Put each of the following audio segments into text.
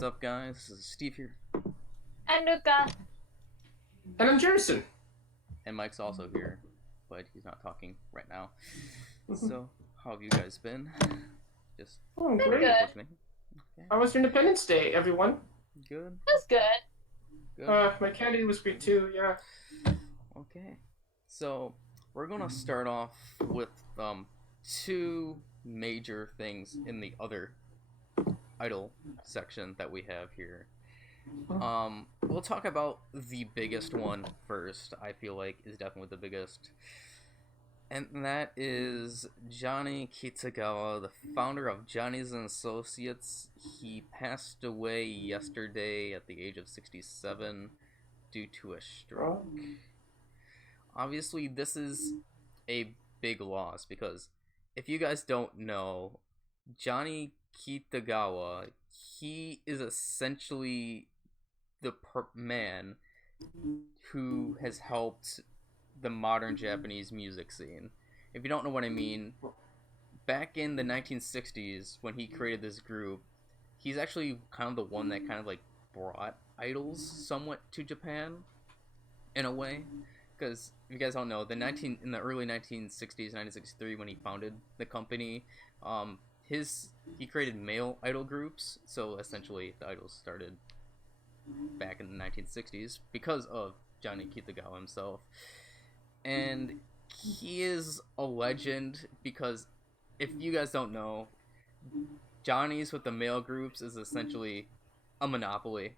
What's up, guys? This is Steve here. And Luca. And I'm Jerison. And Mike's also here, but he's not talking right now. So, how have you guys been? Just Oh, Been great. good. with me. Okay. How was your Independence Day, everyone? Good. That's good. Good. My candy was great too, yeah. Okay. So, we're gonna start off with two major things in the other idol section that we have here. We'll talk about the biggest one first. I feel like is definitely the biggest, and that is Johnny Kitagawa, the founder of Johnny's and Associates. He passed away yesterday at the age of 67 due to a stroke. Obviously, this is a big loss because if you guys don't know, Johnny Kitagawa, he is essentially the man who has helped the modern Japanese music scene. If you don't know what I mean, back in the 1960s when he created this group, he's actually kind of the one that kind of like brought idols somewhat to Japan in a way. Because if you guys don't know, in the early 1960s, 1963, when he founded the company, he created male idol groups. So essentially, the idols started back in the 1960s because of Johnny Kitagawa himself. And he is a legend because if you guys don't know, Johnny's with the male groups is essentially a monopoly.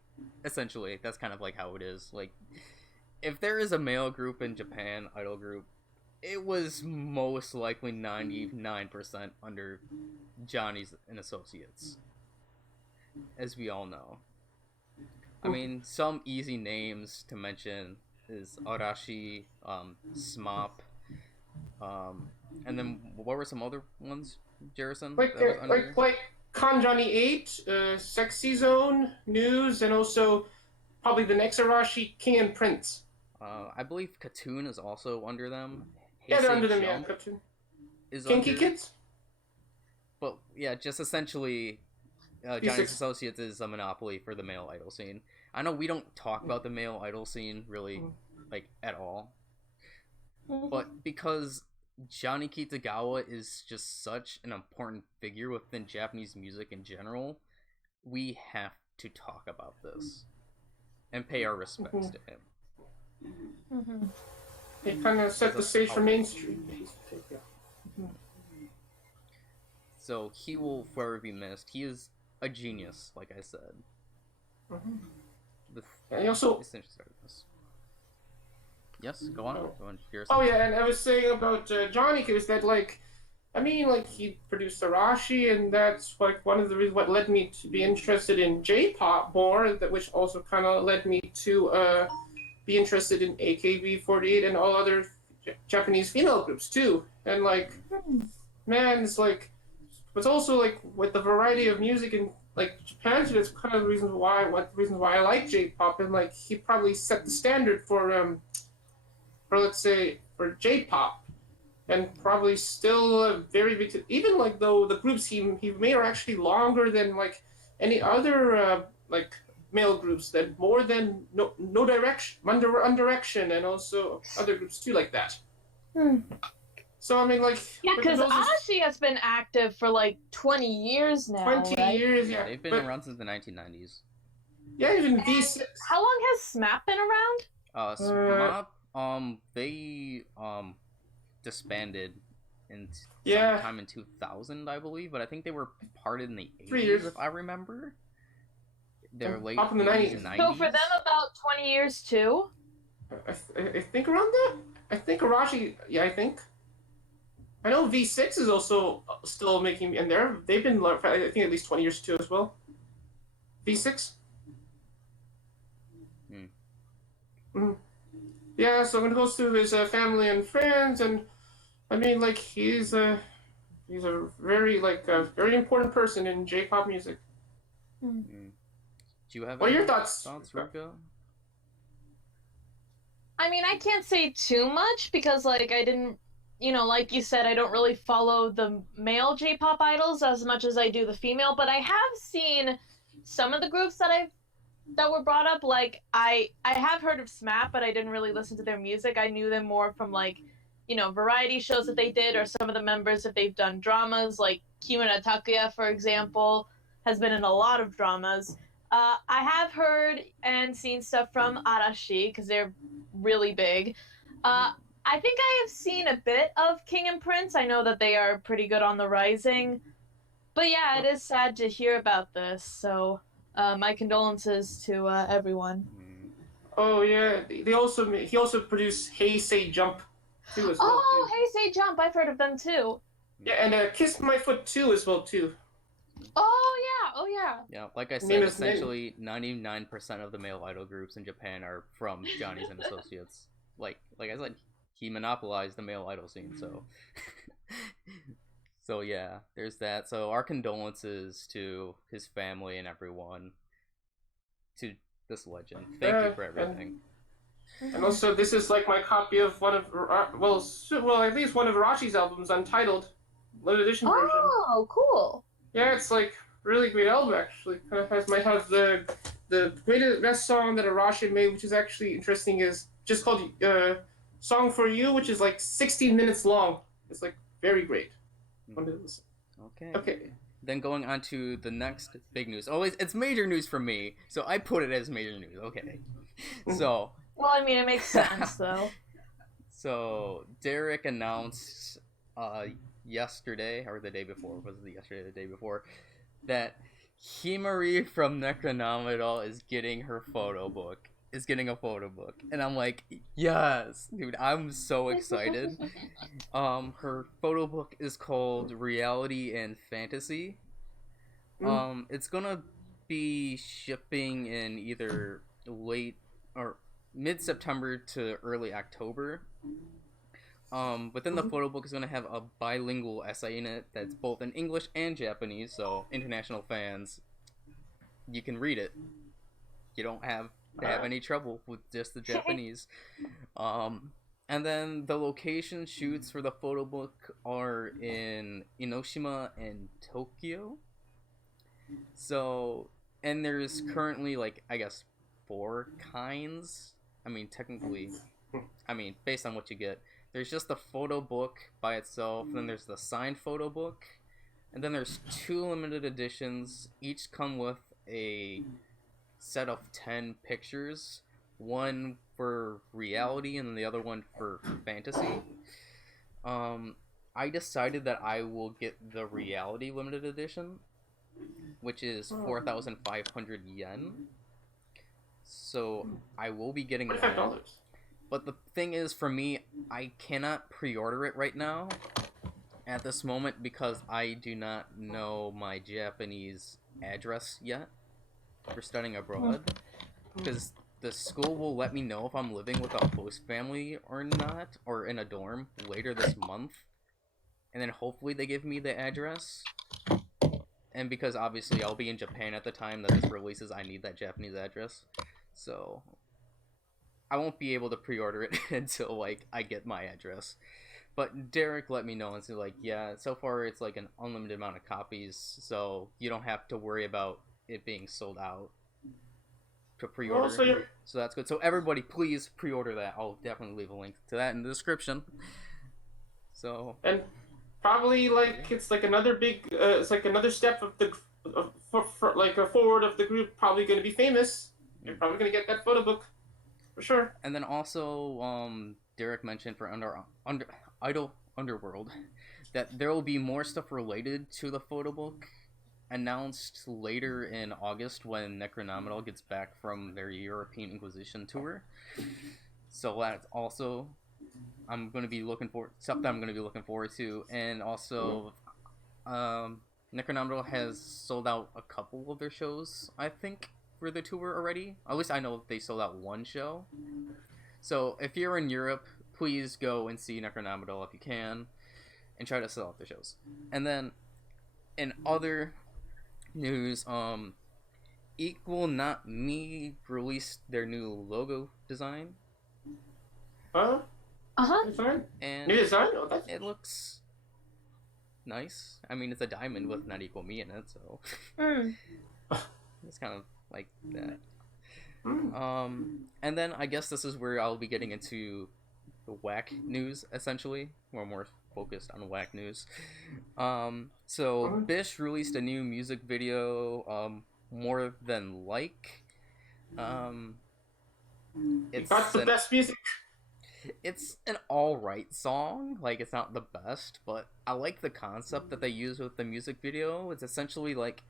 Essentially, that's kind of like how it is. Like, if there is a male group in Japan, idol group, it was most likely 99% under Johnny's and Associates, as we all know. I mean, some easy names to mention is Arashi, Smop, and then what were some other ones, Jerison? Like Kanjani 8, Sexy Zone, News, and also probably the next Arashi, King and Prince. I believe Katoon is also under them. Yeah, they're Heisei under them, yeah. Jump Cartoon. is Kinky under, Kids? But yeah, just essentially, Johnny's Associates is a monopoly for the male idol scene. I know we don't talk about the male idol scene really, like, at all. But because Johnny Kitagawa is just such an important figure within Japanese music in general, we have to talk about this and pay our respects to him. It kind of set the stage for mainstream. So he will forever be missed. He is a genius, like I said. And he also... Yes, go on. Oh yeah, and I was saying about Johnny is that, like, I mean, like, he produced Arashi, and that's like one of the reasons what led me to be interested in J-pop more, which also kind of led me to be interested in AKB48 and all other Japanese female groups too. And like, man, it's like, but also like with the variety of music in like Japan, that's kind of the reasons why I like J-pop, and like he probably set the standard for let's say for J-pop, and probably still very big. Even like though the groups he made are actually longer than like any other like male groups, that more than no Direction, One Direction, and also other groups too like that. So I mean, like, yeah, because Arashi has been active for like 20 years now. 20 right? years, yeah. They've been around since the 1990s. Yeah, even V6. How long has SMAP been around? SMAP, they disbanded in sometime in 2000, I believe, but I think they were parted in the 80s, 3 years. if I remember. They're late Up in the 90s. and 90s. So for them, about 20 years too? I think around that. I think Arashi, yeah, I think. I know V6 is also still making, and they've been, I think, at least 20 years too as well. V6. Yeah, so when it goes to his family and friends, and I mean, like, he's a very very important person in J-pop music. Do you have what are your any thoughts, Ruka? I mean, I can't say too much because, like, I didn't, like you said, I don't really follow the male J-pop idols as much as I do the female, but I have seen some of the groups that were brought up, like I have heard of SMAP, but I didn't really listen to their music. I knew them more from like, you know, variety shows that they did, or some of the members if they've done dramas, like Kimura Takuya, for example, has been in a lot of dramas. I have heard and seen stuff from Arashi because they're really big. I think I have seen a bit of King and Prince. I know that they are pretty good on the rising. But yeah, it is sad to hear about this. So my condolences to everyone. Oh yeah, he also produced Hey Say Jump too as well. Oh, Hey Say Jump! I've heard of them too. Yeah, and Kiss My Foot 2 as well too. Oh yeah. Yeah, like I said, essentially 99% of the male idol groups in Japan are from Johnny's and Associates. Like I said, he monopolized the male idol scene, so so yeah, there's that. So our condolences to his family and everyone, to this legend. Thank you for everything. And also, this is like my copy of one of at least one of Arashi's albums, Untitled, limited edition version. Oh, cool. Yeah, it's like really great album actually. Kind of might have the best song that Arashi made, which is actually interesting, is just called "Song for You," which is like 16 minutes long. It's like very great. Okay. Then going on to the next big news. Oh, it's major news for me, so I put it as major news. Okay. So. Well, I mean, it makes sense though. So Derek announced yesterday, or the day before, was it yesterday or the day before, that Himari from Necronomidol is getting a photo book. And I'm like, yes, dude, I'm so excited. Her photo book is called Reality and Fantasy. It's gonna be shipping in either late or mid-September to early October. Within the photo book is going to have a bilingual essay in it that's both in English and Japanese, so international fans, you can read it. You don't have to have any trouble with just the Japanese. And then the location shoots for the photo book are in Enoshima and Tokyo. So, and there's currently, like, I guess 4 kinds. I mean, technically, based on what you get, there's just the photo book by itself, then there's the signed photo book, and then there's 2 limited editions. Each come with a set of 10 pictures, one for reality and the other one for fantasy. I decided that I will get the reality limited edition, which is 4,500 yen. So I will be getting that. $45. But the thing is, for me, I cannot pre-order it right now at this moment because I do not know my Japanese address yet for studying abroad. Because the school will let me know if I'm living with a host family or not, or in a dorm later this month. And then hopefully they give me the address. And because obviously I'll be in Japan at the time that this releases, I need that Japanese address. So I won't be able to pre-order it until, like, I get my address. But Derek let me know and said, like, yeah, so far it's, like, an unlimited amount of copies, so you don't have to worry about it being sold out to pre-order. So that's good. So everybody, please pre-order that. I'll definitely leave a link to that in the description. So... And probably, like, it's, like, another big, it's, like, another step of the, forward of the group probably going to be famous. You're probably going to get that photo book. For sure. And then also, Derek mentioned for Idol Underworld that there will be more stuff related to the photo book announced later in August when Necronomidol gets back from their European Inquisition tour. So that's also something I'm going to be looking forward to. And also, Necronomidol has sold out a couple of their shows, I think, for the tour already. At least I know they sold out one show. So if you're in Europe, please go and see Necronomidol if you can, and try to sell out the shows. And then in other news, Equal Not Me released their new logo design. Design? And new design? Oh, that's... it looks nice. I mean, it's a diamond with Not Equal Me in it, so. It's kind of like that. And then I guess this is where I'll be getting into the whack news, essentially. We're more focused on whack news. So BiSH released a new music video, More Than Like. It's got the best music. It's an alright song. Like, it's not the best, but I like the concept that they use with the music video. It's essentially like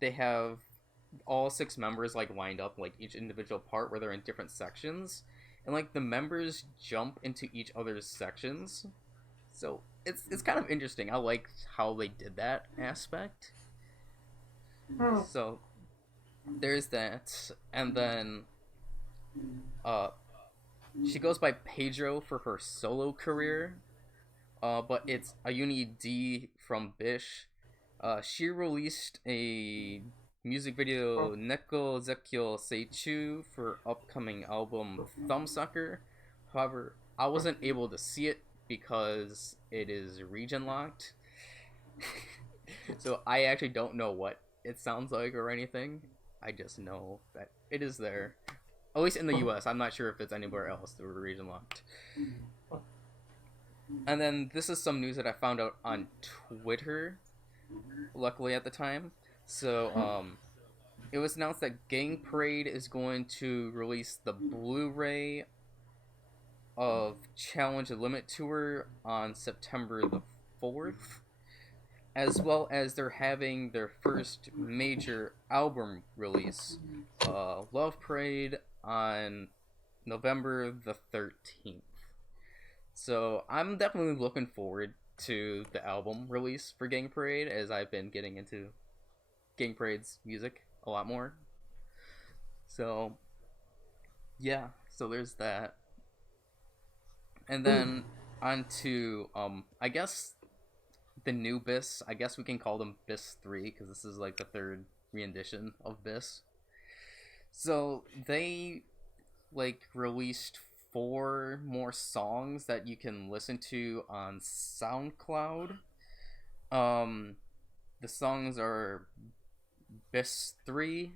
they have all 6 members like lined up like each individual part where they're in different sections, and like the members jump into each other's sections. So it's kind of interesting. I like how they did that aspect. So there's that, and then she goes by Pedro for her solo career, but it's Ayuni D from BiSH. She released a music video Neko Zekyo Seichu for upcoming album Thumbsucker. However, I wasn't able to see it because it is region locked. So I actually don't know what it sounds like or anything. I just know that it is there. At least in the US. I'm not sure if it's anywhere else that were region locked. And then this is some news that I found out on Twitter, luckily at the time. So, it was announced that Gang Parade is going to release the Blu-ray of Challenge Limit Tour on September the 4th, as well as they're having their first major album release, Love Parade, on November the 13th. So I'm definitely looking forward to the album release for Gang Parade, as I've been getting into Gang Parade's music a lot more. So yeah, so there's that. And then on to I guess the new BiSH. I guess we can call them BiSH 3 because this is like the 3rd rendition of BiSH. So they like released 4 more songs that you can listen to on SoundCloud. The songs are BiSH 3,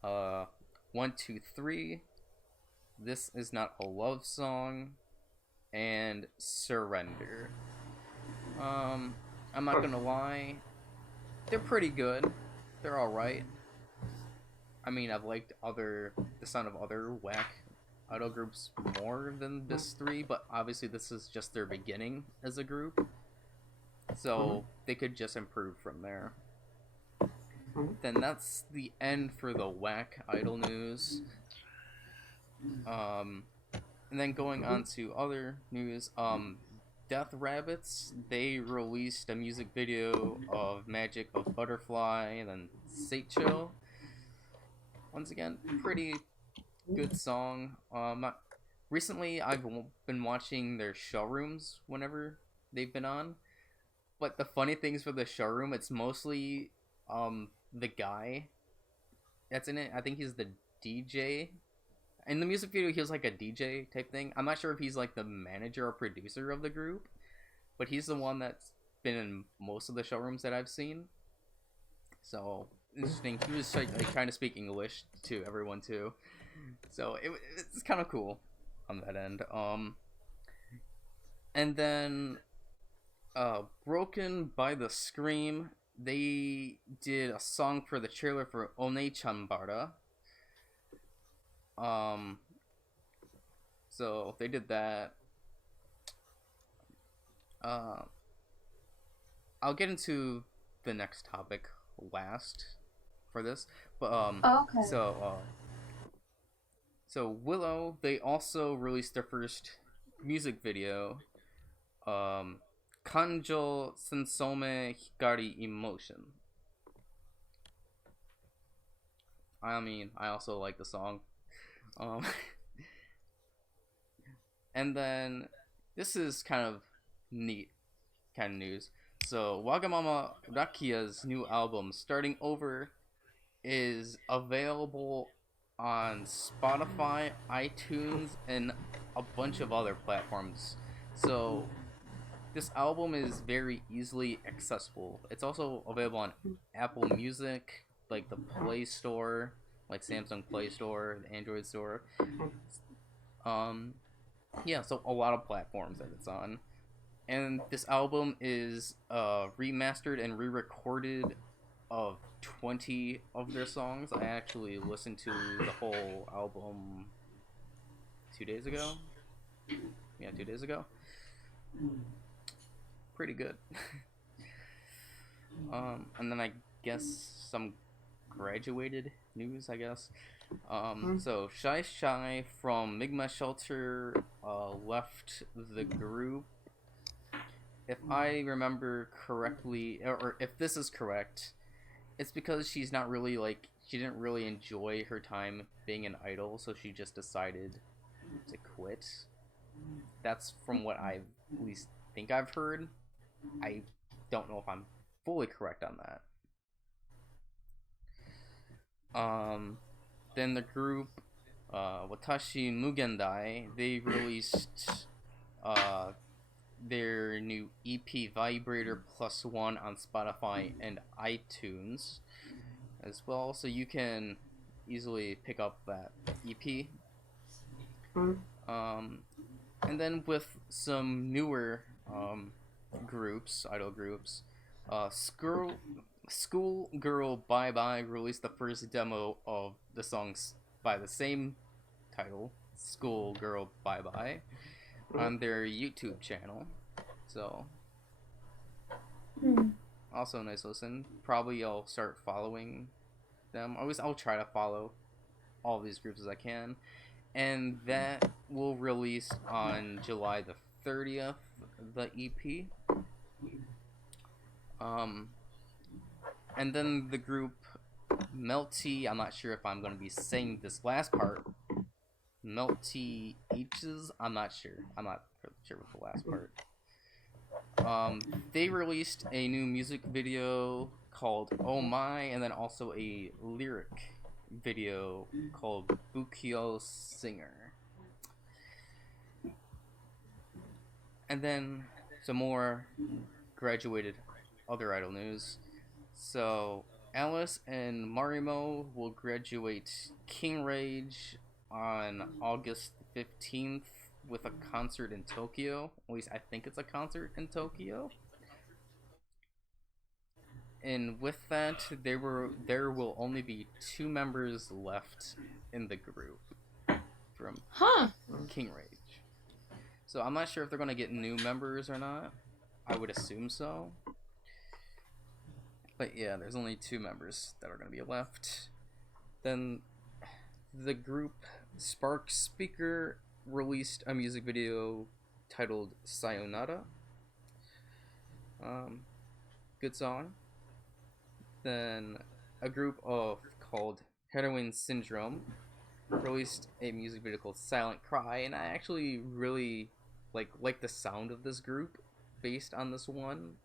1, 2, 3, This Is Not a Love Song, and Surrender. I'm not gonna lie, they're pretty good. They're alright. I mean, I've liked the sound of other whack idol groups more than BiSH 3, but obviously this is just their beginning as a group. So they could just improve from there. Then that's the end for the whack idol news. And then going on to other news, Death Rabbits, they released a music video of Magic of Butterfly and then Seicho. Once again, pretty good song. Recently I've been watching their showrooms whenever they've been on. But the funny things for the showroom, it's mostly the guy that's in it. I think he's the DJ. In the music video, he was like a DJ type thing. I'm not sure if he's like the manager or producer of the group, but he's the one that's been in most of the showrooms that I've seen. So interesting. He was like trying to speak English to everyone too. So it's kind of cool on that end. And then Broken by the Scream, they did a song for the trailer for One-chan-bara. So they did that. I'll get into the next topic last for this, but Okay. So Willow, they also released their first music video, Kanjo Sensome Hikari Emotion. I mean, I also like the song. And then this is kind of neat kind of news. So Wagamama Rakia's new album, Starting Over, is available on Spotify, iTunes, and a bunch of other platforms. So this album is very easily accessible. It's also available on Apple Music, like the Play Store, like Samsung Play Store, the Android Store. Yeah, so a lot of platforms that it's on. And this album is remastered and re-recorded of 20 of their songs. I actually listened to the whole album 2 days ago. Yeah, 2 days ago. Pretty good. And then I guess some graduated news, I guess. So Shy from Migma Shelter left the group. If I remember correctly, or if this is correct, it's because she's not really like, she didn't really enjoy her time being an idol, so she just decided to quit. That's from what I at least think I've heard. I don't know if I'm fully correct on that. Then the group Watashi Mugendai, they released their new EP Vibrator +1 on Spotify and iTunes as well, so you can easily pick up that EP. And then with some newer groups, idol groups, Schoolgirl Bye Bye released the first demo of the songs by the same title, Schoolgirl Bye Bye, on their YouTube channel. So, also a nice listen. Probably I'll start following them. I'll try to follow all these groups as I can. And that will release on July the 30th, the EP. And then the group Melty, I'm not sure if I'm going to be saying this last part. Melty H's, I'm not sure. I'm not sure with the last part. They released a new music video called Oh My, and then also a lyric video called Bukyo Singer. And then some more graduated other idol news. So Alice and Marimo will graduate King Rage on August 15th with a concert in Tokyo. At least I think it's a concert in Tokyo. And with that, there will only be 2 members left in the group from King Rage. So I'm not sure if they're going to get new members or not. I would assume so. But yeah, there's only 2 members that are going to be left. Then the group Spark Speaker released a music video titled Sayonara. Good song. Then a group called Heroin Syndrome released a music video called Silent Cry, and I actually really like the sound of this group based on this one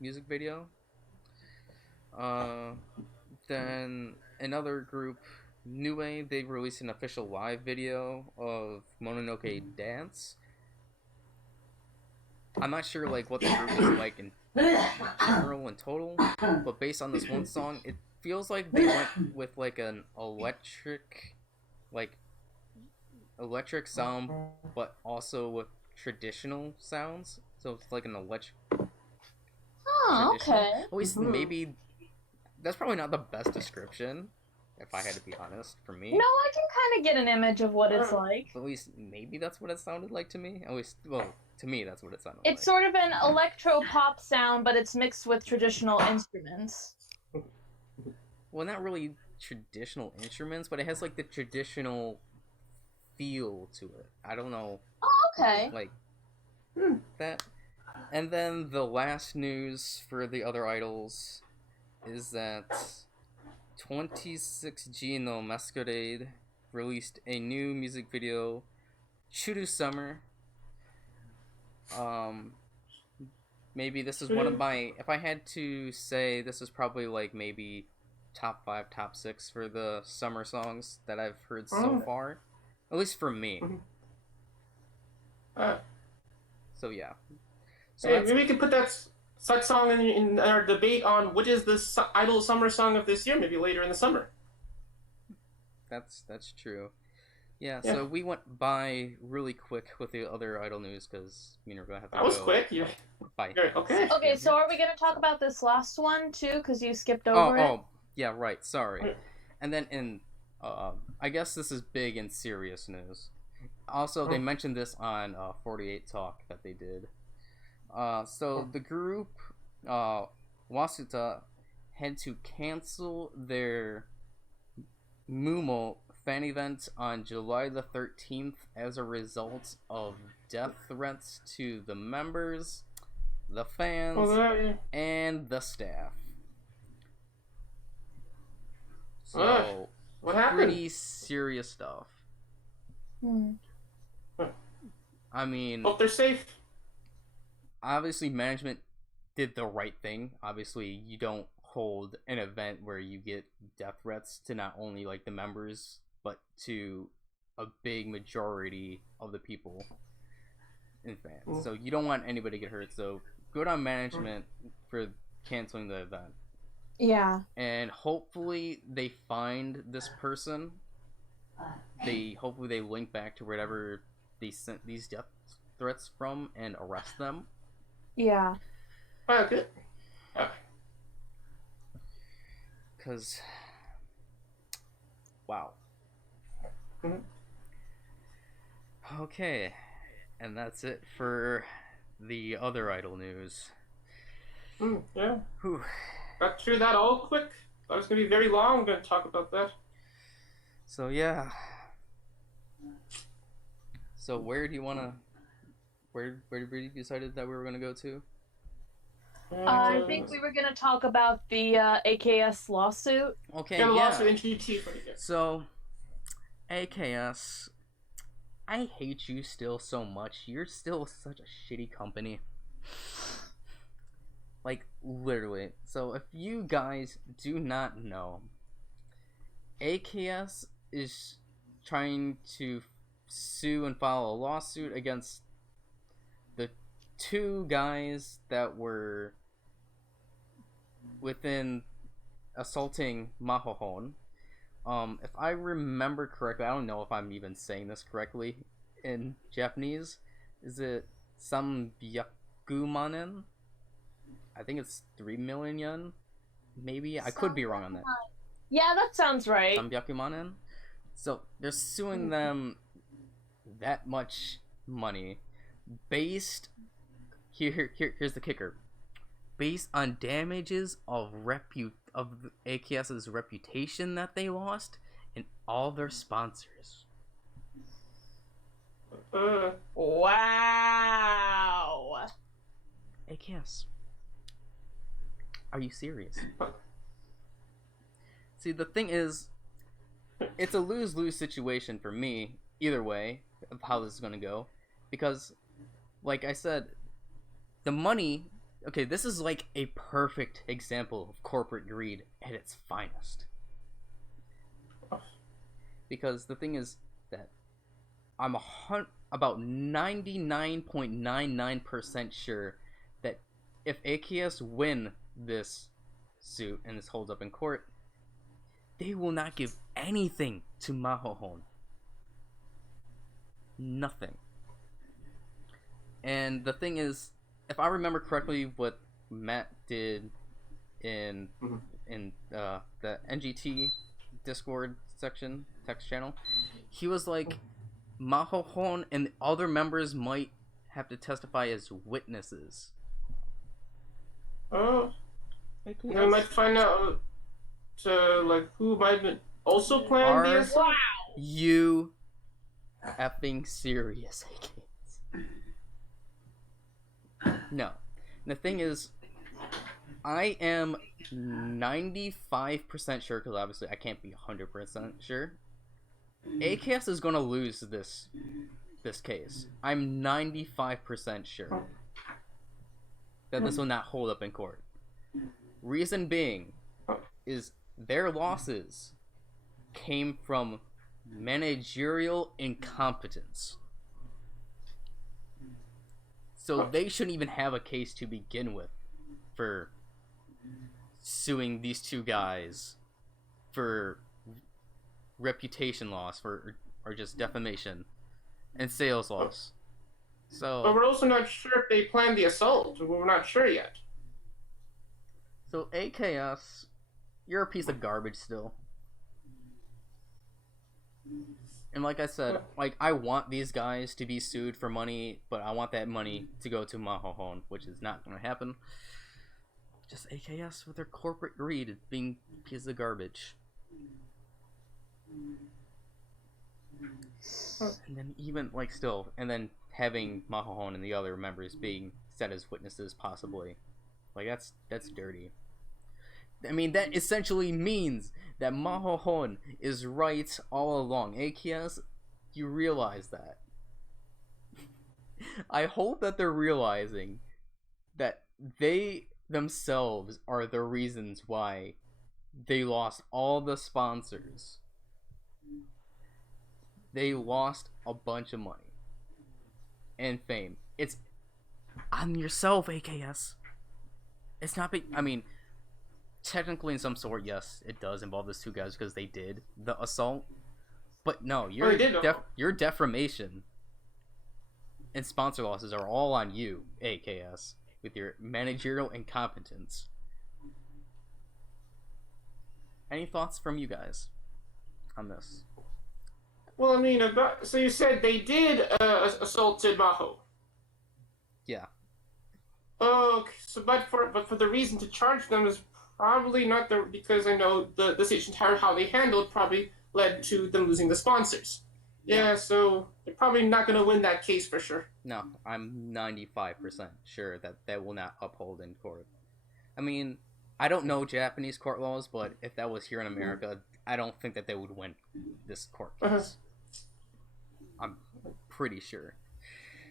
music video. Then another group, Nue, they released an official live video of Mononoke Dance. I'm not sure what the group is like in general and total, but based on this one song, it feels like they went with an electric sound, but also with traditional sounds. So it's like an electric. Oh, okay. At least maybe that's probably not the best description, if I had to be honest. For me, No, I can kind of get an image of what it's like. at least maybe that's what it sounded like to me. At least, well, to me, that's what it sounded like. It's sort of an electro-pop sound, but it's mixed with traditional instruments. Well, not really traditional instruments, but it has the traditional feel to it. I don't know. Oh, okay. That. And then the last news for the other idols is that 26G no Masquerade released a new music video, Churu Summer. Maybe this is one of my, if I had to say, this is probably maybe top 5, top 6 for the summer songs that I've heard so far. At least for me. So yeah. So hey, maybe we can put that such song in our debate on which is the idol summer song of this year, maybe later in the summer. That's true. Yeah, so we went by really quick with the other idol news because we're gonna have to. That was quick. Yeah. Bye. Okay. Okay, so are we gonna talk about this last one too? Because you skipped over it. Oh, yeah, right. Sorry. And then in, I guess this is big and serious news. Also, they mentioned this on 48 Talk that they did. So the group, Wasuta, had to cancel their Mumo fan event on July the 13th as a result of death threats to the members, the fans, and the staff. So, what happened? pretty serious stuff. I mean, hope they're safe. Obviously, management did the right thing. Obviously, you don't hold an event where you get death threats to not only like the members but to a big majority of the people and fans. So you don't want anybody to get hurt. So good on management for canceling the event. Yeah. And hopefully they find this person. Hopefully they link back to wherever they sent these death threats from and arrest them. Yeah. Okay. Because, wow. Okay, and that's it for the other idol news. Yeah. Whew. Got through that all quick. Thought it was going to be very long. I'm going to talk about that. So, yeah. So, where do you want to... Where we decided that we were going to go to? I think we were going to talk about the AKS lawsuit. Okay, yeah. The yeah. lawsuit in GT for you. So, AKS, I hate you still so much. You're still such a shitty company. Like, literally. So, if you guys do not know, AKS is trying to sue and file a lawsuit against the two guys that were within assaulting Mahohon. If I remember correctly, I don't know if I'm even saying this correctly in Japanese. Is it Sambyukumanen? I think it's 3 million yen. Maybe I could be wrong on that. Yeah, that sounds right. Sambyukumanen. So they're suing them that much money, based here's the kicker. Based on damages of AKS's reputation that they lost and all their sponsors. Wow. AKS, are you serious? See, the thing is, it's a lose-lose situation for me, either way, of how this is going to go. Because, like I said, the money... Okay, this is like a perfect example of corporate greed at its finest. Because the thing is that I'm about 99.99% sure that if AKS win this suit and this holds up in court, they will not give anything to Mahohon. Nothing. And the thing is, if I remember correctly, what Matt did in the NGT Discord section, text channel, he was like, Mahohon and the other members might have to testify as witnesses. Oh. I might find out like who might have also planned this. Wow. You effing serious, AKS? No. The thing is, I am 95% sure, because obviously I can't be 100% sure, AKS is going to lose this case. I'm 95% sure that this will not hold up in court. Reason being is their losses came from managerial incompetence. So they shouldn't even have a case to begin with. for suing these two guys for reputation loss or just defamation and sales loss. So, but we're also not sure if they planned the assault. We're not sure yet. So AKS, you're a piece of garbage still. And like I said, like I want these guys to be sued for money, but I want that money to go to Mahohon, which is not going to happen. Just AKS with their corporate greed being pieces of garbage. And then even like still, and then having Mahohon and the other members being set as witnesses possibly. Like that's dirty. I mean, that essentially means that Mahohon is right all along. AKS, you realize that. I hope that they're realizing that they themselves are the reasons why they lost all the sponsors. They lost a bunch of money and fame. It's on yourself, AKS. It's not big. I mean, technically, in some sort, yes, it does involve those two guys because they did the assault. But no, your defamation and sponsor losses are all on you, AKS, with your managerial incompetence. Any thoughts from you guys on this? Well, I mean, so you said they did assaulted Maho. Yeah. Okay, so but for the reason to charge them is probably not because I know the entire how they handled probably led to them losing the sponsors. Yeah, so they're probably not going to win that case for sure. No, I'm 95% sure that will not uphold in court. I mean, I don't know Japanese court laws, but if that was here in America, I don't think that they would win this court case. I'm pretty sure.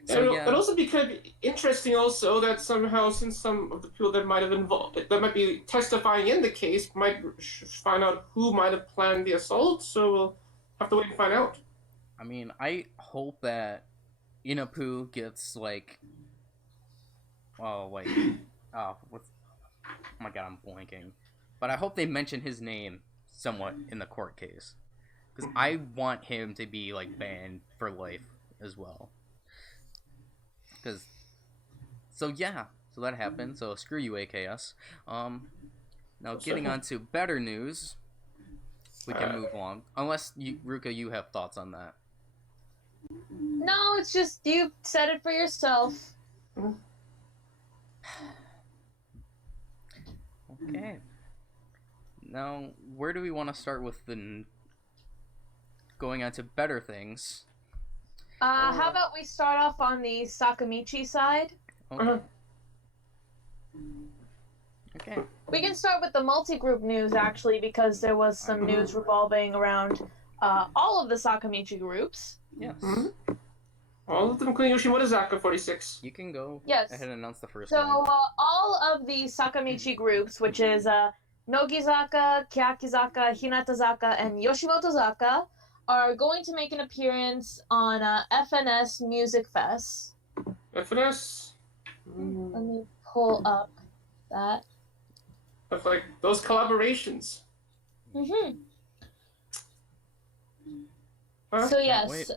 So, and also because interesting also that somehow since some of the people that might be testifying in the case might find out who might have planned the assault, so we'll have to wait and find out. I mean, I hope that Inapu gets oh my god, I'm blanking. But I hope they mention his name somewhat in the court case. Because I want him to be, banned for life as well. So that happened. So screw you, AKS. Now getting on to better news. We can move on. Unless, Ruka, you have thoughts on that. No, it's just you said it for yourself. Okay. Now, where do we want to start with going on to better things? How about we start off on the Sakamichi side? Okay. Okay. We can start with the multi-group news, actually, because there was some news revolving around all of the Sakamichi groups. Yes. All of them, including Yoshimoto 46. You can go ahead and announce the first one. one. So, all of the Sakamichi groups, which is Nogizaka, Kyakkizaka, Hinatazaka, and Yoshimoto-zaka, are going to make an appearance on FNS Music Fest. FNS? Let me pull up that. Of those collaborations. Huh? So yes,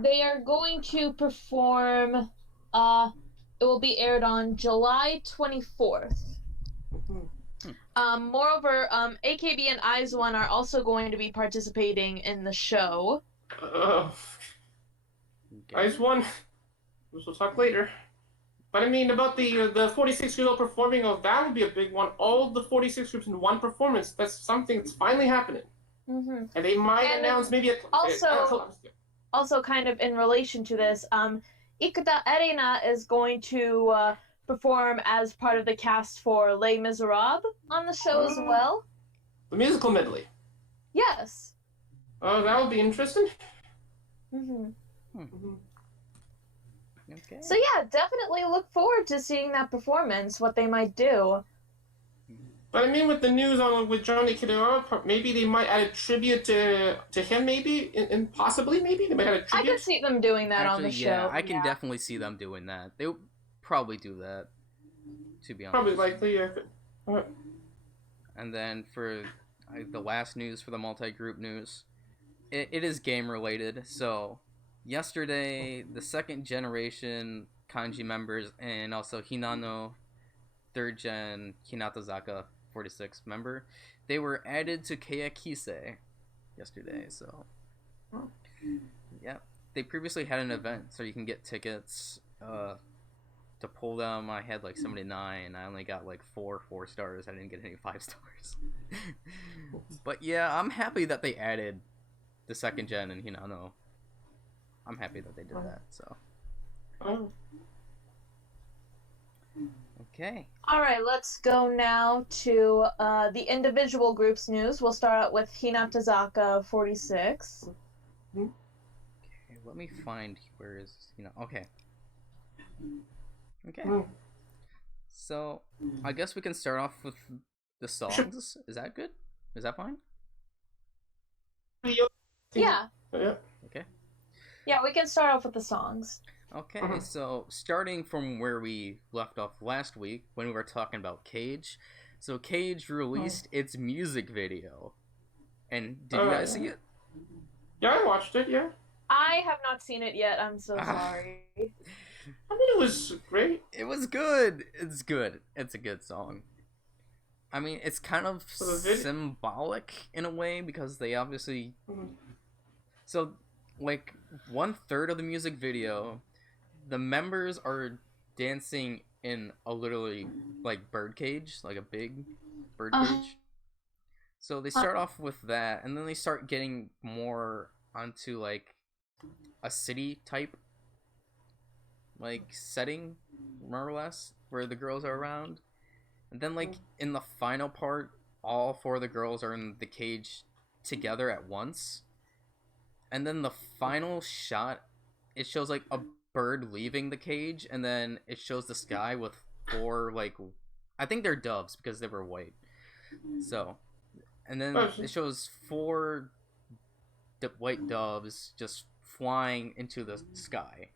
they are going to perform. It will be aired on July 24th. Moreover, AKB and IZ*ONE are also going to be participating in the show. IZ*ONE, we'll talk later. But I mean, about the 46 groups performing, that would be a big one. All the 46 groups in one performance. That's something that's finally happening. And they might announce maybe also kind of in relation to this, Ikuta Erina is going to perform as part of the cast for Les Miserables on the show as well. The musical medley. Yes. Oh, that would be interesting. Okay. So yeah, definitely look forward to seeing that performance, what they might do. But I mean, with the news with Johnny Kitagawa, maybe they might add a tribute to him, maybe, and possibly, maybe they might add a tribute. I could see them doing that on the show. Yeah, I can definitely see them doing that. They'll probably do that. to be honest. Probably likely, yeah. And then for the last news for the multi-group news, it is game related. So yesterday, the second generation kanji members and also Hinano third gen Hinatazaka 46 member, they were added to KeyHolder yesterday. So yeah, they previously had an event so you can get tickets to pull them. I had like 79. I only got like 4 stars. I didn't get any 5 stars. But yeah, I'm happy that they added the second gen and Hinano. I'm happy that they did that. So okay. All right, let's go now to the individual groups news. We'll start out with Hinatazaka 46. Okay, let me find where is okay. So I guess we can start off with the songs. Is that good? Is that fine? Yeah. Okay. Yeah, we can start off with the songs. Okay, so starting from where we left off last week when we were talking about Cage. So Cage released its music video. And did you guys see it? Yeah, I watched it, yeah. I have not seen it yet. I'm so sorry. I mean, it was great. It was good. It's good. It's a good song. I mean, it's kind of symbolic in a way because they obviously... So, like, 1/3 of the music video, the members are dancing in a literally, like, birdcage, like a big birdcage. So they start off with that, and then they start getting more onto, like, a city type like setting, more or less, where the girls are around. And then like in the final part, all 4 of the girls are in the cage together at once. And then the final shot, it shows like a bird leaving the cage, and then it shows the sky with 4 like, I think they're doves because they were white. So, and then it shows 4 white doves just flying into the sky.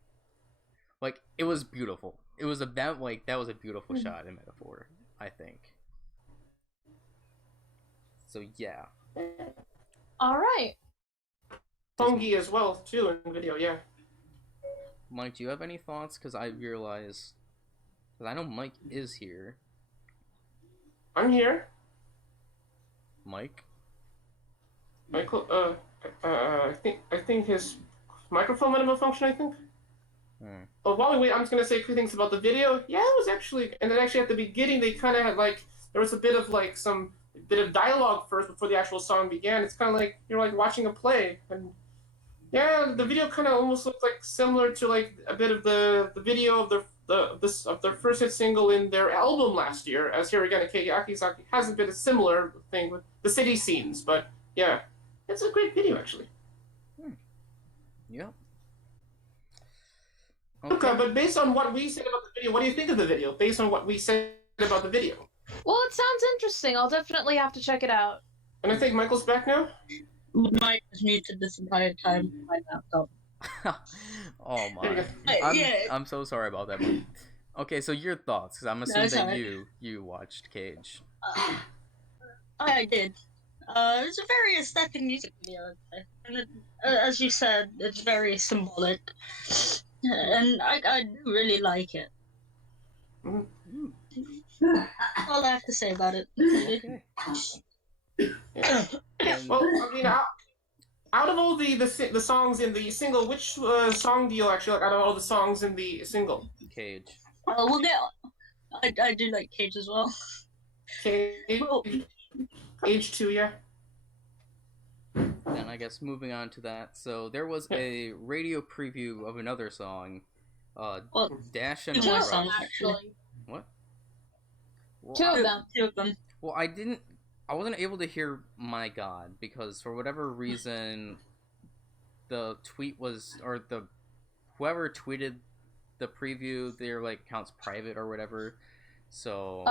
Like, it was beautiful. It was that was a beautiful shot in metaphor, I think. So yeah. Alright. Fungi as well, too, in the video, yeah. Mike, do you have any thoughts? Because I realize... Because I know Mike is here. I'm here. Mike? Michael, I think his microphone might have malfunctioned, I think. But while we wait, I'm just going to say a few things about the video. Yeah, it was actually... And then actually at the beginning, they kind of had, like... There was a bit of, like, some... bit of dialogue first before the actual song began. It's kind of like you're, like, watching a play. And, yeah, the video kind of almost looked, like, similar to, like, a bit of the video of their first hit single in their album last year. As here again, AKShit hasn't been a similar thing with the city scenes. But, yeah, it's a great video, actually. Yep. Okay, but based on what we said about the video, what do you think of the video? Based on what we said about the video. Well, it sounds interesting. I'll definitely have to check it out. And I think Michael's back now? Mike was muted this entire time. My laptop. Oh my. I'm so sorry about that. Okay, so your thoughts, because I'm assuming that you watched Cage. I did. It's a very aesthetic music video, and as you said, it's very symbolic, and I do really like it. All I have to say about it. Okay. Well, I mean, out of all the songs in the single, which song do you actually like out of all the songs in the single? Cage. Well, I do like Cage as well. Cage. Cage 2, yeah. Then I guess moving on to that, so there was a radio preview of another song, Dash and Two Rush. songs, actually. What? Well, Two of them. Two of them. Well, I wasn't able to hear My God because for whatever reason, the tweet was, or whoever tweeted the preview, their like account's private or whatever, so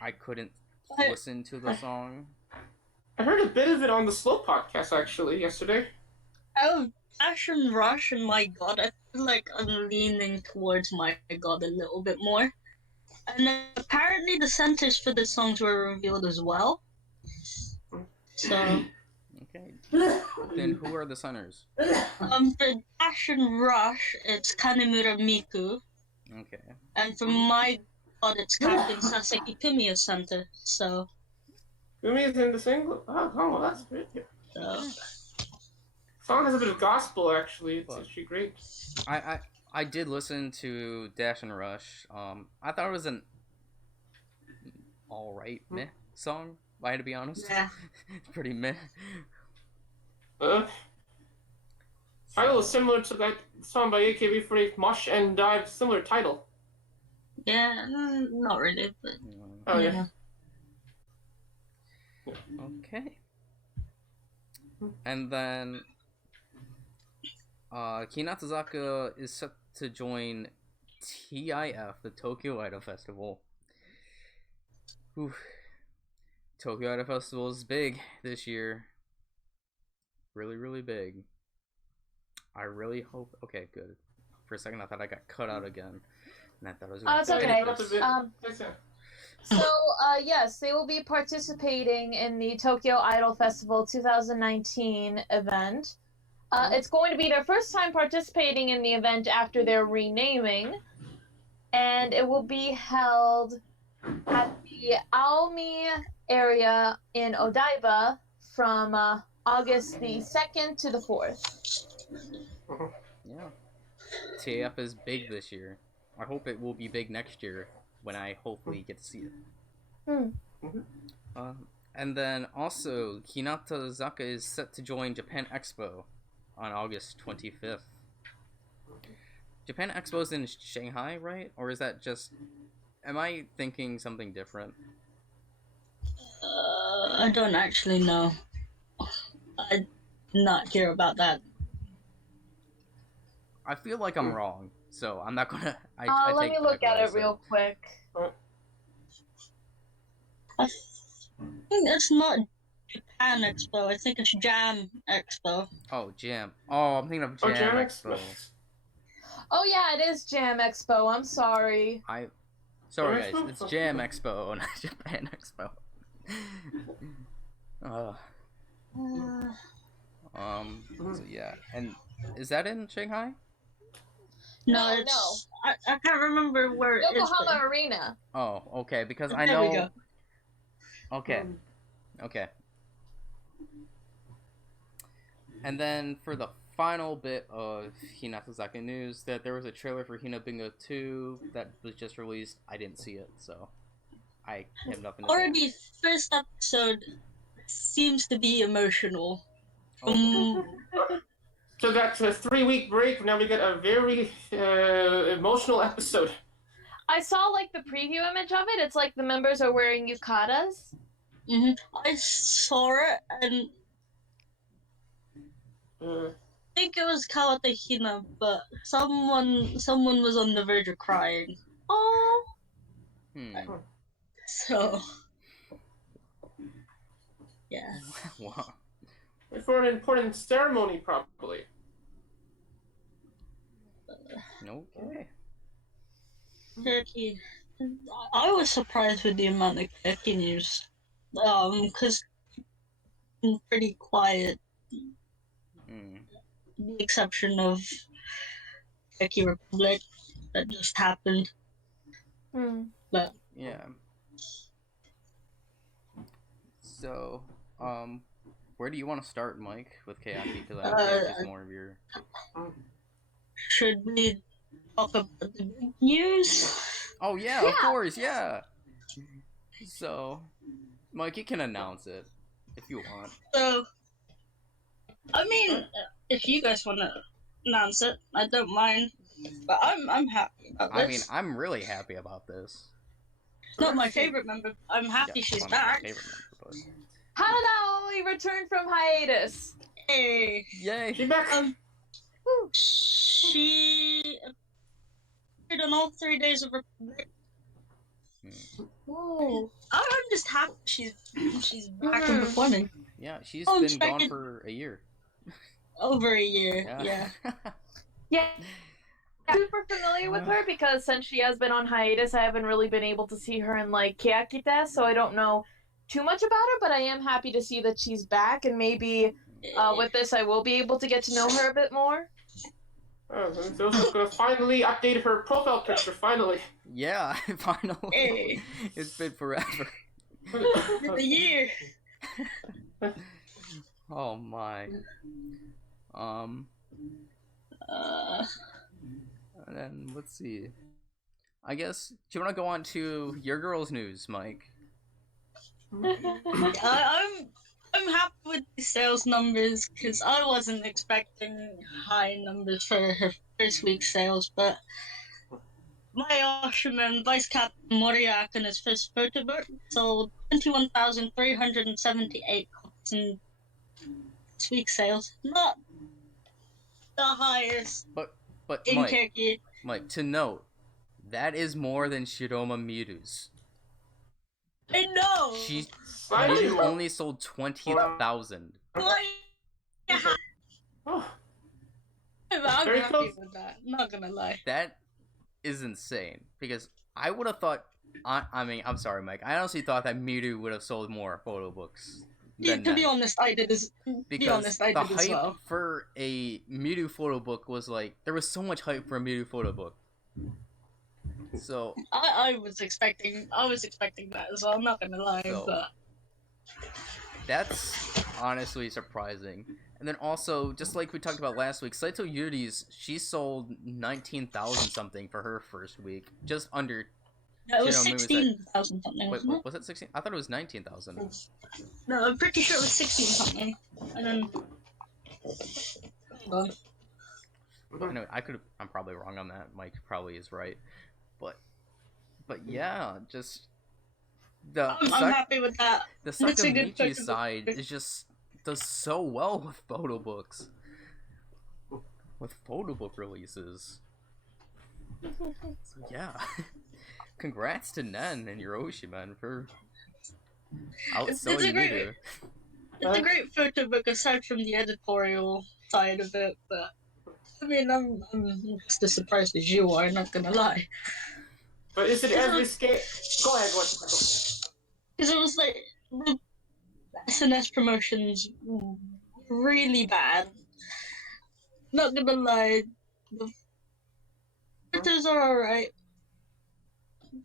I couldn't listen to the song. I heard a bit of it on the Slow podcast actually yesterday. Oh, Dash and Rush and My God, I feel like I'm leaning towards My God a little bit more. And apparently the centers for the songs were revealed as well. So, Okay. Then who are the centers? for Dash and Rush, it's Kanemura Miku. Okay. And for My God, it's Captain Sasaki Kumiya center. So, Gumi's in the single. Oh, that's great. so Song has a bit of gospel, actually. It's But- actually great. I did listen to Dash and Rush. I thought it was an alright meh song, if I had to be honest. yeah. It's pretty meh. Title is similar to that song by AKB48, Mush and Dive, similar title. Yeah, not really, but Oh, yeah. Okay. And then Hinatazaka is set to join TIF, the Tokyo Idol Festival. Whew. Tokyo Idol Festival is big this year. Really, really big. I really hope. Okay, good. For a second, I thought I got cut out again, and I thought I was. Oh, it's okay. That's a bit. So, yes, they will be participating in the Tokyo Idol Festival 2019 event. It's going to be their first time participating in the event after their renaming, and it will be held at the Aomi area in Odaiba from August the 2nd to the 4th. Yeah. TIF is big this year. I hope it will be big next year when I hopefully get to see it. And then also, Hinatazaka is set to join Japan Expo on August 25th. Japan Expo's in Shanghai, right? Or is that just... Am I thinking something different? I don't actually know. I did not hear about that. I feel like I'm wrong, so I'm not gonna... I Let take me back look what at I it said. real quick. I think it's not Japan Expo. I think it's Jam Expo. Oh, Jam. Oh, I'm thinking of Jam Jam Expo. Oh yeah, it is Jam Expo. I'm sorry. Sorry Jam guys, Expo? it's Jam Expo, not Japan Expo. So yeah, and is that in Shanghai? No, It's, I can't remember where it is. Yokohama Arena. Oh, okay, because I There know... we go. Okay. Okay. And then for the final bit of Hinatazaka news, that there was a trailer for Hina Bingo 2 that was just released. I didn't see it, so I have nothing to say. Already, first episode seems to be emotional. Oh, So that's a 3-week break. Now we get a very emotional episode. I saw like the preview image of it. It's like the members are wearing yukatas. I saw it and I think it was Kawata Hina, but someone was on the verge of crying. Oh. So yeah. Wow. For an important ceremony, probably. Okay. Turkey. I was surprised with the amount of Turkey news. Because pretty quiet. The exception of Turkey Republic that just happened. But Yeah. So, where do you want to start, Mike, with Kayaki? Because I think it's more of your... should we talk about the big news? Oh, yeah, of course, yeah! So, Mike, you can announce it, if you want. So, I mean, if you guys want to announce it, I don't mind. But I'm happy about this. I mean, I'm really happy about this. Not my favorite member. I'm happy Yeah, she's one of my back. favorite members, but... Hanadaoi returned from hiatus. Hey. Yay! She's back. She appeared on all 3 days of Republic. Ooh. I'm just happy she's back and performing. Yeah, she's Oh, been gone second- for a year. Over a year, yeah. Yeah. super familiar with her because since she has been on hiatus, I haven't really been able to see her in like KeyHolder, so I don't know too much about her. But I am happy to see that she's back, and maybe with this, I will be able to get to know her a bit more. It's also gonna finally update her profile picture. Finally. Yeah, finally. Hey. It's been forever. A year. Oh my. And then let's see. I guess, do you want to go on to your girls' news, Mike? I'm happy with the sales numbers because I wasn't expecting high numbers for her first week's sales, but my Osherman Vice Captain Moriak and his first photo book sold 21,378 copies in this week's sales. Not the highest But in Mike, Turkey. Mike, to note, that is more than Shiroma Miru's. I know. Miru only sold 20,000. Why? Oh, I'm Very happy close. with that. I'm not gonna lie. That is insane, because I would have thought, I mean, I'm sorry, Mike, I honestly thought that Miru would have sold more photo books than To be that. honest, I did as Because the as hype well. for a Miru photo book was like, there was so much hype for a Miru photo book. So I was expecting that as well. I'm not gonna lie, So- but that's honestly surprising. And then also, just like we talked about last week, Saito Yuri's, she sold 19,000 something for her first week. Just under. it was Shiroma was 16,000 something, Wait, wasn't it? was it 16? I thought it was 19,000. No, I'm pretty sure it was 16 something. And then hold on. Anyway, I'm probably wrong on that. Mike probably is right. But yeah, just. I'm happy with that. The It's a good Sakamichi photo side book. is just does so well with photo books. With photo book releases. So yeah. Congrats to Nen and Hiroshi, man, for It's a outselling great- Miru. It's a great photo book aside from the editorial side of it, but I mean, I'm just as surprised as you are. Not gonna lie, but is it as risque? Go ahead. What? because it was like the SNS promotions were really bad. Not gonna lie, the photos are alright,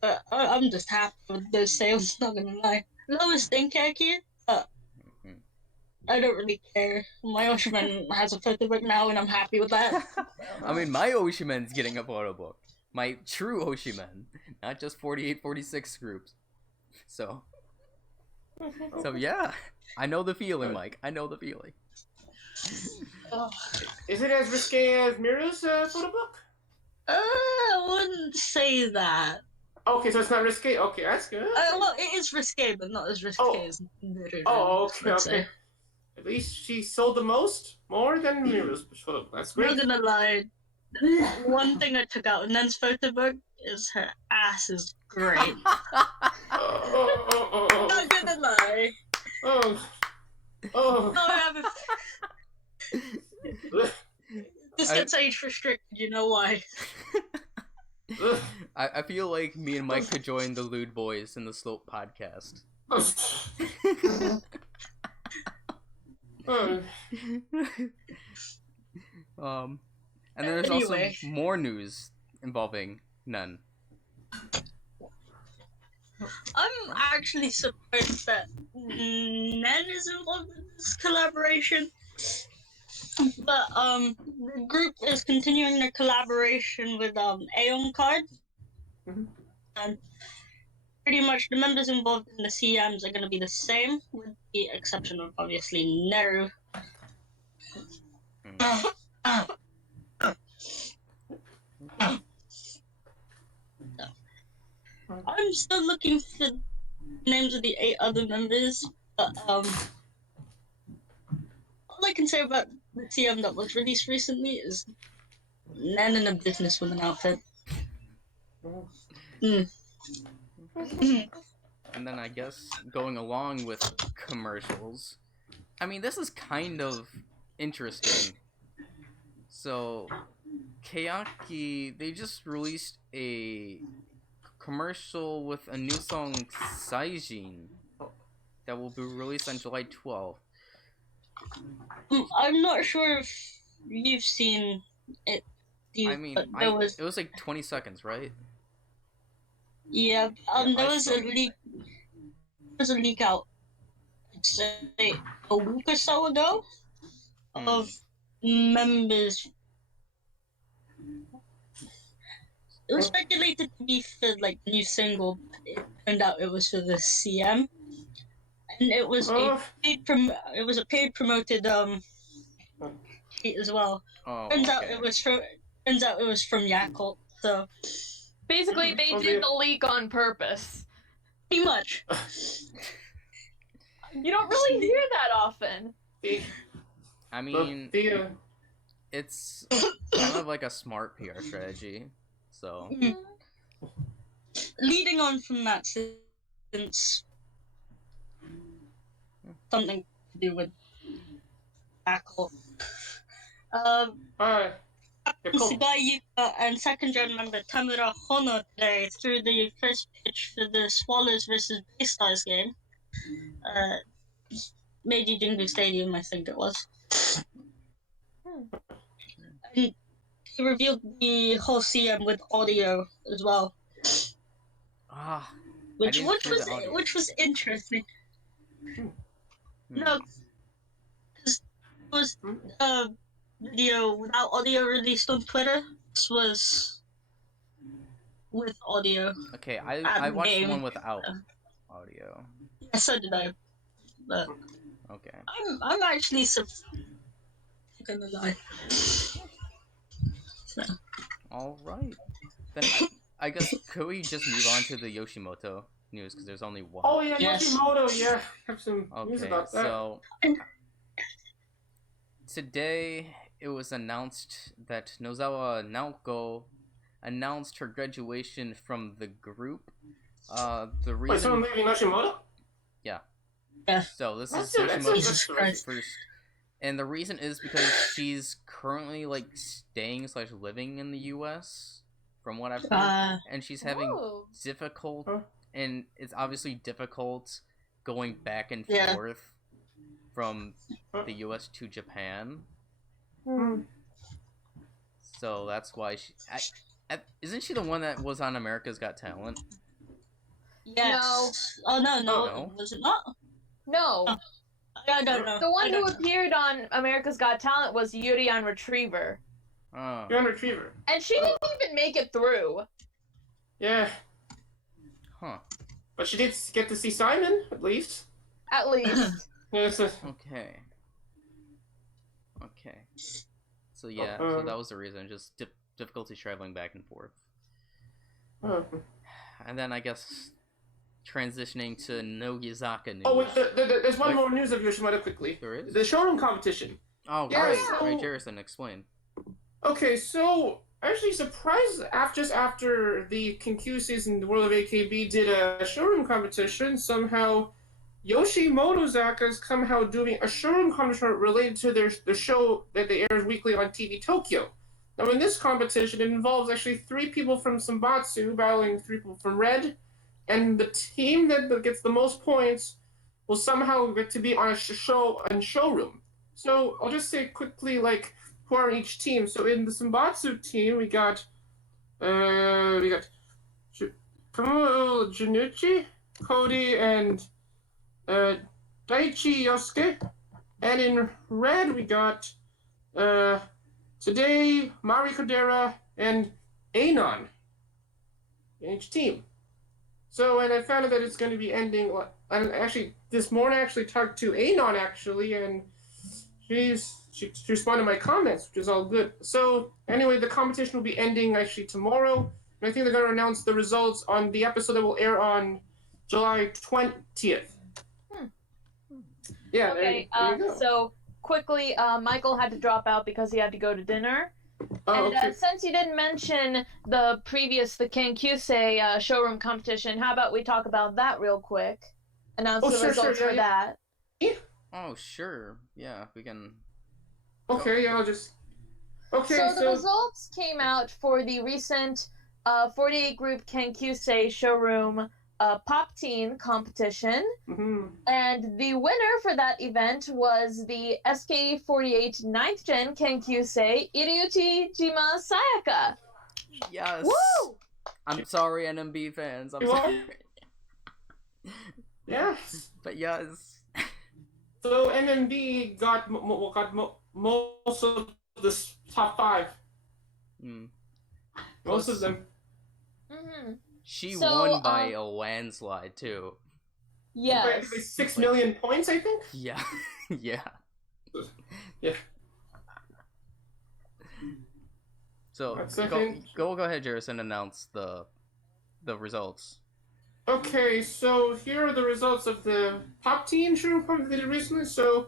but I'm just happy with those sales. Not gonna lie, lowest in Keki, but Mhm. I don't really care. My Osherman has a photo book now, and I'm happy with that. I mean, my Oshimen's getting a photo book. My true Oshimen, not just 48, 46 groups. So yeah, I know the feeling, Mike. I know the feeling. Oh. Is it as risque as Miru's photo book? I wouldn't say that. Okay, so it's not risque. Okay, that's good. Well, it is risque, but not as risque as Miru. Oh, okay, let's okay. say. At least she sold the more than Miru's photo book. That's great. Not gonna lie. One thing I took out in Nen's photo book is her ass is great. Oh. Not gonna lie. Oh. No, I haven't. This gets age restricted, you know why? I feel like me and Mike could join the Lewd Boys in the Slope podcast. And there's Anyway. also more news involving Nen. I'm actually surprised that Nen is involved in this collaboration. But the group is continuing their collaboration with Aeon Card. Mhm. And pretty much the members involved in the CMs are going to be the same, with the exception of obviously Neru. I'm still looking for the names of the 8 other members, but all I can say about the TM that was released recently is Nen in a business with an outfit. And then I guess going along with commercials, I mean, this is kind of interesting. So, Kayaki, they just released a commercial with a new song, Saijin, that will be released on July 12th. I'm not sure if you've seen it, Steve, I mean, but it was like 20 seconds, right? yeah, Yeah, there I was saw a it. leak. There was a leak out, I'd say, a week or so ago, of members. It was speculated to be for like the new single, but it turned out it was for the CM, and it was Oh, it was a paid promoted sheet as well. Oh, Turns out okay. it was from Yakult, so Basically, they Oh, did dear. the leak on purpose. pretty much. You don't really hear that often. I mean, the it's kind of like a smart PR strategy. So, Leading on from that, since something to do with Yakult. Alright. Yeah, cool. Sugayuka and second gen member Tamura Hono today threw the first pitch for the Swallows versus BiSH game. Meiji Jingu Stadium, I think it was. And he revealed the whole CM with audio as well, which didn't hear the audio. was interesting. No, because it was video without audio released on Twitter. This was with audio. Okay, I watched the game. one without audio. Yeah, so did I. But Okay. I'm actually gonna lie. So. All right. Then I guess could we just move on to the Yoshimoto news because there's only one. Oh yeah, Yes. Yoshimoto. Yeah, have some news Okay, about that. so today it was announced that Nozawa Naoko announced her graduation from the group. The Wait, reason. someone leaving Yoshimoto? Yeah. Yeah. So this That's is it, that's it, Yoshimoto's that's it. first, and the reason is because she's currently like staying / living in the U.S. from what I've heard, and she's having Oh. difficult, Huh? and it's obviously difficult going back and Yeah. forth from the U.S. to Japan. Hmm. So that's why she. Isn't she the one that was on America's Got Talent? Yes. Oh no, No. was it not? No. I don't know. The one I who don't know. appeared on America's Got Talent was Yuri on Retriever. Oh. You're on Retriever. And she didn't even make it through. Yeah, Huh. but she did get to see Simon at least. At least. Yeah, it's a, Okay. Okay. So yeah, so that was the reason, just difficulty traveling back and forth. And then I guess transitioning to Nogizaka news. Oh wait, there's one more news of Yoshimoto quickly. There is? The showroom competition. Oh, Yeah, right, so- right, Jerison, explain. Okay, so actually surprised just after the Kinkyu season, the World of AKB did a showroom competition. Somehow, Yoshimoto-zaka is somehow doing a showroom competition related to the show that they airs weekly on TV Tokyo. Now, in this competition, it involves actually 3 people from Sambatsu battling 3 people from Red, and the team that gets the most points will somehow get to be on a showroom. So I'll just say quickly, like, who are on each team. So in the Sambatsu team, we got Kamuo Janucci, Cody, and Daichi Yosuke. And in red, we got today Mari Kodera and Anon in each team. So, and I found out that it's going to be ending. And actually, this morning I actually talked to Anon actually, and she responded to my comments, which is all good. So anyway, the competition will be ending actually tomorrow, and I think they're going to announce the results on the episode that will air on July 20th. Yeah. Okay, there you go. so quickly, Michael had to drop out because he had to go to dinner. Oh, And okay. since you didn't mention the Kenkyusei showroom competition, how about we talk about that real quick? Announce Oh, the sure, results for yeah. that. Oh, sure. Yeah, we can. Okay, yeah, I'll just. Okay, So the results came out for the recent 48 group Kenkyusei showroom pop teen competition. Mhm. And the winner for that event was the SKE48 9th Gen Kenkyusei Iriuchi Jima Sayaka. Yes. Woo! I'm sorry, NMB fans. I'm You are? sorry. Yes. But yes. So MMB got most of the top 5. Mm. Most Plus, of them. Mm-hmm. She So, won by a landslide too. Yes. By 6 million points, I think. Yeah. Yeah. Yeah. So That's, I go think- go ahead, Jerison, announce the results. Okay, so here are the results of the pop teen showroom pump they did recently. So,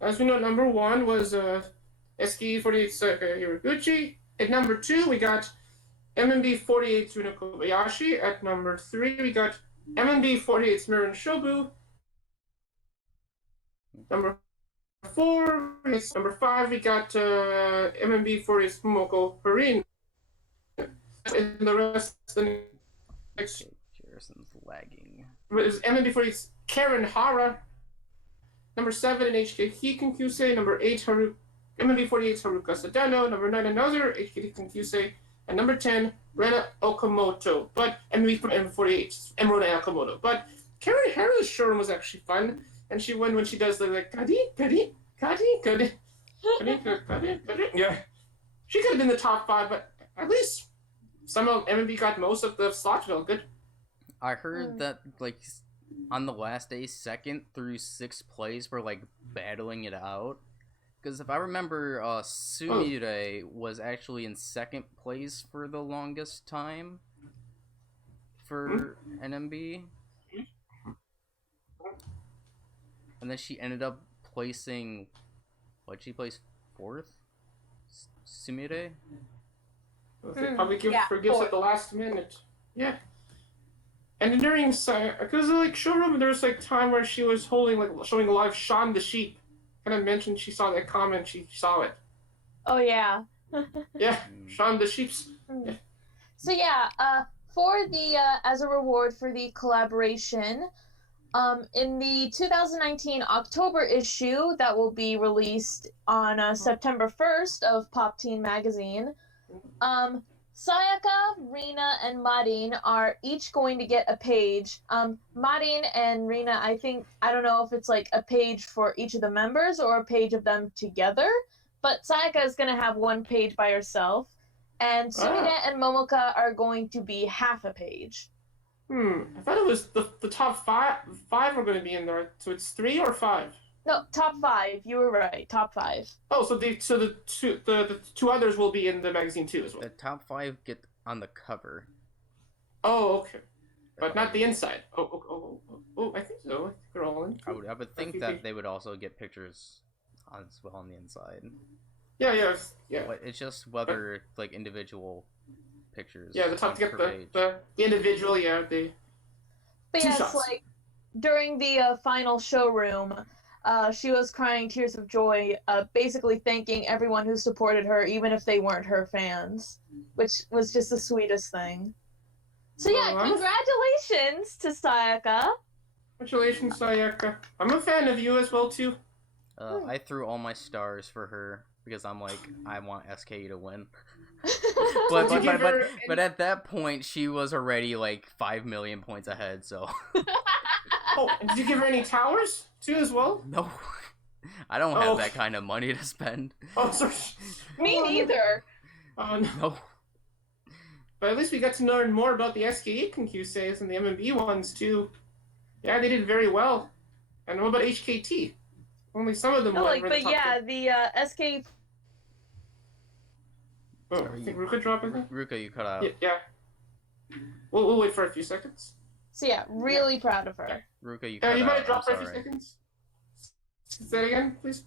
as we know, number 1 was SKE48 Hiraguchi. At number 2, we got MMB48 Tsuno Kobayashi. At number 3, we got MMB48 Mirin Shobu. Number 4, number 5, we got MMB48 Momoko Harin. And the rest of the next Okay, Jerison's lagging. is MMB48 Karen Hara. Number 7 in HKT Kenkyusei. Number 8 MMB48 Haruka Sadano. Number 9 another HKT Kenkyusei. And number 10 Rena Okamoto. But MMB48 Emrona Okamoto. But Karen Hara's showroom was actually fun, and she won when she does the like kadi. Yeah, she could have been the top 5, but at least somehow MMB got most of the slots. Well, good. I heard that like on the last day, 2nd through 6th place were like battling it out. Because if I remember, Sumire was actually in 2nd place for the longest time for NMB. And then she ended up placing, what, she placed 4th? Sumire? They probably forgives fourth. at the last minute. Yeah. And during, because like showroom, there was like time where she was showing live Shaun the Sheep. Kind of mentioned she saw that comment, she saw it. Oh yeah. Yeah, Shaun the Sheep's. Yeah. So yeah, for the as a reward for the collaboration, in the 2019 October issue that will be released on September 1st of Pop Teen Magazine, Sayaka, Rina, and Marin are each going to get a page. Marin and Rina, I don't know if it's like a page for each of the members or a page of them together, but Sayaka is going to have one page by herself, and Sumire and Momoka are going to be half a page. I thought it was the top 5 were going to be in there, so it's 3 or 5? No, top 5. You were right. Top 5. Oh, so the 2 others will be in the magazine too as well. The top 5 get on the cover. Oh, okay. But not the inside. Oh, I think so. I think they're all in. I would think that they would also get pictures as well on the inside. Yeah. But it's just whether like individual pictures. Yeah, the top to get per page. the individual. Yeah, they. But Two yes, shots. like during the final showroom, she was crying tears of joy, basically thanking everyone who supported her, even if they weren't her fans, which was just the sweetest thing. So yeah, congratulations to Sayaka. Congratulations, Sayaka. I'm a fan of you as well too. I threw all my stars for her because I'm like, I want SKE to win. But at that point, she was already like 5 million points ahead. So. Oh, and did you give her any towers too as well? No, I don't have that kind of money to spend. Oh, sorry. Me neither. No. But at least we got to learn more about the SKE Kenkyuseis and the MMB ones too. Yeah, they did very well. And what about HKT? Only some of them went. But yeah, the SK. Oh, I think Ruka dropped in there. Ruka, you cut out. Yeah. We'll wait for a few seconds. So yeah, really proud of her. Ruka, you cut out. You might have dropped for a I'm few sorry. seconds. Say that again, please.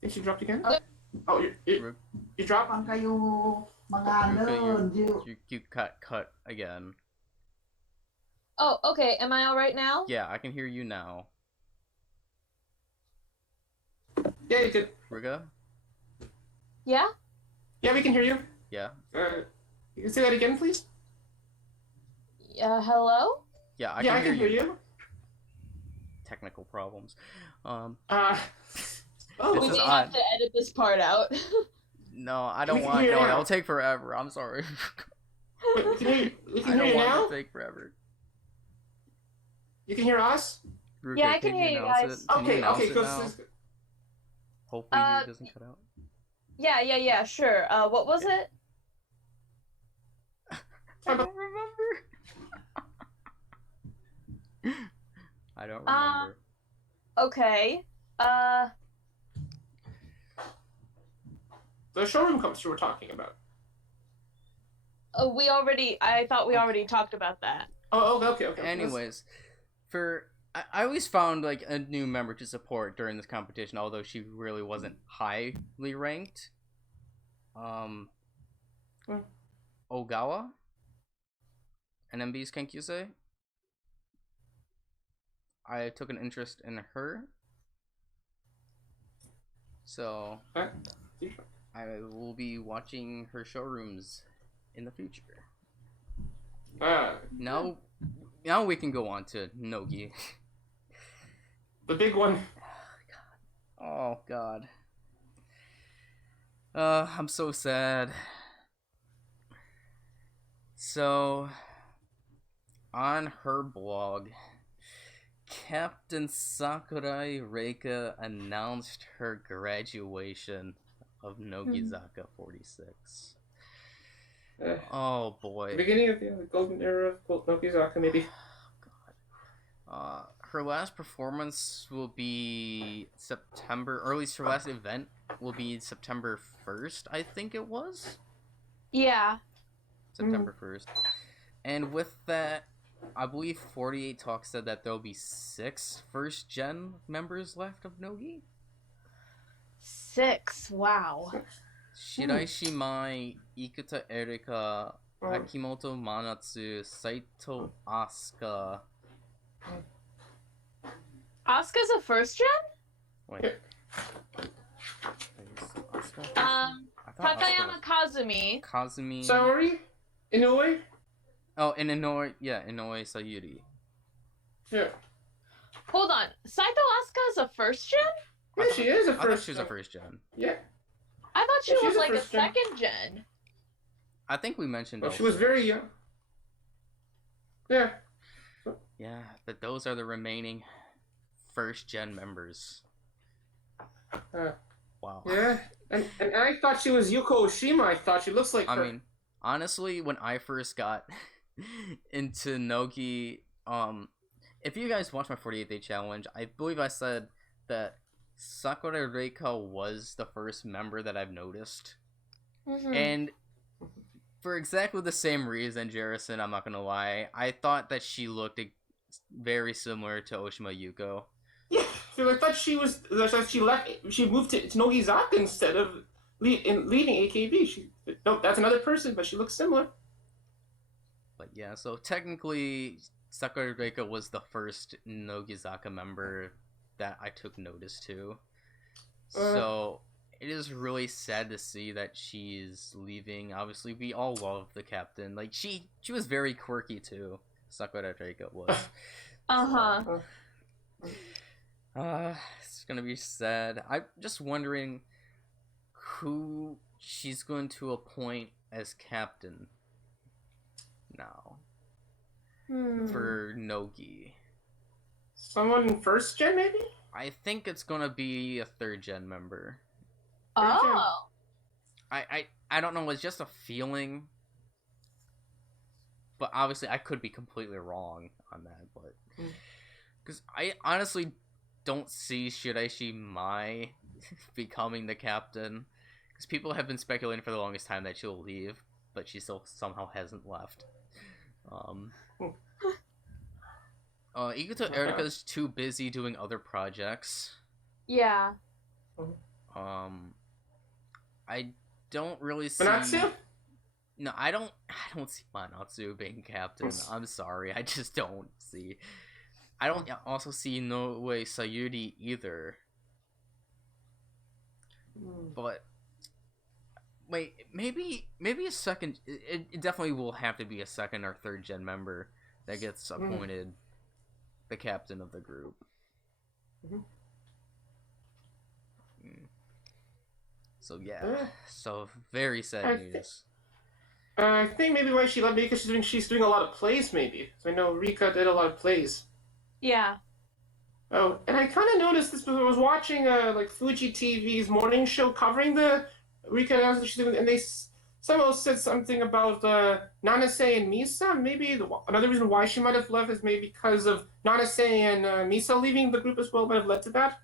Think she dropped again? Oh, you dropped? Ruka, you cut again. Oh, okay. Am I all right now? Yeah, I can hear you now. Yeah, you could. Ruka? Yeah? Yeah, we can hear you. Yeah. You can say that again, please? Hello? Yeah, I Yeah, can hear you. Technical problems. Oh, This We is may odd. have to edit this part out. No, I don't We can want. hear No, now. that'll take forever. I'm sorry. wait, we can hear you. We I can hear don't you want now? it to take forever. You can hear us? Ruka, Yeah, I can hear you announce guys. it? Can you announce it go. now? Hopefully Uh, it doesn't cut out. Yeah, sure. What was it? I don't remember. I don't remember. Okay. The showroom comes you were talking about. I thought we already talked about that. Oh, okay. Anyways, I always found like a new member to support during this competition, although she really wasn't highly ranked. Ogawa, NMB's Kenkyusei. I took an interest in her, so I will be watching her showrooms in the future. Now we can go on to Nogi. The big one. Oh god. I'm so sad. So, on her blog, Captain Sakurai Reika announced her graduation of Nogizaka 46. Oh boy. Beginning of the golden era of Nogizaka, maybe. God. Her last performance will be September, or at least her last event will be September 1st, I think it was? Yeah. September 1st. And with that, I believe 48 Talk said that there'll be 6 first gen members left of Nogi. 6, wow. Shiraishi Mai, Ikuta Erika, Akimoto Manatsu, Saito Asuka. Asuka's a first gen? Wait. Takayama Kazumi. Kazumi. Saori? Inoue? Oh, and Inoue Sayuri. Yeah. Hold on. Saito Asuka is a first gen? Yeah, she is a first. I thought she was a first gen. Yeah. I thought she Yeah, was she's a like a first gen. second gen. I think we mentioned. Well, she was very young. Yeah. Yeah, but those are the remaining first gen members. Wow. Yeah, and I thought she was Yuko Oshima. I thought she looks like her. I mean, honestly, when I first got into Nogi, if you guys watched my 48-day challenge, I believe I said that Sakura Reika was the first member that I've noticed. Mm-hmm. And for exactly the same reason, Jerison, I'm not gonna lie, I thought that she looked very similar to Oshima Yuko. Yeah, so I thought she was. She moved to Nogizaka instead of leaving AKB. No, that's another person, but she looks similar. But yeah, so technically, Sakura Reika was the first Nogizaka member that I took notice to. So it is really sad to see that she's leaving. Obviously, we all love the captain. Like she was very quirky too. Sakura Reika was. It's gonna be sad. I'm just wondering who she's going to appoint as captain now for Nogi. Someone in first gen, maybe? I think it's gonna be a third gen member. Oh. I don't know. It's just a feeling, but obviously I could be completely wrong on that. But because I honestly don't see Shiraishi Mai becoming the captain, because people have been speculating for the longest time that she'll leave, but she still somehow hasn't left. Ikuto Erika's too busy doing other projects. Yeah. I don't really see. Manatsu? No, I don't see Manatsu being captain. I'm sorry, I just don't see. I don't also see Inoue Sayuri either. But wait, maybe a second. It definitely will have to be a second or third gen member that gets appointed the captain of the group. Mm-hmm. So yeah, so very sad news. I think maybe why she left because she's doing a lot of plays maybe. So I know Rika did a lot of plays. Yeah. Oh, and I kind of noticed this because I was watching like Fuji TV's morning show covering the Rika announcement she's doing, and they somehow said something about Nanase and Misa. Maybe another reason why she might have left is maybe because of Nanase and Misa leaving the group as well might have led to that.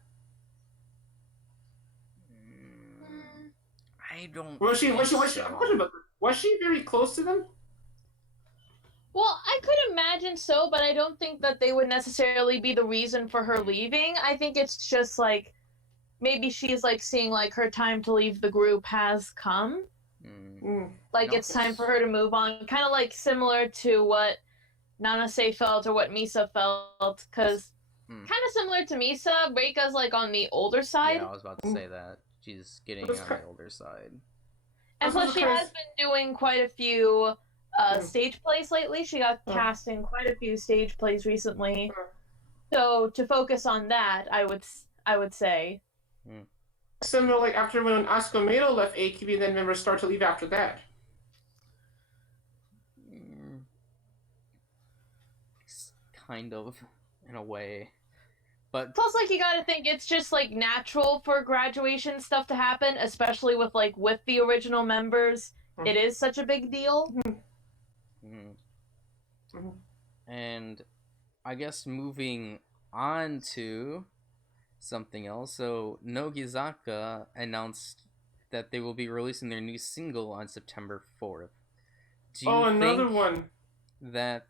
I don't. Was she? I'm so. wondering about that. Was she very close to them? Well, I could imagine so, but I don't think that they would necessarily be the reason for her leaving. I think it's just like maybe she's like seeing like her time to leave the group has come. Like it's time for her to move on. Kind of like similar to what Nanase felt or what Misa felt, because kind of similar to Misa, Reika's like on the older side. Yeah, I was about to say that. She's getting on the older side. And plus, she has been doing quite a few stage plays lately. She got cast in quite a few stage plays recently. So to focus on that, I would say. Similar, like after when Asuka Mado left AKB, then members start to leave after that. Kind of, in a way. But plus, like, you gotta think it's just like natural for graduation stuff to happen, especially with the original members. It is such a big deal. And I guess moving on to something else. So Nogizaka announced that they will be releasing their new single on September 4th. Do you another think one. That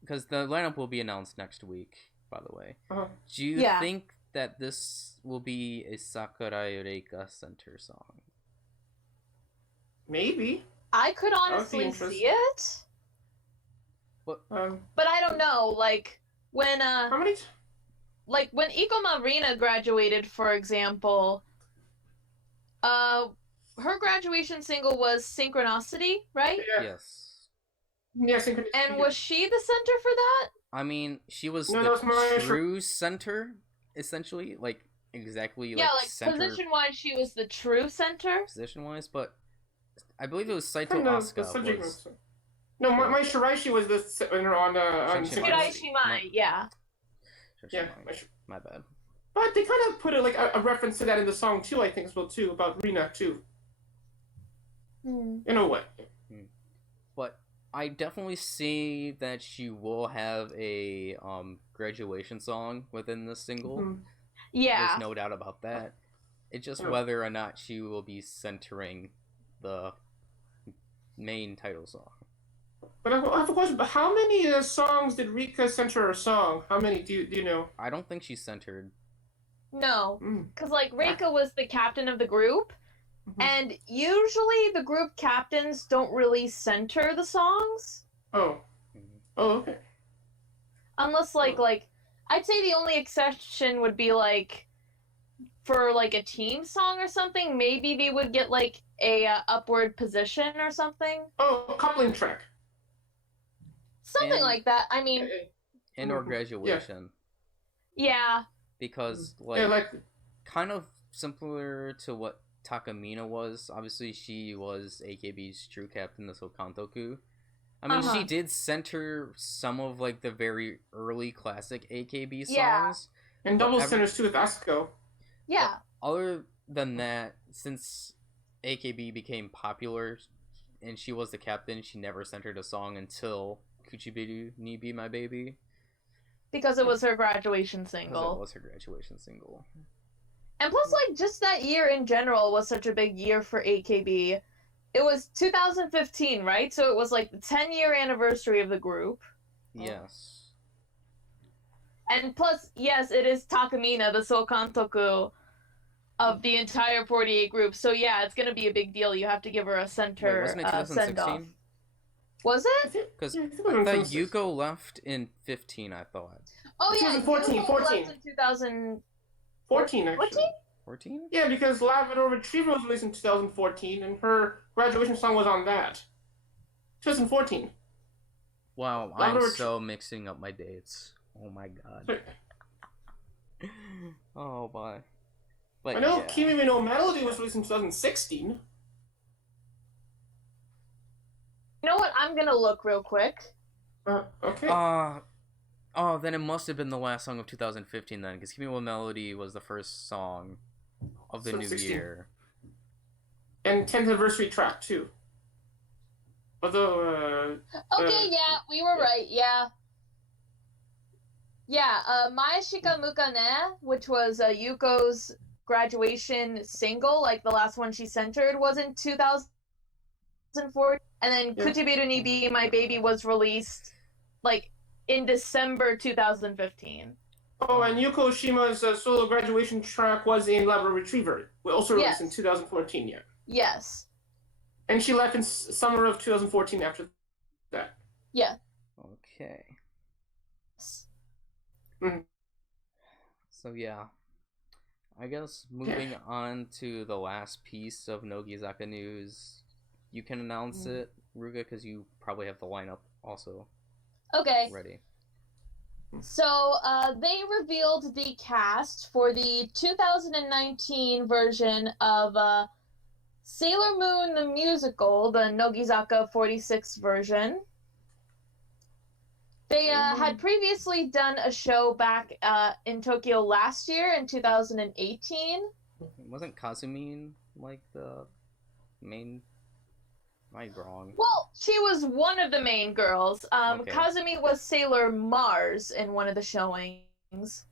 because the lineup will be announced next week, by the way. Do you think that this will be a Sakura Eureka Center song? Maybe. I could honestly see it. But I don't know. Like when how many? Like when Iko Marina graduated, for example, her graduation single was Synchronicity, right? Yeah. Yes. Yeah, Synchronicity. And was she the center for that? I mean, she was the true center, essentially. Like, exactly, like center. Position-wise, she was the true center. Position-wise, but I believe it was Saito Asuka. No, my Shiraishi was the center on Shiraishi Mai, yeah. Yeah, my bad. But they kind of put it like a reference to that in the song too, I think as well too, about Rina too. In a way. But I definitely see that she will have a graduation song within the single. Yeah. There's no doubt about that. It's just whether or not she will be centering the main title song. But I have a question. But how many songs did Rika center her song? How many do you know? I don't think she's centered. No, because like Reika was the captain of the group, and usually the group captains don't really center the songs. Oh, okay. Unless like I'd say the only exception would be like for like a team song or something. Maybe they would get like a upward position or something. Oh, a coupling track. Something like that. I mean, and or graduation. Yeah. Because kind of similar to what Takamina was. Obviously, she was AKB's true captain, the Sokantoku. I mean, she did center some of like the very early classic AKB songs. And double centers too with Asuko. Yeah. But other than that, since AKB became popular and she was the captain, she never centered a song until Kuchibiru ni Be My Baby. Because it was her graduation single. It was her graduation single. And plus, like, just that year in general was such a big year for AKB. It was 2015, right? So it was like the 10-year anniversary of the group. Yes. And plus, yes, it is Takamina, the Sokantoku of the entire 48 group. So yeah, it's gonna be a big deal. You have to give her a center wasn't it 2016? send-off. Was it? Because I thought Yuko left in 15, I thought. Oh yeah, 2014, Yuko left in 2014, 14 actually. 14? Yeah, because Labrador Retriever was released in 2014, and her graduation song was on that. 2014. Wow, I'm Labrador so mixing up my dates. Oh my god. Oh boy. But I know yeah. Kimi no Melody was released in 2016. You know what? I'm gonna look real quick. Okay. Oh, then it must have been the last song of 2015 then, because Kimi no Melody was the first song of the new 16. year. And 10th anniversary track, too. Although, Okay, yeah, we were right, yeah. Yeah, Mae Shika Muka Ne, which was Yuko's graduation single, like the last one she centered, was in 2004. And then Yeah. Kuchibiru ni Bi, My Baby, was released, like, in December 2015. Oh, and Yuko Oshima's solo graduation track was in Labrador Retriever, also released in Yes. 2014, yeah. Yes. And she left in summer of 2014 after that. Yeah. Okay. Mhm. So yeah. I guess moving on to the last piece of Nogizaka news. You can announce it, Ruga, because you probably have the lineup also Okay. ready. So, they revealed the cast for the 2019 version of Sailor Moon the Musical, the Nogizaka 46 version. They had previously done a show back in Tokyo last year in 2018. Wasn't Kazumine like the main? Am I wrong? Well, she was one of the main girls. Okay. Kazumi was Sailor Mars in one of the showings.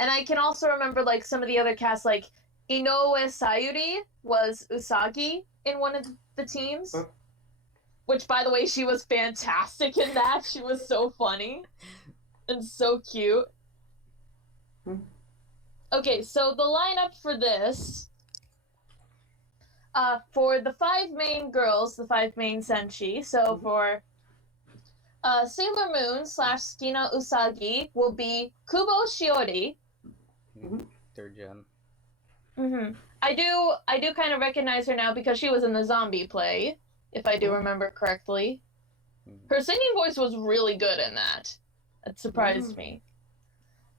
And I can also remember, like, some of the other casts, like, Inoue Sayuri was Usagi in one of the teams. Which, by the way, she was fantastic in that. She was so funny. And so cute. Okay, so the lineup for this... for the 5 main girls, the 5 main senshi, so for Sailor Moon / Skina Usagi will be Kubo Shiori. Third gen. I do kind of recognize her now because she was in the zombie play, if I do remember correctly. Her singing voice was really good in that. It surprised me.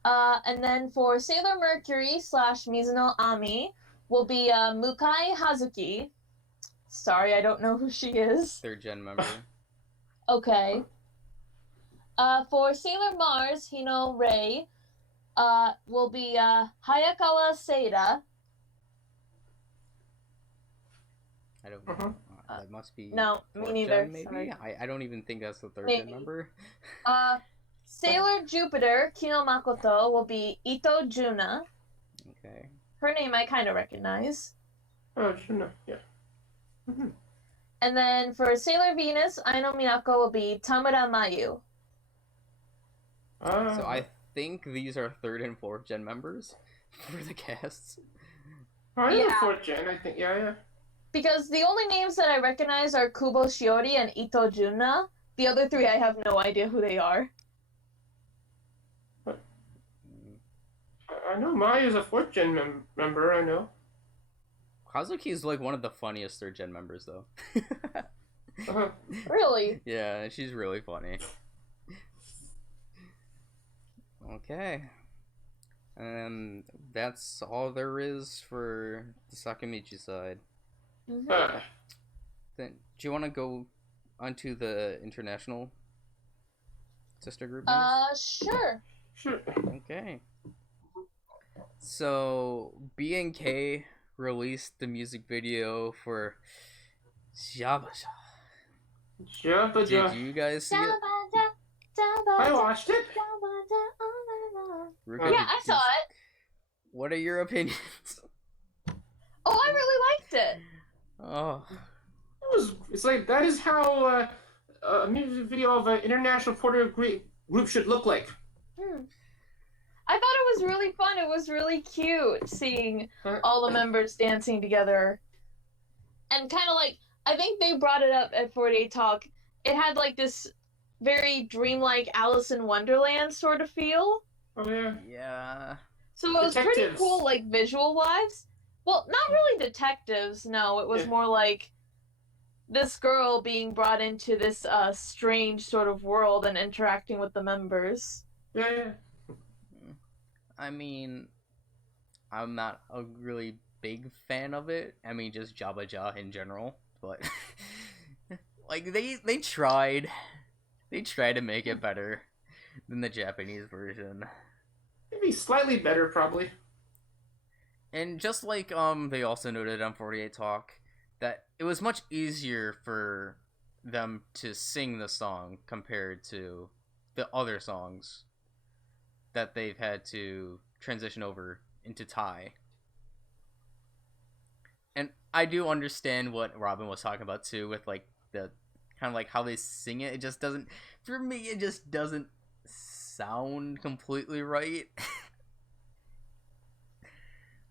And then for Sailor Mercury / Mizuno Ami will be Mukai Hazuki. Sorry, I don't know who she is. Third gen member. Okay. For Sailor Mars, Hino Rei, will be Hayakawa Seida. I don't know. That must be. No, me fourth neither. gen, maybe? Sorry. I don't even think that's the third Maybe. gen member. Sailor Jupiter, Kino Makoto, will be Ito Juna. Okay. Her name I kind of recognize. Oh, sure, yeah. And then for Sailor Venus, Aino Minako will be Tamura Mayu. So I think these are third and fourth gen members for the casts. Probably the Yeah. 4th gen, I think, yeah. Because the only names that I recognize are Kubo Shiori and Ito Juna. The other 3 I have no idea who they are. I know Maya's a 4th gen member, I know. Kazuki is like one of the funniest third gen members though. Really? Yeah, she's really funny. Okay. And that's all there is for the Sakamichi side. Then, do you want to go onto the international sister group news? Sure. Sure. Okay. So, B&K released the music video for Jabaja. Jabaja. Did you guys see it? I watched it. Ruka, Yeah, I saw it. What are your opinions? Oh, I really liked it. Oh. It's like, that is how a music video of an international porter group should look like. I thought it was really fun. It was really cute seeing all the members dancing together. And kind of like, I think they brought it up at 48 Talk. It had like this very dreamlike Alice in Wonderland sort of feel. Oh, yeah. Yeah. So it was pretty Detectives. cool, like, visual-wise. Well, not really detectives, no. It was more like this girl being brought into this strange sort of world and interacting with the members. Yeah. I mean, I'm not a really big fan of it. I mean, just Jabaja in general, but like they tried to make it better than the Japanese version. Maybe slightly better, probably. And just like they also noted on 48 Talk that it was much easier for them to sing the song compared to the other songs that they've had to transition over into Thai. And I do understand what Robin was talking about too, with like the kind of like how they sing it. It just doesn't, for me, it just doesn't sound completely right.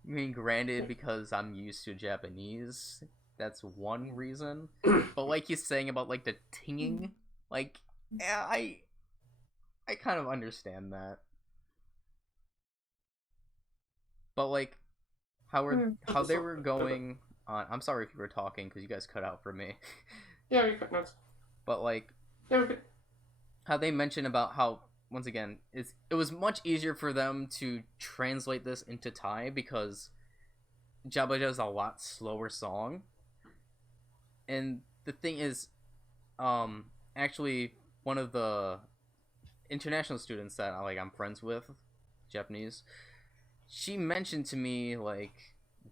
I mean, granted, because I'm used to Japanese, that's one reason. But like he's saying about like the tinging, like yeah, I kind of understand that. But like how they were going on. I'm sorry if you were talking because you guys cut out for me. Yeah, we cut notes. But like how they mentioned about how once again it was much easier for them to translate this into Thai because Jabaja is a lot slower song. And the thing is, actually one of the international students that I'm friends with, Japanese, she mentioned to me like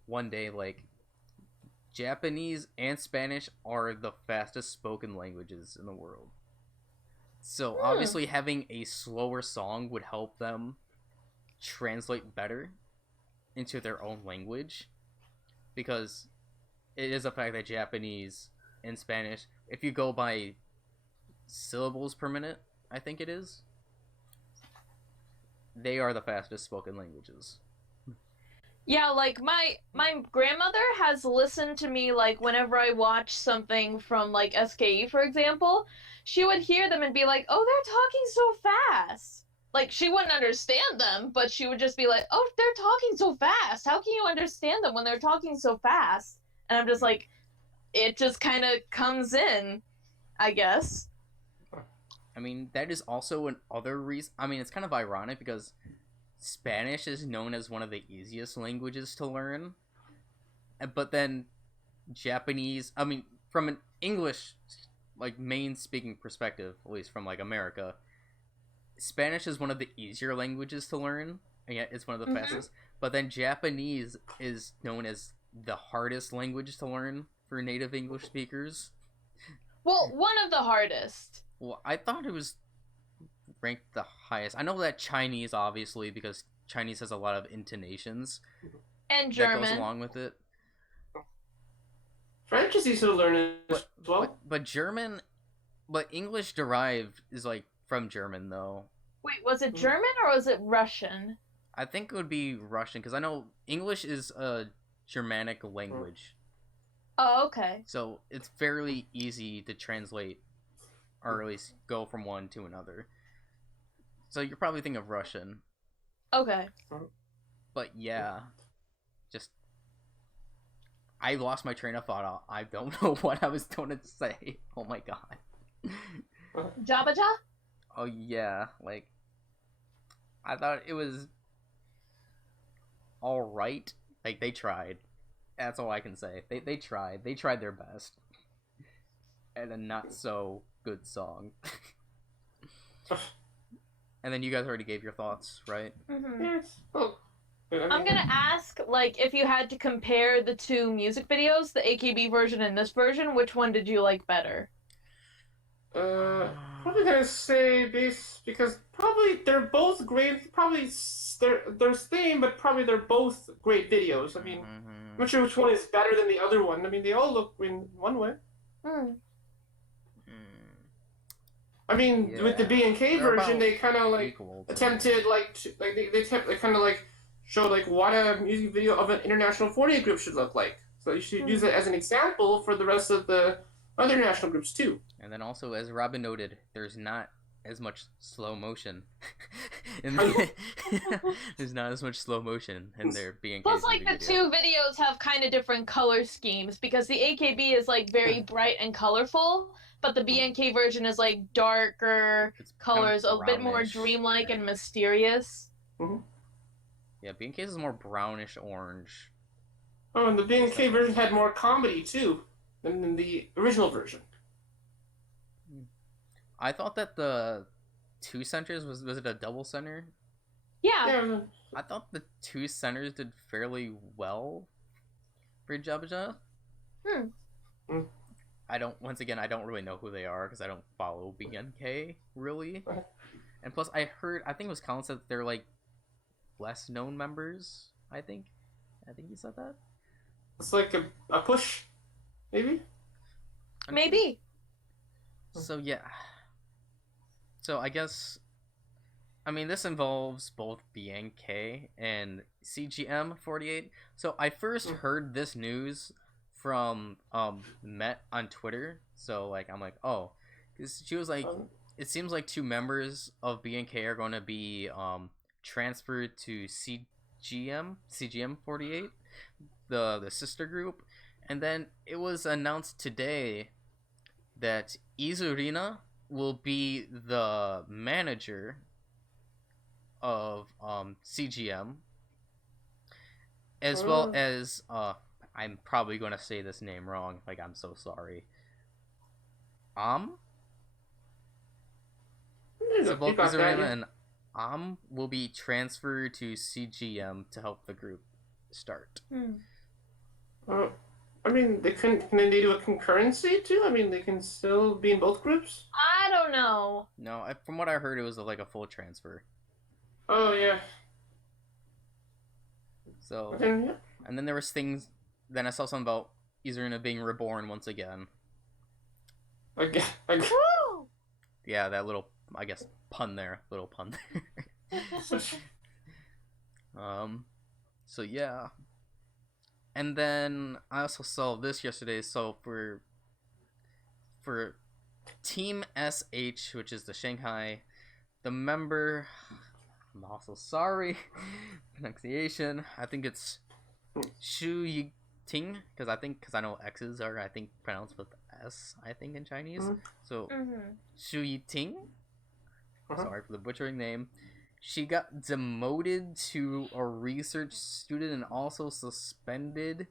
one day like Japanese and Spanish are the fastest spoken languages in the world. So obviously having a slower song would help them translate better into their own language, because it is a fact that Japanese and Spanish, if you go by syllables per minute, I think it is, they are the fastest spoken languages. Yeah, like my grandmother has listened to me like whenever I watch something from like SKE, for example, she would hear them and be like, "Oh, they're talking so fast." Like she wouldn't understand them, but she would just be like, "Oh, they're talking so fast. How can you understand them when they're talking so fast?" And I'm just like, it just kind of comes in, I guess. I mean, that is also another reason. I mean, it's kind of ironic because Spanish is known as one of the easiest languages to learn, but then Japanese, I mean, from an English, like, main speaking perspective, at least from, like, America, Spanish is one of the easier languages to learn, and yet it's one of the fastest, but then Japanese is known as the hardest language to learn for native English speakers. Well, one of the hardest. Well, I thought it was ranked the highest. I know that Chinese, obviously, because Chinese has a lot of intonations. And German. That goes along with it. French is easy to learn as well. But German, but English derived is like from German though. Wait, was it German or was it Russian? I think it would be Russian because I know English is a Germanic language. Oh, okay. So it's fairly easy to translate, or at least go from one to another. So you're probably thinking of Russian. Okay. But yeah, just I lost my train of thought. I don't know what I was going to say. Oh my god. Jabaja? Oh yeah, like I thought it was all right. Like they tried. That's all I can say. They tried. They tried their best. And a not so good song. And then you guys already gave your thoughts, right? Mm-hmm. Yes. Oh. I'm gonna ask, like, if you had to compare the two music videos, the AKB version and this version, which one did you like better? Probably gonna say BiSH because probably they're both great. Probably they're same, but probably they're both great videos. I mean, I'm not sure which one is better than the other one. I mean, they all look in one way. I mean, Yeah. with the B and K They're version, about they kind of like equal to attempted they kind of like showed like what a music video of an international 48 group should look like. So you should use it as an example for the rest of the other national groups too. And then also, as Robin noted, there's not as much slow motion. There's not as much slow motion in their BNK. Plus, like, the two videos have kind of different color schemes, because the AKB is, like, very bright and colorful, but the BNK version is, like, darker colors, a bit more dreamlike and mysterious. Mm-hmm. Yeah, BNK's is more brownish orange. Oh, and the BNK version had more comedy, too, than in the original version. I thought that the 2 centers was it a double center? Yeah. I thought the 2 centers did fairly well for Jabaja. I don't really know who they are because I don't follow BNK really. And plus I think it was Colin said that they're like less known members, I think he said that. It's like a push, maybe? Maybe. So yeah. So I guess, I mean, this involves both BNK and CGM48. So I first heard this news from Met on Twitter. So like I'm like, oh, because she was like, it seems like 2 members of BNK are going to be transferred to CGM48, the sister group, and then it was announced today that Izurina will be the manager of CGM, as well as I'm probably gonna say this name wrong, like I'm so sorry. So both Izurina and will be transferred to CGM to help the group start. I mean, can they do a concurrency too? I mean, they can still be in both groups? I don't know. No, from what I heard, it was like a full transfer. Oh, yeah. So, Okay, yeah. and then there was things, then I saw something about Izurina being reborn once again. Yeah, that little, I guess, pun there. So yeah. And then I also saw this yesterday. So for Team SH, which is the Shanghai, the member, I'm also sorry, pronunciation. I think it's Shu Yiting, because I know X's are pronounced with S. I think in Chinese. So Shu Yiting. Sorry for the butchering name. She got demoted to a research student and also suspended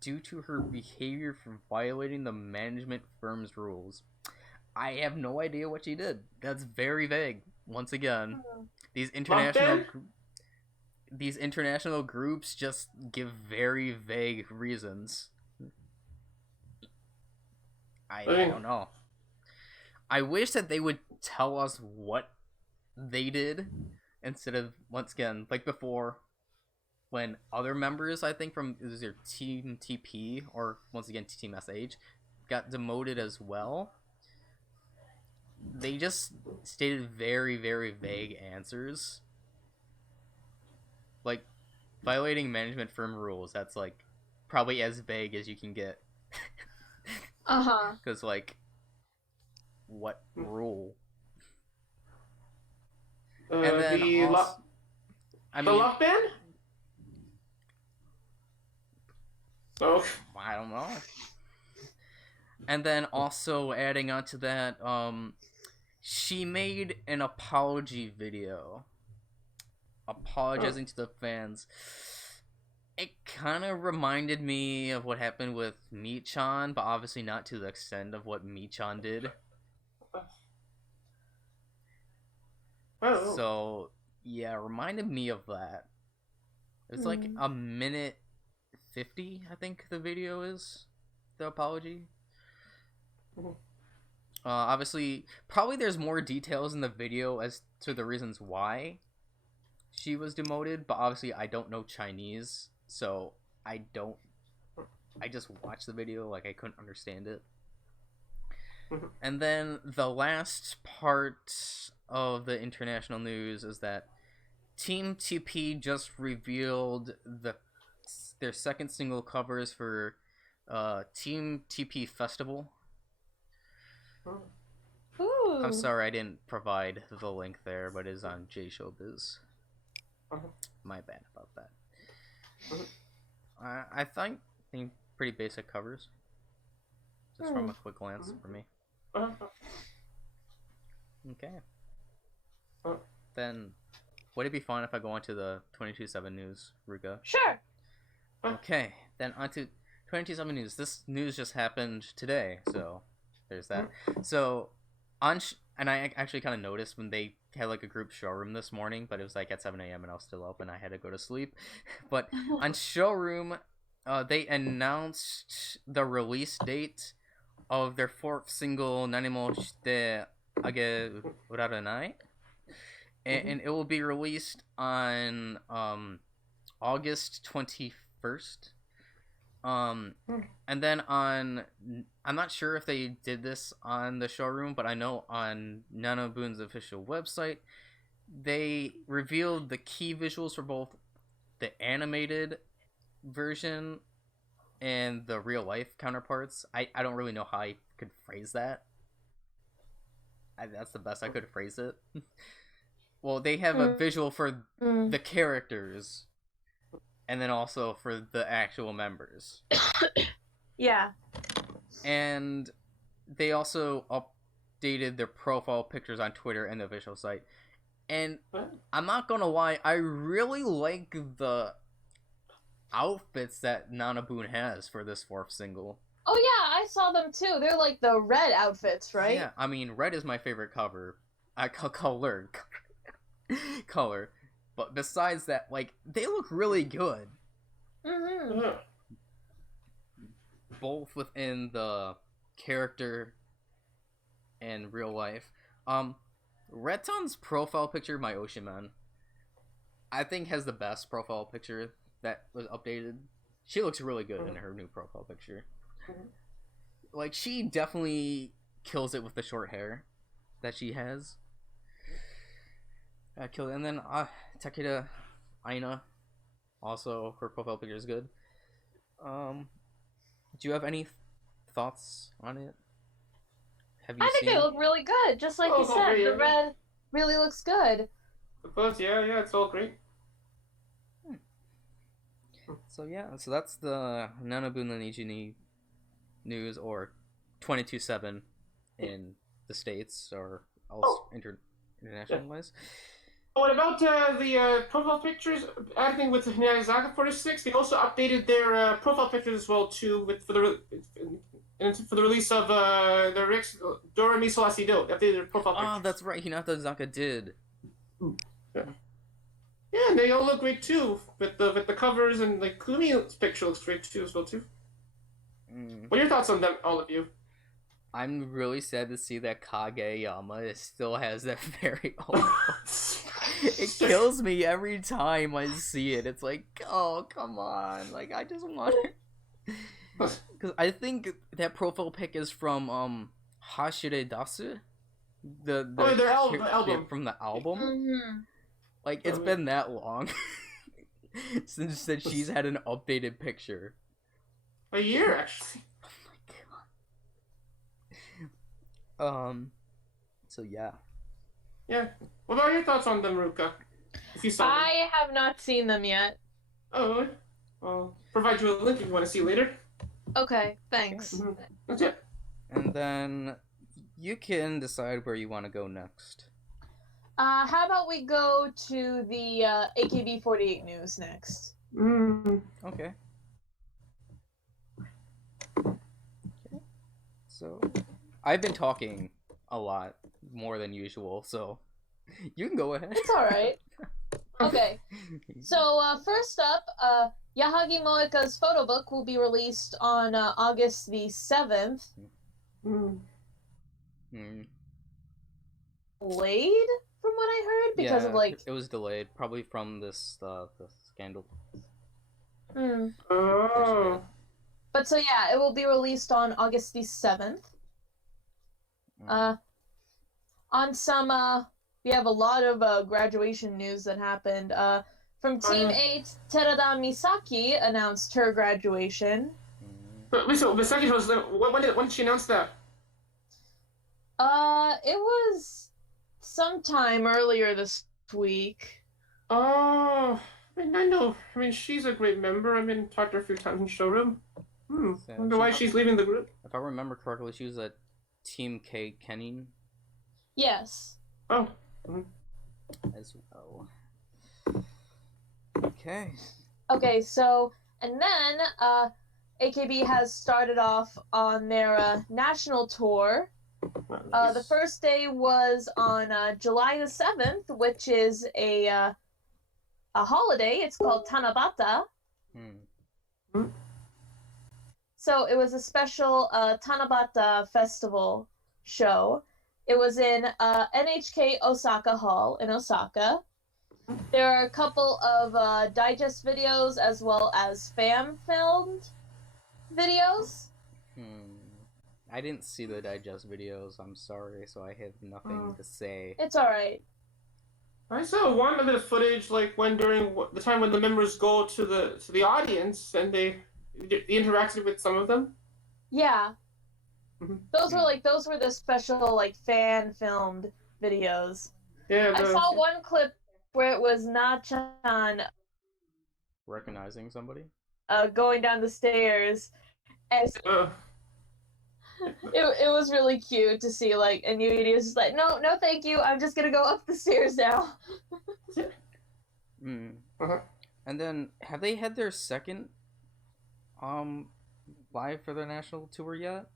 due to her behavior for violating the management firm's rules. I have no idea what she did. That's very vague. Once again, these international groups just give very vague reasons. I don't know. I wish that they would tell us what they did instead of, once again, like before, when other members, I think from either Team TP or once again Team SH got demoted as well. They just stated very, very vague answers. Like, violating management firm rules, that's like probably as vague as you can get. Because like, what rule? And then the lock band? Oh, I don't know. And then also adding on to that, she made an apology video, apologizing to the fans. It kind of reminded me of what happened with Michan, but obviously not to the extent of what Michan did. Oh. So, yeah, it reminded me of that. It's like a minute 50, I think the video is, the apology. Obviously, probably there's more details in the video as to the reasons why she was demoted, but obviously I don't know Chinese, so I just watched the video, like I couldn't understand it. And then the last part of the international news is that Team TP just revealed their second single covers for Team TP Festival. Ooh. I'm sorry I didn't provide the link there, but it is on JShowbiz. My bad about that. I think pretty basic covers. Just from a quick glance for me. Okay. Then, would it be fun if I go on to the 22/7 news, Ruka? Sure. Okay, then on to 22/7 news. This news just happened today, so there's that. So, and I actually kind of noticed when they had like a group showroom this morning, but it was like at 7 a.m. and I was still up and I had to go to sleep. But on showroom, they announced the release date of their fourth single, Nanimo Shite Age Urarenai. And it will be released on August 21st. And then I'm not sure if they did this on the showroom, but I know on Nanoboon's official website, they revealed the key visuals for both the animated version and the real life counterparts. I don't really know how I could phrase that. That's the best I could phrase it. Well, they have a visual for the characters, and then also for the actual members. Yeah. And they also updated their profile pictures on Twitter and the official site. And I'm not gonna lie, I really like the outfits that Nanaboon has for this fourth single. Oh yeah, I saw them too. They're like the red outfits, right? Yeah, I mean, red is my favorite cover. Color. But besides that, like, they look really good. Both within the character and real life. Reton's profile picture, my Ocean Man, I think has the best profile picture that was updated. She looks really good in her new profile picture. Like, she definitely kills it with the short hair that she has. Killed it. And then Takeda Aina, also her profile picture is good. Do you have any thoughts on it? Have you I think they look really good, just like you said. The red really looks good. Yeah, it's all great. So yeah, so that's the Nanaboon Nijini news, or 22/7 in the States, or else international wise. What about the profile pictures? Acting with Hinayazaka 46, they also updated their profile pictures as well too, for the release of the Rix Doremi Solasi Do. They updated their profile pictures. Oh, that's right. Hinayazaka did. Yeah, and they all look great too with the covers, and like Kumi's picture looks great too as well too. What are your thoughts on them, all of you? I'm really sad to see that Kageyama still has that very old. It kills me every time I see it. It's like, oh, come on. Like, I just want it. Because I think that profile pic is from Hashire Dasu. The album. From the album. Like, it's been that long since that she's had an updated picture. A year, actually. Oh my god. So yeah. Yeah. What about your thoughts on them, Ruka? If you saw them. I have not seen them yet. Oh, I'll provide you a link if you want to see later. Okay, thanks. That's it. And then you can decide where you want to go next. How about we go to the AKB48 news next? Okay. So, I've been talking a lot more than usual, so you can go ahead. It's alright. Okay. So, first up, Yahagi Moeka's photobook will be released on August the 7th. Delayed, from what I heard, because of, like... it was delayed, probably from this, the scandal. Oh. But so, yeah, it will be released on August the 7th. On some, we have a lot of graduation news that happened. From Team 8, Terada Misaki announced her graduation. But listen, Misaki was when did she announce that? It was sometime earlier this week. Oh, I mean, I know. I mean, she's a great member. I mean, talked to her a few times in showroom. So Wonder why she's leaving the group. If I remember correctly, she was at Team K Kenning Yes. Oh. as well. Okay. Okay, so, and then, AKB has started off on their, national tour. The first day was on, July the 7th, which is a holiday. It's called Tanabata. So it was a special, Tanabata festival show. It was in, NHK Osaka Hall in Osaka. There are a couple of digest videos as well as fan-filmed videos. I didn't see the digest videos, I'm sorry, so I have nothing to say. It's alright. I saw one bit of footage, like when during the time when the members go to the audience and they interacted with some of them. Yeah. Those were the special like fan-filmed videos. Yeah. I saw one clip where it was Na-chan Recognizing somebody? Going down the stairs, and it was really cute to see, like, and Yuidi was just like, no, thank you, I'm just gonna go up the stairs now. And then, have they had their second, live for their national tour yet?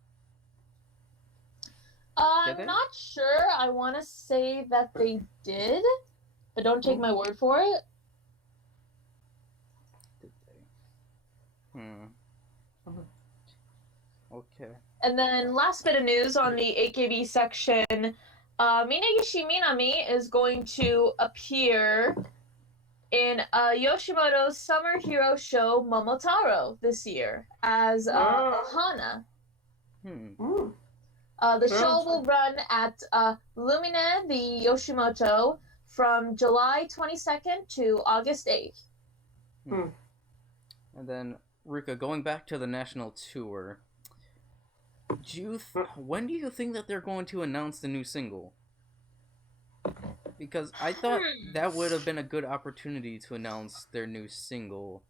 I'm not sure. I want to say that they did, but don't take my word for it. Did they? Okay. And then last bit of news on the AKB section, Minagishi Minami is going to appear in Yoshimoto's Summer Hero Show Momotaro this year as Ohana. The show will run at Lumine the Yoshimoto from July 22nd to August 8th. And then, Rika, going back to the national tour, when do you think that they're going to announce the new single? Because I thought that would have been a good opportunity to announce their new single.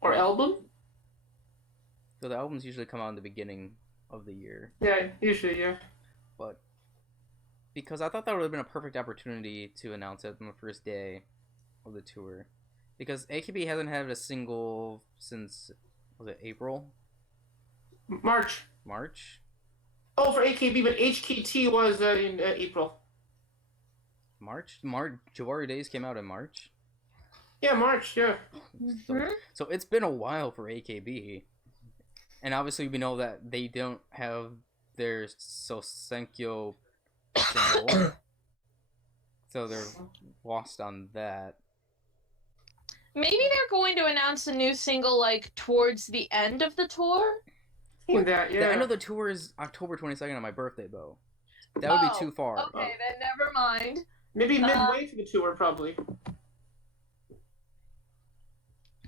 Or album? So the albums usually come out in the beginning of the year. Yeah, usually, yeah. But because I thought that would have been a perfect opportunity to announce it on the first day of the tour. Because AKB hasn't had a single since, was it April? March. Oh, for AKB, but HKT was in April. March? Jawari Days came out in March? Yeah, March, yeah. So it's been a while for AKB. And obviously we know that they don't have their Sosenkyo single. So they're lost on that. Maybe they're going to announce a new single, like, towards the end of the tour? That, yeah. The end of the tour is October 22nd on my birthday, though. That would be too far. Okay, then never mind. Maybe midway to the tour, probably.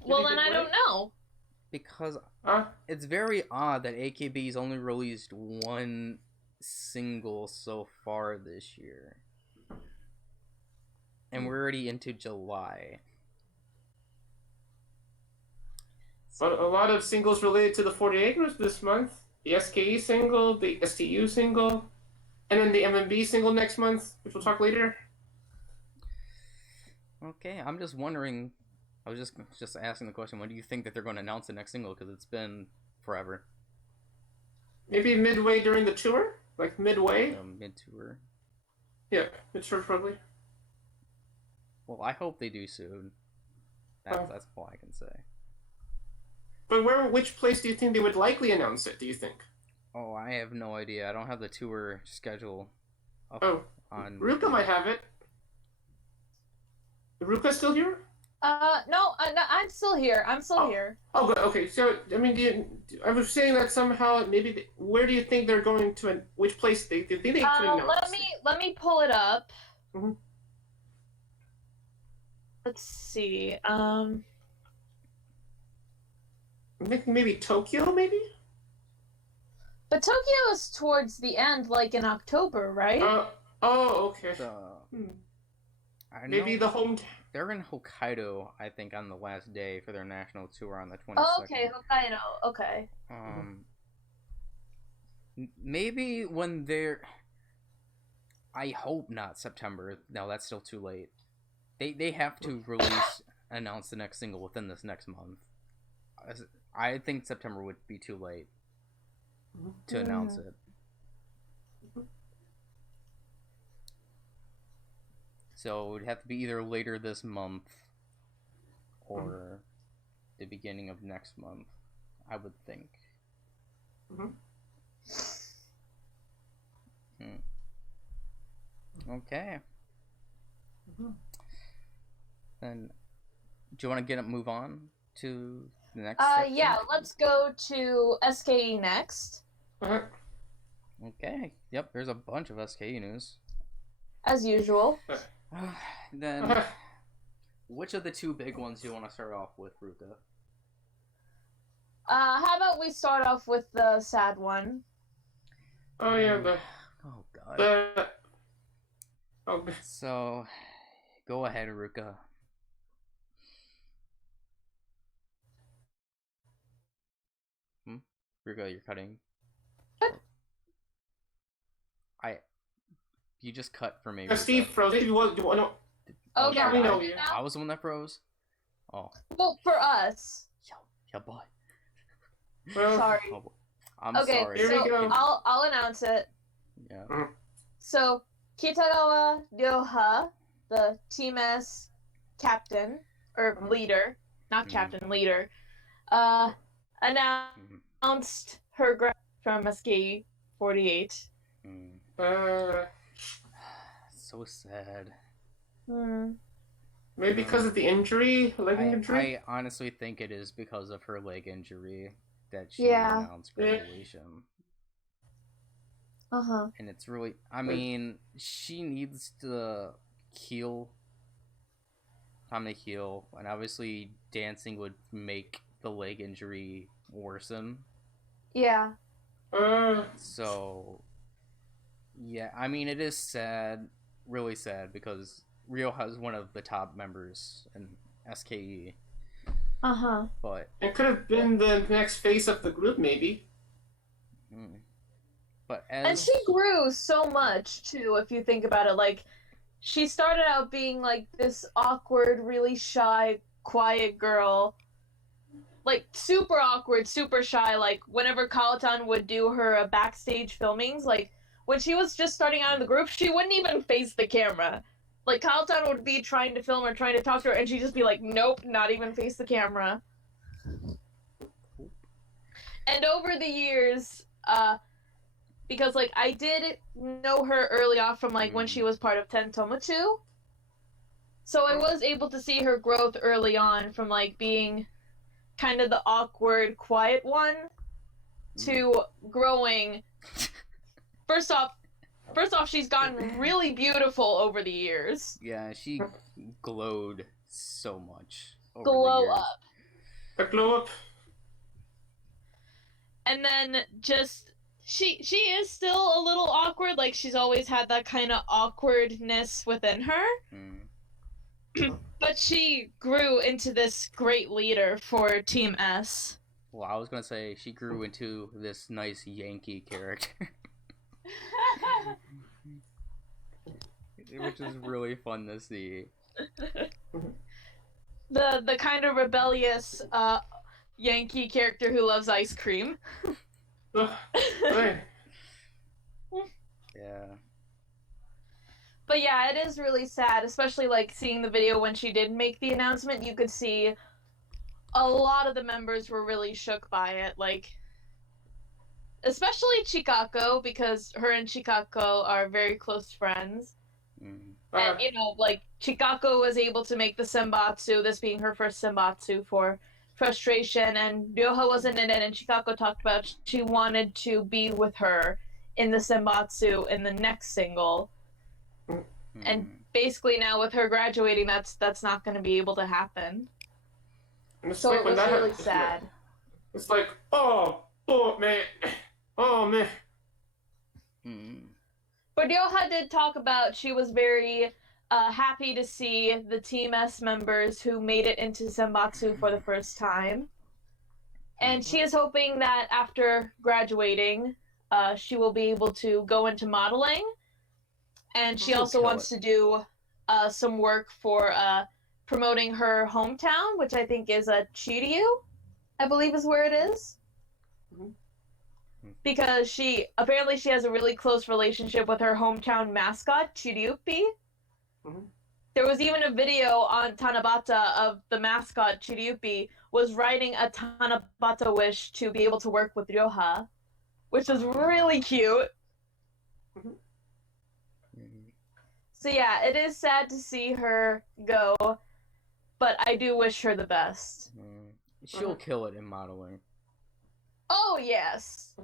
Well, then I don't know. Because it's very odd that AKB's only released one single so far this year. And we're already into July. But a lot of singles related to the 48 groups this month. The SKE single, the STU single, and then the MMB single next month, which we'll talk later. Okay, I'm just wondering. I was just asking the question, when do you think that they're going to announce the next single? Because it's been forever. Maybe midway during the tour? Like midway? Mid-tour. Yeah, mid-tour probably. Well, I hope they do soon. That's all I can say. But which place do you think they would likely announce it, do you think? Oh, I have no idea. I don't have the tour schedule up on... Ruka might have it. Is Ruka still here? No, I'm still here. Here. Oh, good. Okay. So, I mean, I was saying that somehow maybe where do you think they're going to? Which place they think they could announce? Let me pull it up. Let's see. I'm thinking maybe Tokyo, maybe. But Tokyo is towards the end, like in October, right? Oh, okay. I Maybe know the home. they're in Hokkaido, I think, on the last day for their national tour on the 22nd. Oh, okay, Hokkaido. Okay. Maybe when they're. I hope not September. No, that's still too late. They have to announce the next single within this next month. I think September would be too late to announce it. So it would have to be either later this month or the beginning of next month, I would think. Okay. Then, do you want to move on to the next section? Yeah, let's go to SKE next. Okay. Yep, there's a bunch of SKE news. As usual. Then, which of the two big ones do you want to start off with, Ruka? How about we start off with the sad one? Oh yeah, Oh god. Oh. So, go ahead, Ruka. Ruka, you're cutting. You just cut for me. Steve froze. Do you want to? Oh, yeah, we know you. I was the one that froze. Oh. Well, for us. Yeah, boy. Well, sorry. Oh, I'm okay, sorry. Here we go. I'll announce it. Yeah. So, Kitagawa Ryoha, the Team S captain, or leader, not captain, leader, announced her graduation from SKE48. So sad. Maybe because of the injury, leg injury? I honestly think it is because of her leg injury that she announced graduation. And it's really, I mean, she needs to heal. Time to heal. And obviously, dancing would make the leg injury worsen. Yeah. So, yeah, I mean, it is sad, really sad, because Ryoha is one of the top members in SKE. But it could have been the next face of the group, maybe. But and she grew so much too, if you think about it. Like, she started out being like this awkward, really shy, quiet girl. Like, super awkward, super shy. Like, whenever Kaotan would do her backstage filmings, like, when she was just starting out in the group, she wouldn't even face the camera. Like, Kaotan would be trying to film her, trying to talk to her, and she'd just be like, nope, not even face the camera. And over the years, because, like, I did know her early off from, like, when she was part of Ten Tomochu. So I was able to see her growth early on from, like, being kind of the awkward, quiet one to growing. First off, she's gotten really beautiful over the years. Yeah, she glowed so much over Glow the years. up. A glow up. And then just she is still a little awkward. Like, she's always had that kind of awkwardness within her. But she grew into this great leader for Team S. Well, I was gonna say she grew into this nice Yankee character. Which is really fun to see. The kind of rebellious Yankee character who loves ice cream. Yeah. But yeah, it is really sad, especially like seeing the video when she did make the announcement. You could see a lot of the members were really shook by it, like especially Chikako, because her and Chikako are very close friends. And, you know, like, Chikako was able to make the Senbatsu, this being her first Senbatsu, for frustration, and Ryoha wasn't in it, and Chikako talked about she wanted to be with her in the Senbatsu in the next single. And basically now with her graduating, that's not going to be able to happen. And it's So like it when was that really happens, sad. It's like, oh, man. Oh man. But Ryoha did talk about she was very happy to see the Team S members who made it into Senbatsu for the first time. And she is hoping that after graduating, she will be able to go into modeling. And she also wants to do some work for promoting her hometown, which I think is Chiryu, I believe is where it is. Because she has a really close relationship with her hometown mascot, Chiryupi. There was even a video on Tanabata of the mascot, Chiryupi, was writing a Tanabata wish to be able to work with Ryoha, which was really cute. So yeah, it is sad to see her go, but I do wish her the best. She'll kill it in modeling. Oh yes.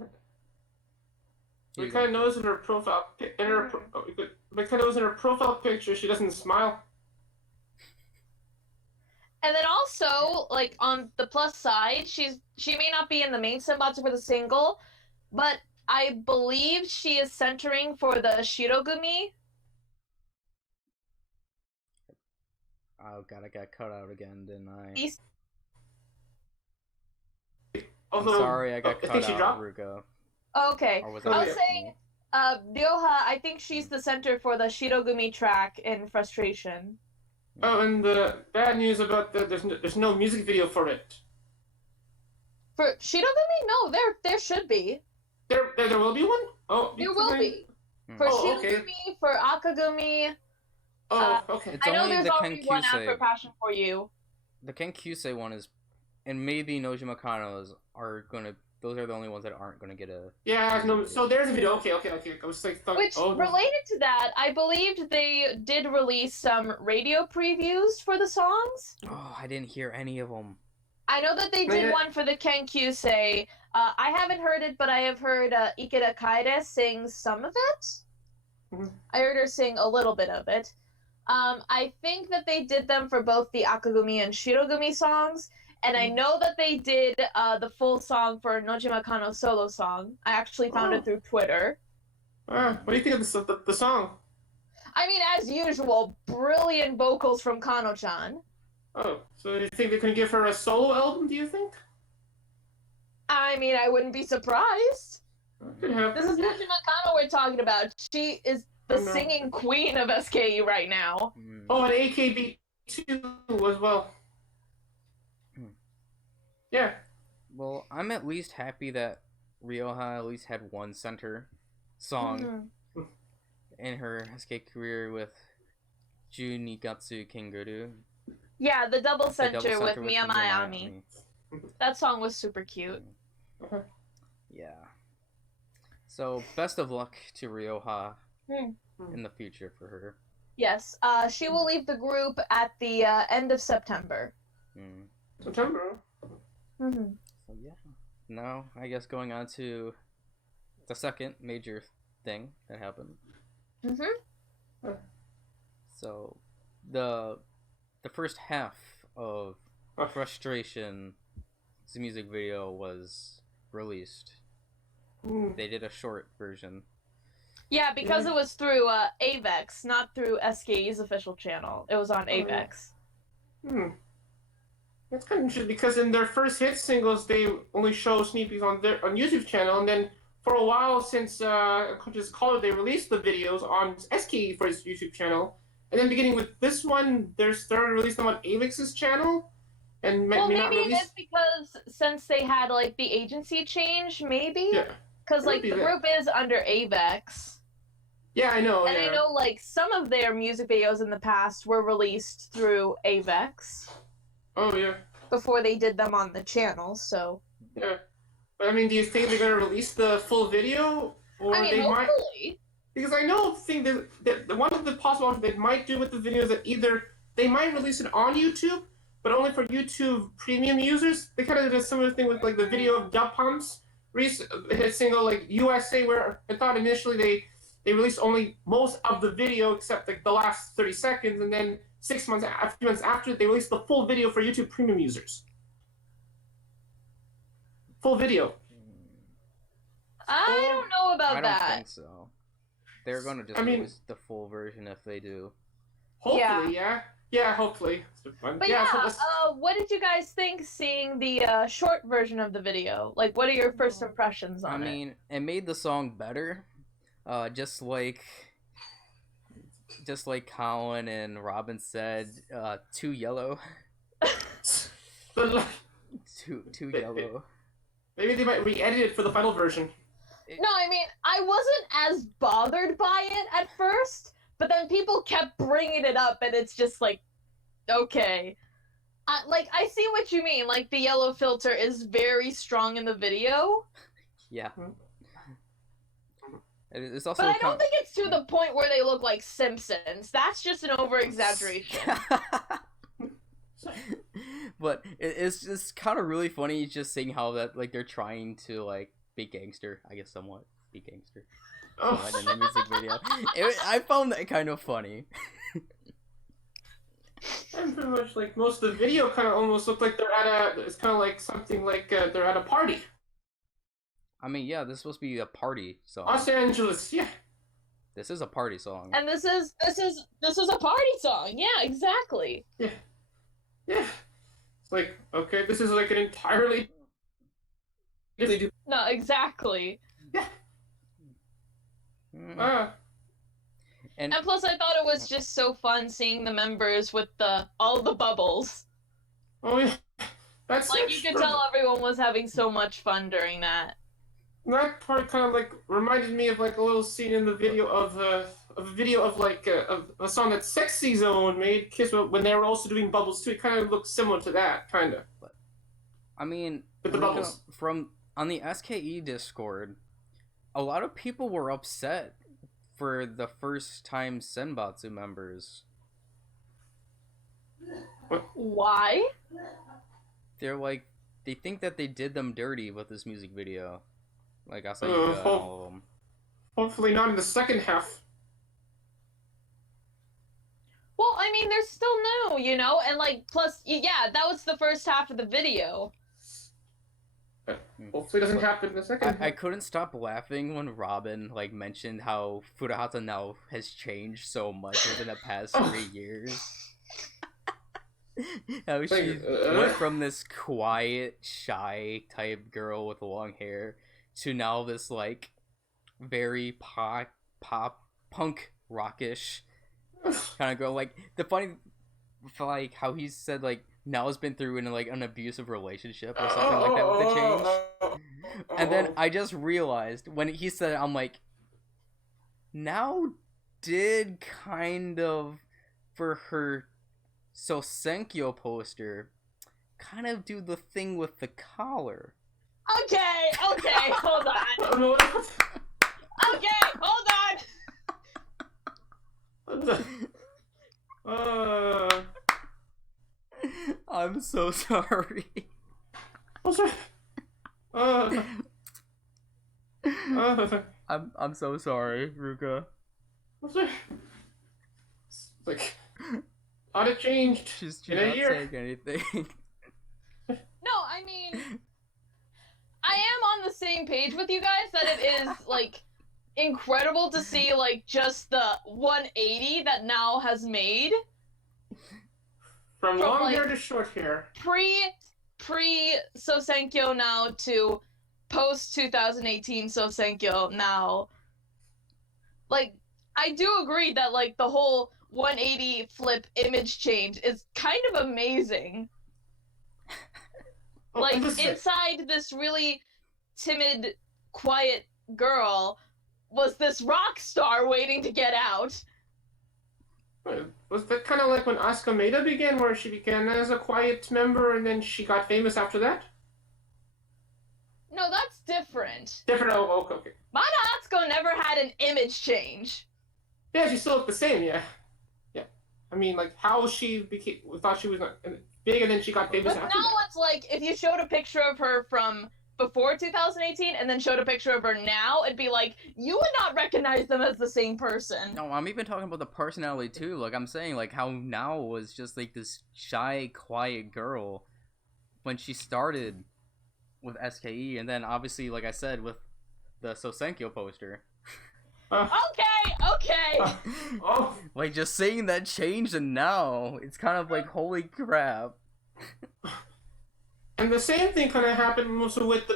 We kind of notice in her profile, picture, she doesn't smile. And then also, like on the plus side, she may not be in the main Senbatsu for the single, but I believe she is centering for the Shirogumi. Oh god, I got cut out again, didn't I? Although, I'm sorry, I got cut out, Ruko. Okay, I was saying, Ryoha, I think she's the center for the Shirogumi track in Frustration. Oh, and the bad news about there's no music video for it. For Shirogumi? No, there should be. There will be one? Oh, there will be. For Shirogumi, for Akagumi. Oh, okay. I know there's already one after Passion for You. The Kenkyusei one is, and maybe Nojima Kano's are gonna. Those are the only ones that aren't gonna get a. Yeah, no. So there's a video. Okay. I was like, related to that, I believed they did release some radio previews for the songs. Oh, I didn't hear any of them. I know that they did one for the Kenkyusei. I haven't heard it, but I have heard Ikeda Kaede sing some of it. I heard her sing a little bit of it. I think that they did them for both the Akagumi and Shirogumi songs, and I know that they did the full song for Nojima Kano's solo song. I actually found it through Twitter. What do you think of the song? I mean, as usual, brilliant vocals from Kano-chan. Oh, so you think they can give her a solo album, do you think? I mean, I wouldn't be surprised. Could happen. This is Nojima Kano we're talking about. She is the singing queen of SKE right now. Oh, and AKB2 as well. Yeah. Well, I'm at least happy that Ryoha at least had one center song in her SK career with Junigatsu Kenguru. Yeah, the double center with Miya Miami. That song was super cute. Yeah. So, best of luck to Ryoha in the future for her. Yes, she will leave the group at the end of September. September? So, yeah. Now, I guess going on to the second major thing that happened. So, the first half of Frustration's music video was released. They did a short version. Yeah, because it was through AVEX, not through SKE's official channel. It was on AVEX. That's kind of interesting because in their first hit singles, they only show sneak peeks on YouTube channel, and then for a while since Galore, they released the videos on SKE for his YouTube channel, and then beginning with this one, they're starting to release them on AVEX's channel, and maybe it's because since they had like the agency change, maybe. Yeah. Because like the group is under AVEX. Yeah, I know. And I know like some of their music videos in the past were released through AVEX. Oh yeah. Before they did them on the channel, so. Yeah, but I mean, do you think they're gonna release the full video, or hopefully. Because I think that one of the possible options they might do with the video is that either they might release it on YouTube, but only for YouTube Premium users. They kind of did a similar thing with like the video of Dub Pump's hit single like USA, where I thought initially they released only most of the video except like the last 30 seconds, and then a few months after, they released the full video for YouTube Premium users. Full video. I don't know I about don't that. think so. They're gonna just I mean- release the full version if they do. Hopefully, yeah, hopefully. But yeah, yeah, so let's- what did you guys think seeing the short version of the video? Like, what are your first impressions I on mean, it made the song better. Just like Colin and Robin said, too yellow. but, like, Too yellow. maybe they might re-edit it for the final version. No, I mean, I wasn't as bothered by it at first, but then people kept bringing it up, and it's just like, okay. Like, I see what you mean. Like, the yellow filter is very strong in the video, Yeah. It's also but I don't think it's to the point where they look like Simpsons. That's just an over-exaggeration. But it's just kind of really funny just seeing how that, like, they're trying to, like, be gangster, I guess, somewhat be gangster somewhat in the music video. I found that kind of funny. And pretty much like most of the video kind of almost looked like they're at it's kind of like something like they're at a party. I mean, yeah, this is supposed to be a party song. Los Angeles, yeah. This is a party song. And this is a party song. Yeah, exactly. Yeah. It's like, okay, this is like an entirely No, exactly. Mm. And plus, I thought it was just so fun seeing the members with all the bubbles. Oh yeah. That's Like, you could tell everyone was having so much fun during that. that part kind of like reminded me of like a little scene in the video of like of a song that Sexy Zone made Kiss when they were also doing bubbles too. It kind of looked similar to that, kind of. I mean, With the bubbles. from on the SKE Discord, a lot of people were upset for the first time Senbatsu members. Why? They're like, they think that they did them dirty with this music video. Like, I saw all of them. Hopefully not in the second half. Well, I mean, they're still new, you know? And, like, plus, yeah, that was the first half of the video. Hopefully it doesn't happen in the second half. I couldn't stop laughing when Robin, like, mentioned how Furahata now has changed so much within the past 3 years. How she went from this quiet, shy type girl with long hair to now this, like, very pop punk rockish kind of girl. Like, the funny, like, how he said, like, now has been through in, like, an abusive relationship or something like that with the change. And then I just realized when he said it, I'm like, now did kind of, for her Sosenkyo poster, kind of do the thing with the collar. Okay, hold on. Okay, hold on. I'm so sorry. I'm so sorry, Ruka. Like, how it changed She's in a not year. saying anything. No, I mean, I am on the same page with you guys that it is, like, incredible to see, like, just the 180 that now has made. From long like, hair to short hair. Pre Sosenkyo now to post 2018 Sosenkyo now. Like, I do agree that, like, the whole 180 flip image change is kind of amazing. Like, inside this really timid, quiet girl was this rock star waiting to get out. Was that kind of like when Asuka Maeda began, where she began as a quiet member and then she got famous after that? No, that's different. Different, okay. Mana Atsuko never had an image change. Yeah, she still looked the same, yeah. I mean, like, how she became, we thought she was not big and then she got famous But after now that. it's like, if you showed a picture of her from before 2018 and then showed a picture of her now, it'd be like, you would not recognize them as the same person. No, I'm even talking about the personality too. Like, I'm saying, like, how now was just like this shy, quiet girl when she started with SKE, and then obviously, like I said, with the Sosenkyo poster. Okay. Oh, Like, just seeing that change and now, it's kind of like, holy crap. and the same thing kind of happened also with the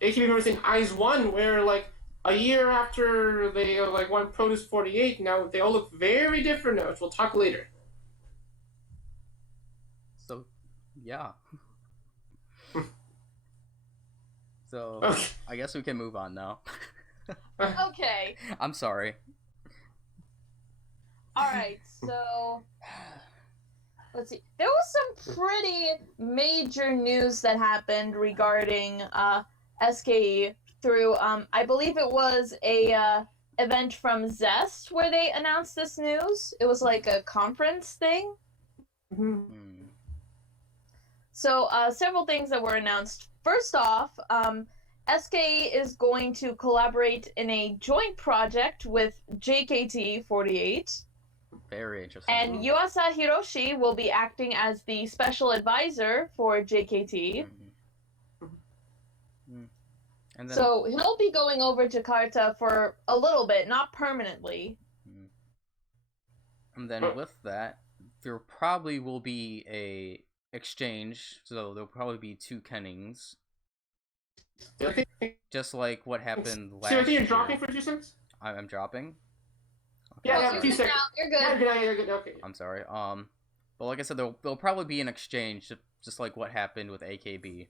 AKB members in Eyes One, where like a year after they like won Produce 48, now they all look very different now, which we'll talk later. So, yeah. So, Okay. I guess we can move on now. Okay. I'm sorry. Alright, so let's see. There was some pretty major news that happened regarding SKE through I believe it was a event from Zest where they announced this news. It was like a conference thing. Mm-hmm. So several things that were announced. First off, SKE is going to collaborate in a joint project with JKT48. Very interesting. And Yuasa Hiroshi will be acting as the special advisor for JKT. And then, So he'll be going over Jakarta for a little bit, not permanently. and then with that, there probably will be a exchange, so there'll probably be 2 Kennings. Just like what happened last So I think you're year. dropping for 2 cents? I'm dropping? Okay. Yeah, You're 2 good seconds. now. You're good. Yeah, you're good. Okay. I'm sorry. But like I said, there'll probably be an exchange, just like what happened with AKB.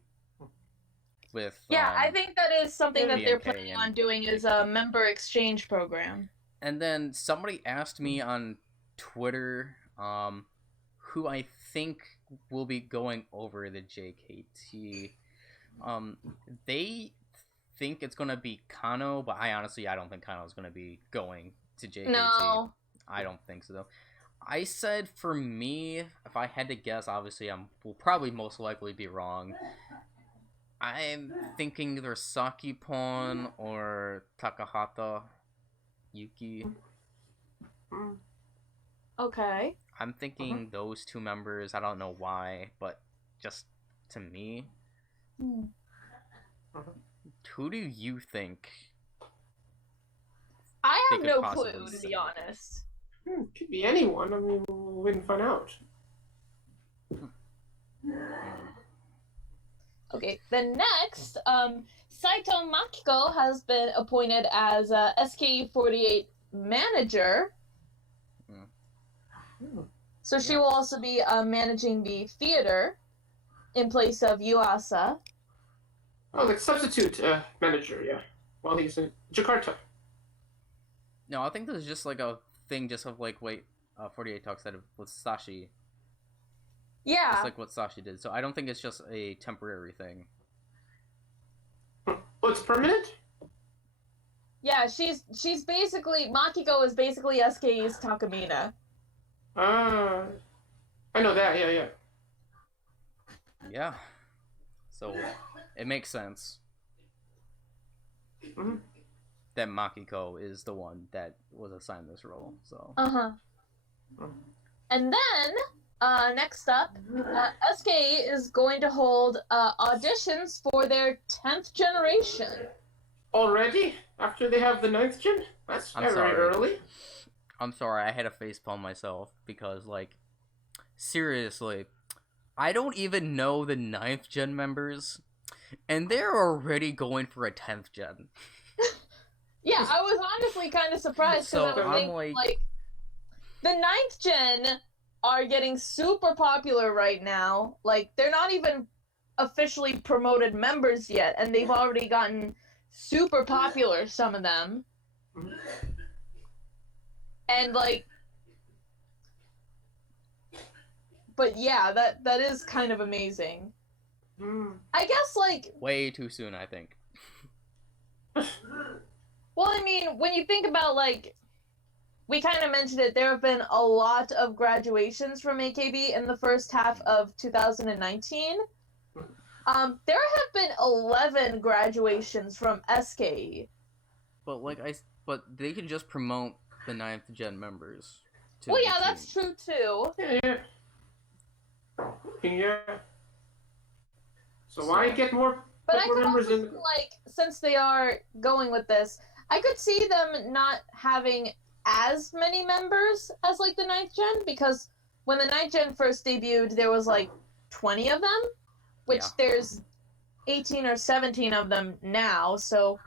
With Yeah, I think that is something that they're BNK planning and on doing is a member exchange program. And then somebody asked me on Twitter, who I think will be going over the JKT. They think it's gonna be Kano, but I don't think Kano's gonna be going to JKT. No. I don't think so. I said for me, if I had to guess, obviously will probably most likely be wrong. I'm thinking either Sakipon or Takahata Yuki. Okay. I'm thinking those 2 members. I don't know why, but just to me. Who do you think? I have could no possibly clue, to send be honest. Could be anyone. I mean, we can find out. Okay, then next, Saito Makiko has been appointed as SKE48 manager. So she will also be managing the theater in place of Yuasa. Oh, like substitute manager, yeah. While he's in Jakarta. No, I think this is just like a thing, just of like 48 Talks that with Sashi. Yeah. Just like what Sashi did. So I don't think it's just a temporary thing. Oh, it's permanent? Yeah, she's basically, Makiko is basically SKE's Takamina. I know that, yeah. Yeah. So it makes sense that Makiko is the one that was assigned this role. So. And then, next up, SKE is going to hold auditions for their 10th generation. Already? After they have the 9th gen? That's I'm very sorry. early. I'm sorry, I had a facepalm myself because, like, seriously, I don't even know the 9th gen members, and they're already going for a 10th gen. Yeah, I was honestly kind of surprised because So I think like the 9th gen are getting super popular right now. Like, they're not even officially promoted members yet, and they've already gotten super popular, some of them. And like, but yeah, that is kind of amazing. I guess, like, way too soon, I think. Well, I mean, when you think about, like, we kind of mentioned it, there have been a lot of graduations from AKB in the first half of 2019. There have been 11 graduations from SKE. But but they can just promote the 9th gen members. Well, yeah, that's true too. Yeah. So why get more? But Like, I could members also in- see, like, since they are going with this, I could see them not having as many members as, like, the 9th gen, because when the 9th gen first debuted, there was, like, 20 of them, which Yeah. there's 18 or 17 of them now, so...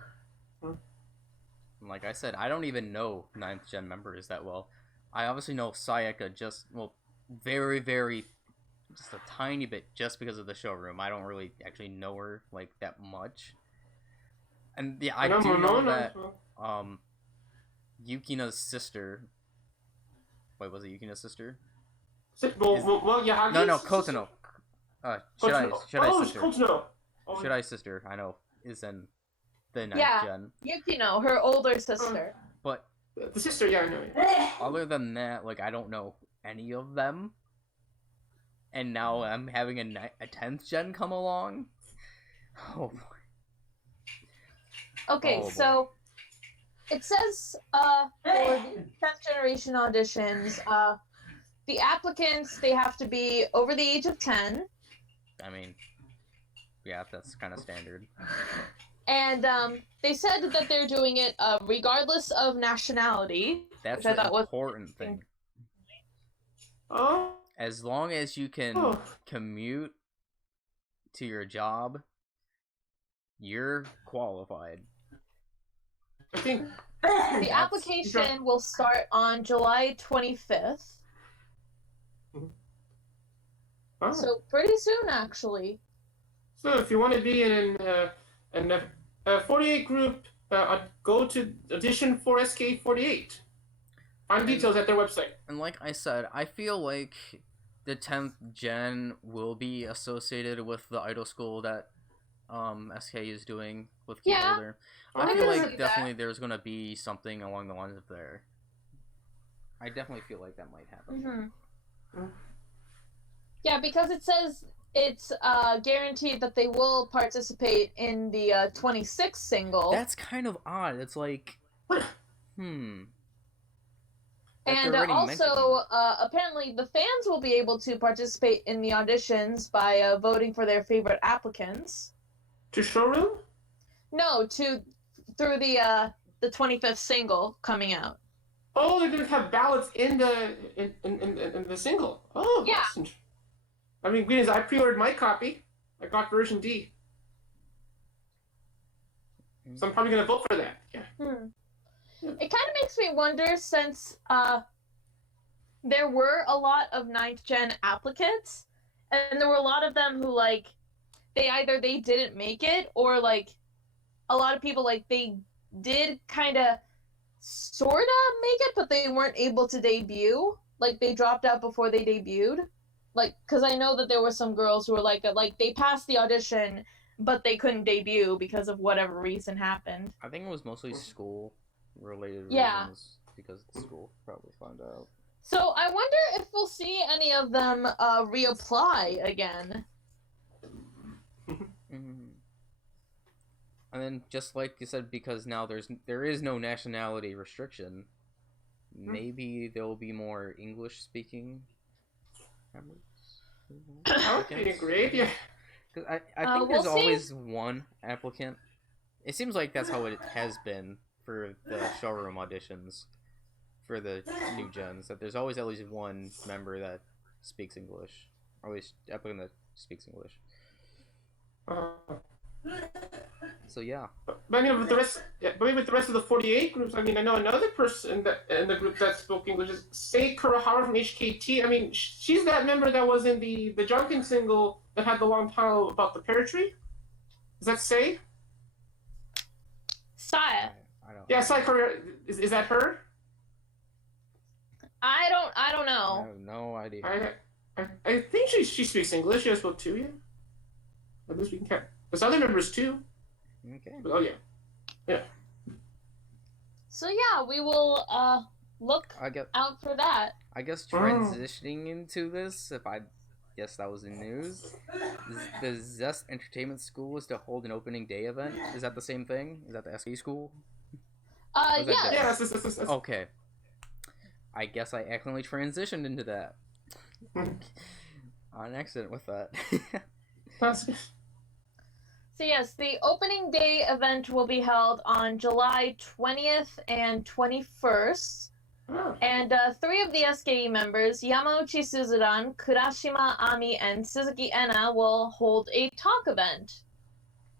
Like I said, I don't even know 9th gen members that well. I obviously know Sayaka just, well, very, very, just a tiny bit, just because of the showroom. I don't really actually know her, like, that much. And, yeah, I do know that, Yukina's sister... Wait, was it Yukina's sister? Yeah, No, Kotono. Shirai's sister. Kotono. Shirai's sister, I know, is in the 9th Yeah. gen. Yukino, her older sister. But The sister, yeah, I know. Yeah. other than that, like, I don't know any of them. And now I'm having a 10th gen come along. Oh boy. Okay, Oh, boy. so it says for the 10th generation auditions, the applicants, they have to be over the age of 10, I mean, yeah, that's kind of standard. and they said that they're doing it regardless of nationality. That's Which I the thought was important thing. Oh. As long as you can Oh. commute to your job, you're qualified. I think. The application will start on July 25th, Oh. so pretty soon, actually. So if you want to be in a 48 group, go to audition for SKE48. Find details at their website. And like I said, I feel like the 10th gen will be associated with the idol school that SKE is doing with Yeah. KeyHolder. I I feel can like see that. definitely there's gonna be something along the lines of there. I definitely feel like that might happen. Mm-hmm. Yeah, because it says it's guaranteed that they will participate in the 26 single. That's kind of odd. It's like, that And they're already also, apparently, the fans will be able to participate in the auditions by voting for their favorite applicants. To showroom? No, through the 25th single coming out. Oh, they're gonna have ballots in the single. Oh, Yeah. that's interesting. I mean, greetings. I pre-ordered my copy. I got version D, so I'm probably gonna vote for that. Yeah. It kind of makes me wonder, since there were a lot of 9th gen applicants, and there were a lot of them who, like, they didn't make it, or, like, a lot of people, like, they did kind of sort of make it, but they weren't able to debut. Like, they dropped out before they debuted. Like, because I know that there were some girls who were like they passed the audition, but they couldn't debut because of whatever reason happened. I think it was mostly school related Yeah. reasons, because the school probably found out. So I wonder if we'll see any of them reapply again. And then, just like you said, because now there is no nationality restriction, maybe there will be more English speaking members. That would be great. Yeah. Because I think we'll there's see. always one applicant. It seems like that's how it has been for the showroom auditions for the new gens. That there's always at least one member that speaks English, or at least applicant that speaks English. So yeah. But I mean, with the rest, with the rest of the 48 groups, I mean, I know another person in the group that spoke English is Sei Kurahara from HKT. I mean, she's that member that was in the Junkin single that had the long panel about the pear tree. Is that Sei? Saya. I don't. Yeah, Sei Kurahara. Is that her? I don't I know. have no idea. I think she speaks English. She spoke too, yeah. At least we can count. There's other members too. Okay. But, oh yeah. So yeah, we will look out for that. I guess transitioning into this, if I guess that was the news, the Zest Entertainment School is to hold an opening day event. Is that the same thing? Is that the SKE school? Yeah. Yeah, that's Okay. I guess I accidentally transitioned into that. On accident with that. That's So yes, the opening day event will be held on July 20th and 21st. Oh. And 3 of the SKE members, Yamauchi Suzuran, Kurashima Ami, and Suzuki Ena, will hold a talk event.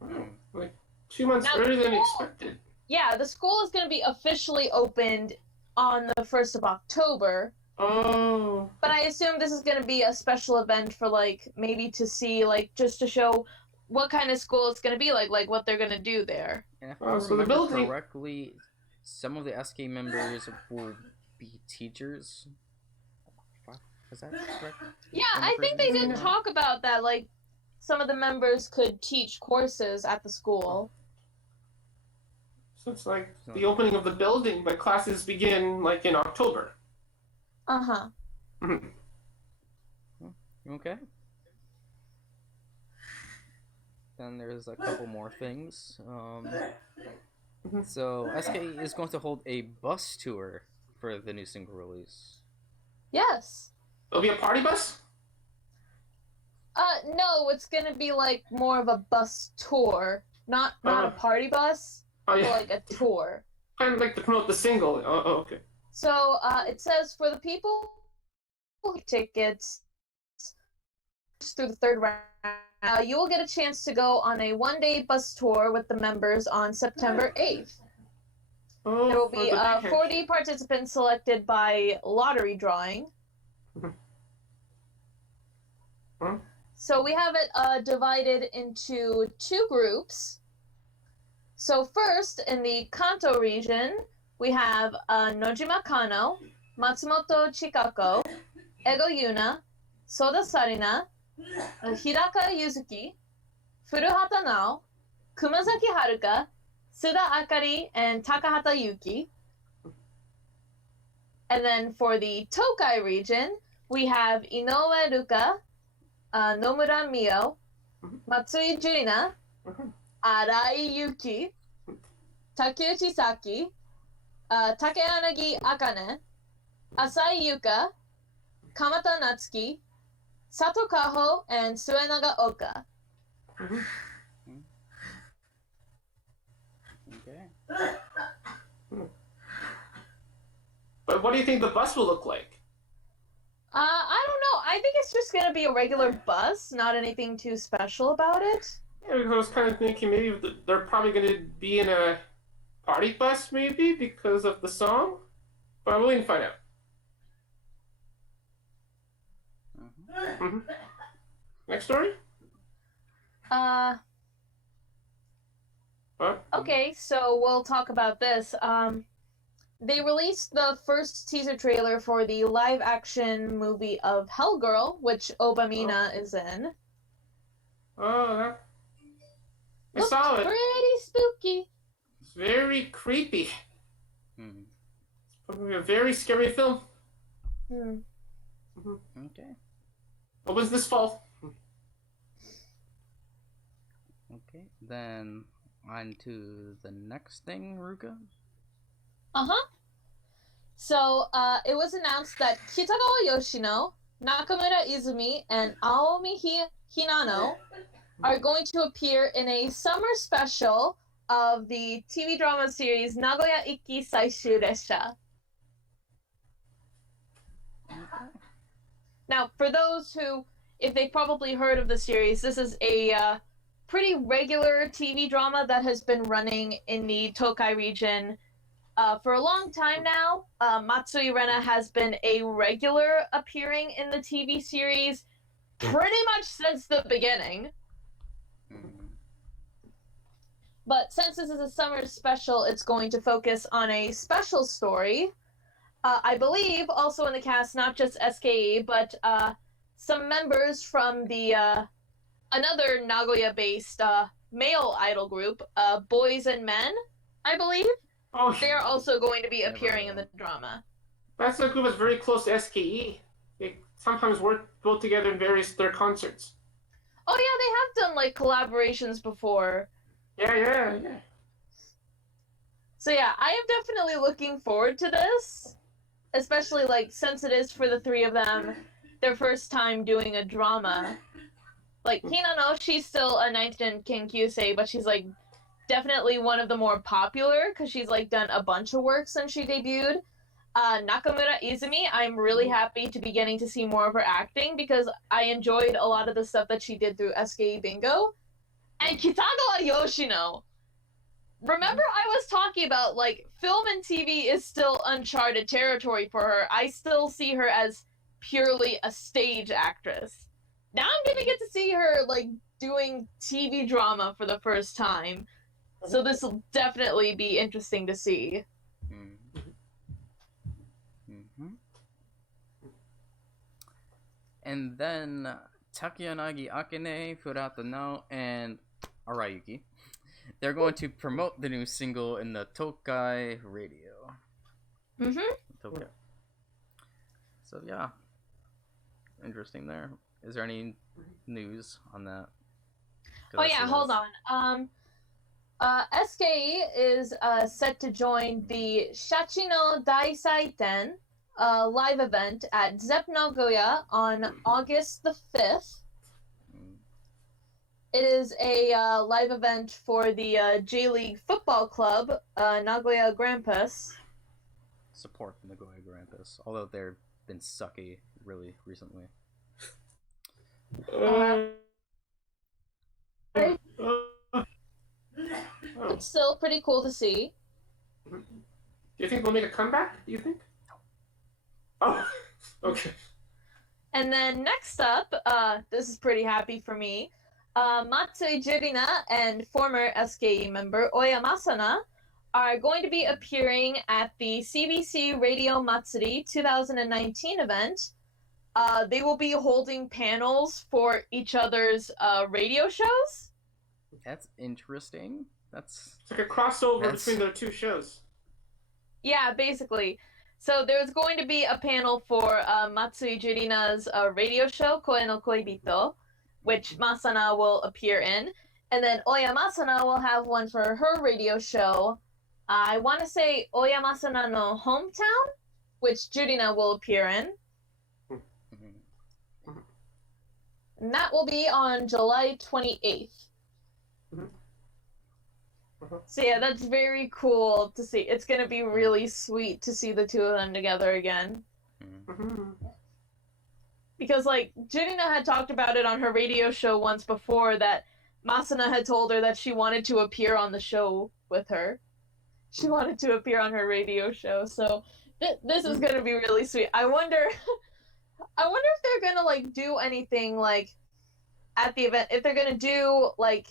Oh, like 2 months Now, earlier than the school- expected. Yeah, the school is going to be officially opened on the 1st of October. Oh. But I assume this is going to be a special event for, like, maybe to see, like, just to show what kind of school it's going to be like what they're going to do there. And if Oh, I so the remember building- correctly, some of the SK members will be teachers. Is that correct? Yeah, I think they did Yeah. talk about that, like, some of the members could teach courses at the school. So it's like the opening of the building, but classes begin like in October. Uh-huh. Mhm. Okay. Then there's a couple more things. So SKE is going to hold a bus tour for the new single release. Yes. It'll be a party bus? No, it's gonna be like more of a bus tour. Not a party bus, Oh, but yeah. like a tour. Kind of like to promote the single. Oh, okay. So, it says for the people who have tickets through the 3rd round, you will get a chance to go on a 1-day bus tour with the members on September 8th. Oh, There will for be the big 40 participants selected by lottery drawing. Huh? So we have it divided into 2 groups. So first, in the Kanto region, we have Nojima Kano, Matsumoto Chikako, Ego Yuna, Soda Sarina, Hidaka Yuzuki, Furuhata Nao, Kumazaki Haruka, Suda Akari, and Takahata Yuki. And then for the Tokai region, we have Inoue Ruka, Nomura Mio, Matsui Jurina, Arai Yuki, Takeuchi Saki, Takeyanagi Akane, Asai Yuka, Kamata Natsuki, Sato Kaho, and Suenaga Oka. Okay. But what do you think the bus will look like? I don't know. I think it's just gonna be a regular bus, not anything too special about it. Yeah, because I was kind of thinking maybe they're probably going to be in a party bus, maybe, because of the song. But I'm waiting to find out. Mm-hmm. Next story? What? Okay, so we'll talk about this. They released the first teaser trailer for the live-action movie of Hellgirl, which Obamina is in. Oh, that... I Looks saw it. pretty spooky. It's very creepy. Hmm. It's probably a very scary film. Hmm. Okay. Opens this fall. Okay. Then on to the next thing, Ruka. Uh-huh. So, it was announced that Kitagawa Yoshino, Nakamura Izumi, and Aomi Hinano are going to appear in a summer special of the TV drama series Nagoya Ikki Saishu Resha. Now, for those who, if they've probably heard of the series, this is a pretty regular TV drama that has been running in the Tokai region for a long time now. Matsui Rena has been a regular appearing in the TV series pretty much since the beginning. But since this is a summer special, it's going to focus on a special story. I believe also in the cast, not just SKE, but some members from the another Nagoya-based male idol group, Boys and Men, I believe. Oh, They are also going to be appearing in the drama. that's a group that's very close to SKE. They sometimes work both together in their concerts. Oh yeah, they have done like collaborations before. Yeah. So yeah, I am definitely looking forward to this. Especially like since it is for the 3 of them their first time doing a drama. Like, Hinano, she's still a 9th gen Kinkyusei, but she's, like, definitely one of the more popular, because she's, like, done a bunch of work since she debuted. Nakamura Izumi, I'm really happy to be getting to see more of her acting, because I enjoyed a lot of the stuff that she did through SKE Bingo. And Kitagawa Yoshino. Remember I was talking about, like, film and TV is still uncharted territory for her. I still see her as purely a stage actress. Now I'm gonna get to see her, like, doing TV drama for the first time. So this will definitely be interesting to see. And then Takeyanagi Akane, Furata Nao, and Arayuki. They're going to promote the new single in the Tokai radio. Tokai. So yeah. Interesting there. Is there any news on that? Oh yeah, hold on. SKE is set to join the Shachino Daisaiten live event at Zepp Nagoya on August the 5th. It is a live event for the J-League Football Club, Nagoya Grampus. Support the Nagoya Grampus, although they've been sucky really recently. It's still pretty cool to see. Do you think we'll make a comeback? Do you think? Oh, okay. And then next up, this is pretty happy for me. Matsui Jurina and former SKE member Oya Masana are going to be appearing at the CBC Radio Matsuri 2019 event. They will be holding panels for each other's radio shows. That's interesting. It's like a crossover between the two shows. Yeah, basically. So there's going to be a panel for Matsui Jurina's radio show, Koe no Koibito, which Masana will appear in. And then Oya Masana will have one for her radio show. I want to say Oya Masana no Hometown, which Jurina will appear in. And that will be on July 28th. So yeah, that's very cool to see. It's going to be really sweet to see the two of them together again. Because, like, Jurina had talked about it on her radio show once before, that Masana had told her that she wanted to appear on the show with her. She wanted to appear on her radio show, so this is going to be really sweet. I wonder if they're going to, like, do anything, like, at the event, if they're going to do, like,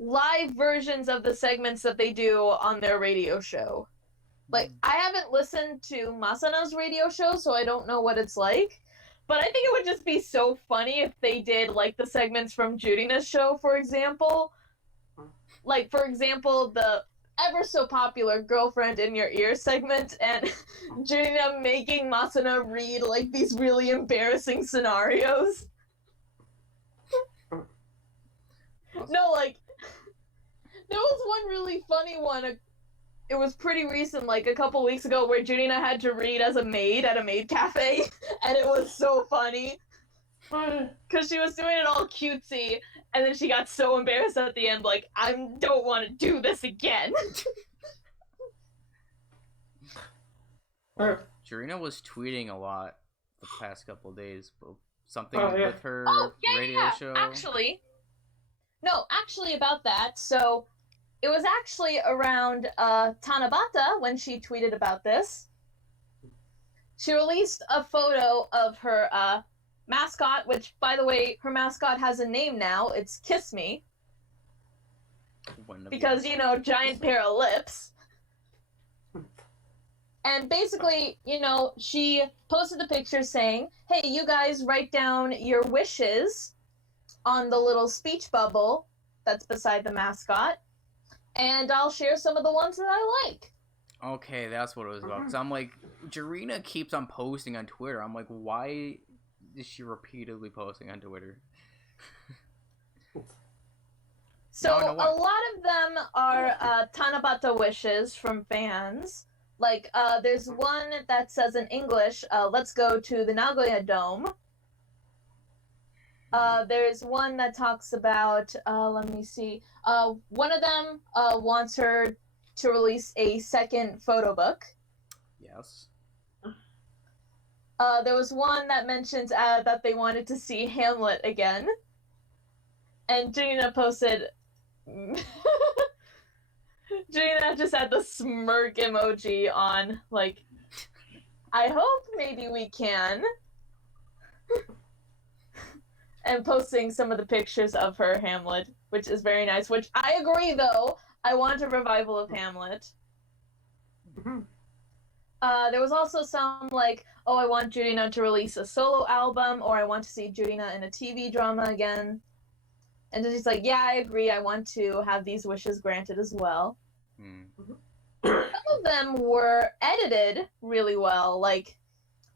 live versions of the segments that they do on their radio show. Like, I haven't listened to Masana's radio show, so I don't know what it's like. But I think it would just be so funny if they did, like, the segments from Jurina's show, for example. Like, for example, the ever so popular Girlfriend in Your Ear segment, and Jurina making Masana read, like, these really embarrassing scenarios. No, like, there was one really funny one. It was pretty recent, like a couple weeks ago, where Jurina had to read as a maid at a maid cafe, and it was so funny. Because she was doing it all cutesy, and then she got so embarrassed at the end, like, I don't want to do this again. Jurina was tweeting a lot the past couple of days. Something with her radio show. Actually about that, so it was actually around Tanabata when she tweeted about this. She released a photo of her mascot, which, by the way, her mascot has a name now. It's Kiss Me. Because, you know, giant pair of lips. And basically, you know, she posted the picture saying, hey, you guys write down your wishes on the little speech bubble that's beside the mascot, and I'll share some of the ones that I like. Okay, that's what it was about. Because I'm like, Jurina keeps on posting on Twitter. I'm like, why is she repeatedly posting on Twitter? So a lot of them are Tanabata wishes from fans. Like, there's one that says in English, let's go to the Nagoya Dome. There's one that talks about, let me see. One of them wants her to release a second photo book. Yes. There was one that mentions that they wanted to see Hamlet again. And Gina posted... Gina just had the smirk emoji on, like, I hope maybe we can. And posting some of the pictures of her Hamlet, which is very nice, which I agree, though. I want a revival of Hamlet. Mhm. There was also some, like, oh, I want Jurina to release a solo album, or I want to see Jurina in a TV drama again. And she's like, yeah, I agree, I want to have these wishes granted as well. Some of them were edited really well. Like,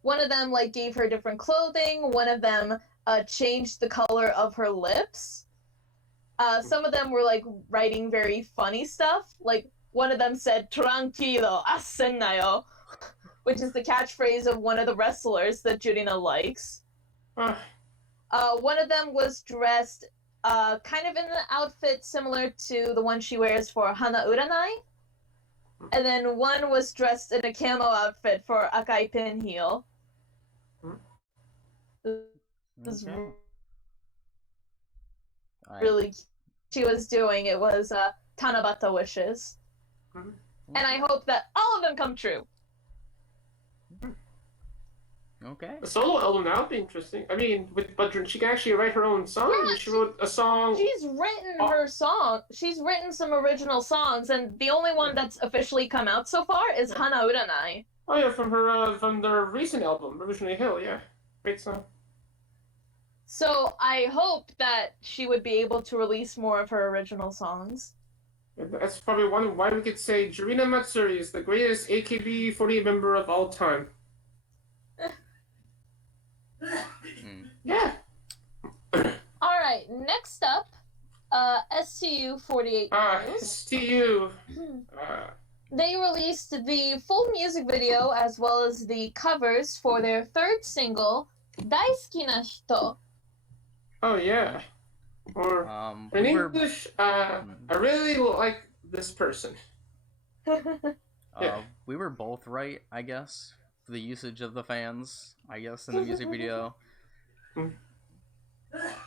one of them, like, gave her different clothing. One of them changed the color of her lips. Some of them were, like, writing very funny stuff. Like, one of them said, tranquilo, asennayo, which is the catchphrase of one of the wrestlers that Jurina likes. One of them was dressed kind of in an outfit similar to the one she wears for Hana Uranai. And then one was dressed in a camo outfit for Akai Pin Heel. Was really she was doing it was Tanabata wishes. And I hope that all of them come true. Okay. A solo album now would be interesting. I mean, but she can actually write her own song. Yeah, she wrote a song. She's written her song. She's written some original songs, and the only one that's officially come out so far is Hana Uranai. Oh yeah, from their recent album, Originally Hill. Yeah, great song. So I hope that she would be able to release more of her original songs. That's probably why we could say Jurina Matsuri is the greatest AKB48 member of all time. Yeah. Alright, next up, STU48 News. STU. They released the full music video as well as the covers for their third single, Daisuki na Hito. Oh yeah. Or in English, I really like this person. We were both right, I guess, for the usage of the fans, I guess, in the music video.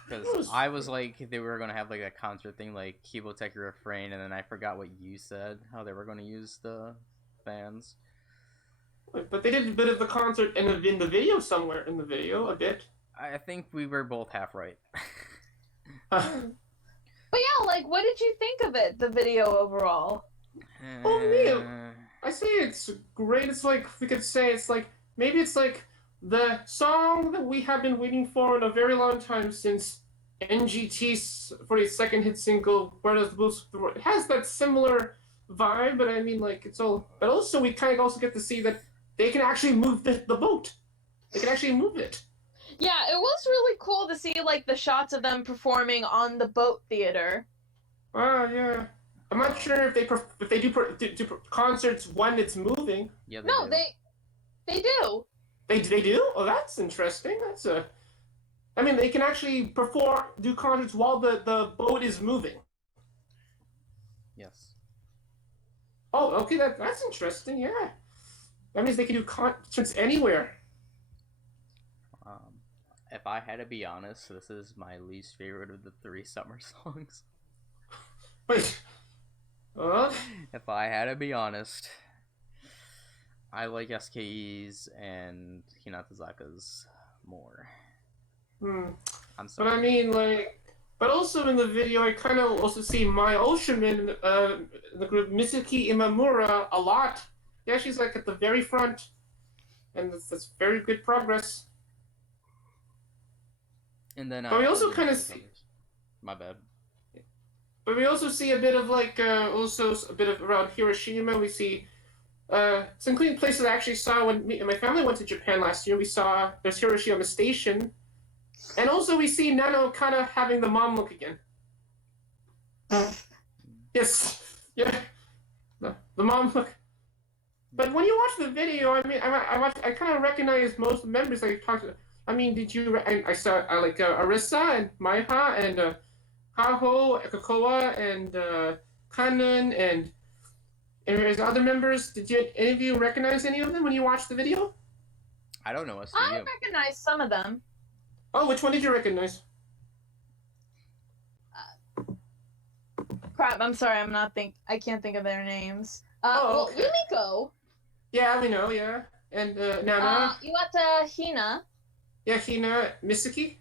Because I was like, they were going to have like a concert thing, like Kibo Teki Refrain, and then I forgot what you said, how they were going to use the fans. But they did a bit of the concert in the video somewhere, a bit. I think we were both half right. But yeah, like, what did you think of it, the video overall? Oh, me, I say it's great. It's like, we could say it's like, maybe it's like the song that we have been waiting for in a very long time since NGT's 42nd hit single, Where Does the Blues... It has that similar vibe, but I mean, like, it's all... But also, we kind of also get to see that they can actually move the boat. They can actually move it. Yeah, it was really cool to see, like, the shots of them performing on the boat theater. Yeah. I'm not sure if they do concerts when it's moving. Yeah, they do. They do? Oh, that's interesting. I mean, they can actually do concerts while the boat is moving. Yes. Oh, okay, that's interesting, yeah. That means they can do concerts anywhere. If I had to be honest, this is my least favorite of the 3 summer songs. Wait. If I had to be honest, I like SKE's and Hinatazaka's more. I'm sorry. But I mean, like, but also in the video, I kind of also see my Oshiman in the group Mitsuki Imamura a lot. Yeah, she's like at the very front, and that's very good progress. And then but we also kind of see. My bad. But we also see a bit of like also a bit of around Hiroshima. We see some clean places I actually saw when me and my family went to Japan last year. We saw there's Hiroshima Station, and also we see Nano kind of having the mom look again. Yes, yeah, the mom look. But when you watch the video, I mean, I kind of recognize most members. Like I mean, did you? I saw like Arisa and Maiha and Kaho, Kakoa, and Kanan, and there's other members. Did any of you recognize any of them when you watched the video? I don't know. I recognize some of them. Oh, which one did you recognize? Crap, I'm sorry, I can't think of their names. Oh, okay. Well, Yumiko. Yeah, we know, yeah. And Nana. Iwata Hina. Yeah, Hina, Misaki,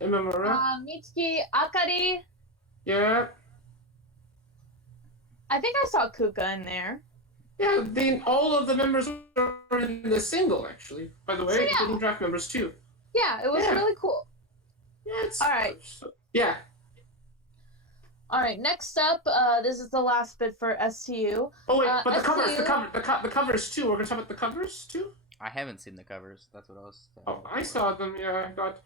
and Mamura. Mitsuki, Akari. Yeah. I think I saw Kuka in there. Yeah, all of the members are in the single, actually, by the way, So, yeah. including draft members, too. Yeah, it was really cool. Yeah, it's... Alright. Yeah. Alright, next up, this is the last bit for STU. Oh, wait, but the STU... covers, the covers, too. We're going to talk about the covers, too? I haven't seen the covers. That's what I was saying. Oh, I saw them, yeah, I thought...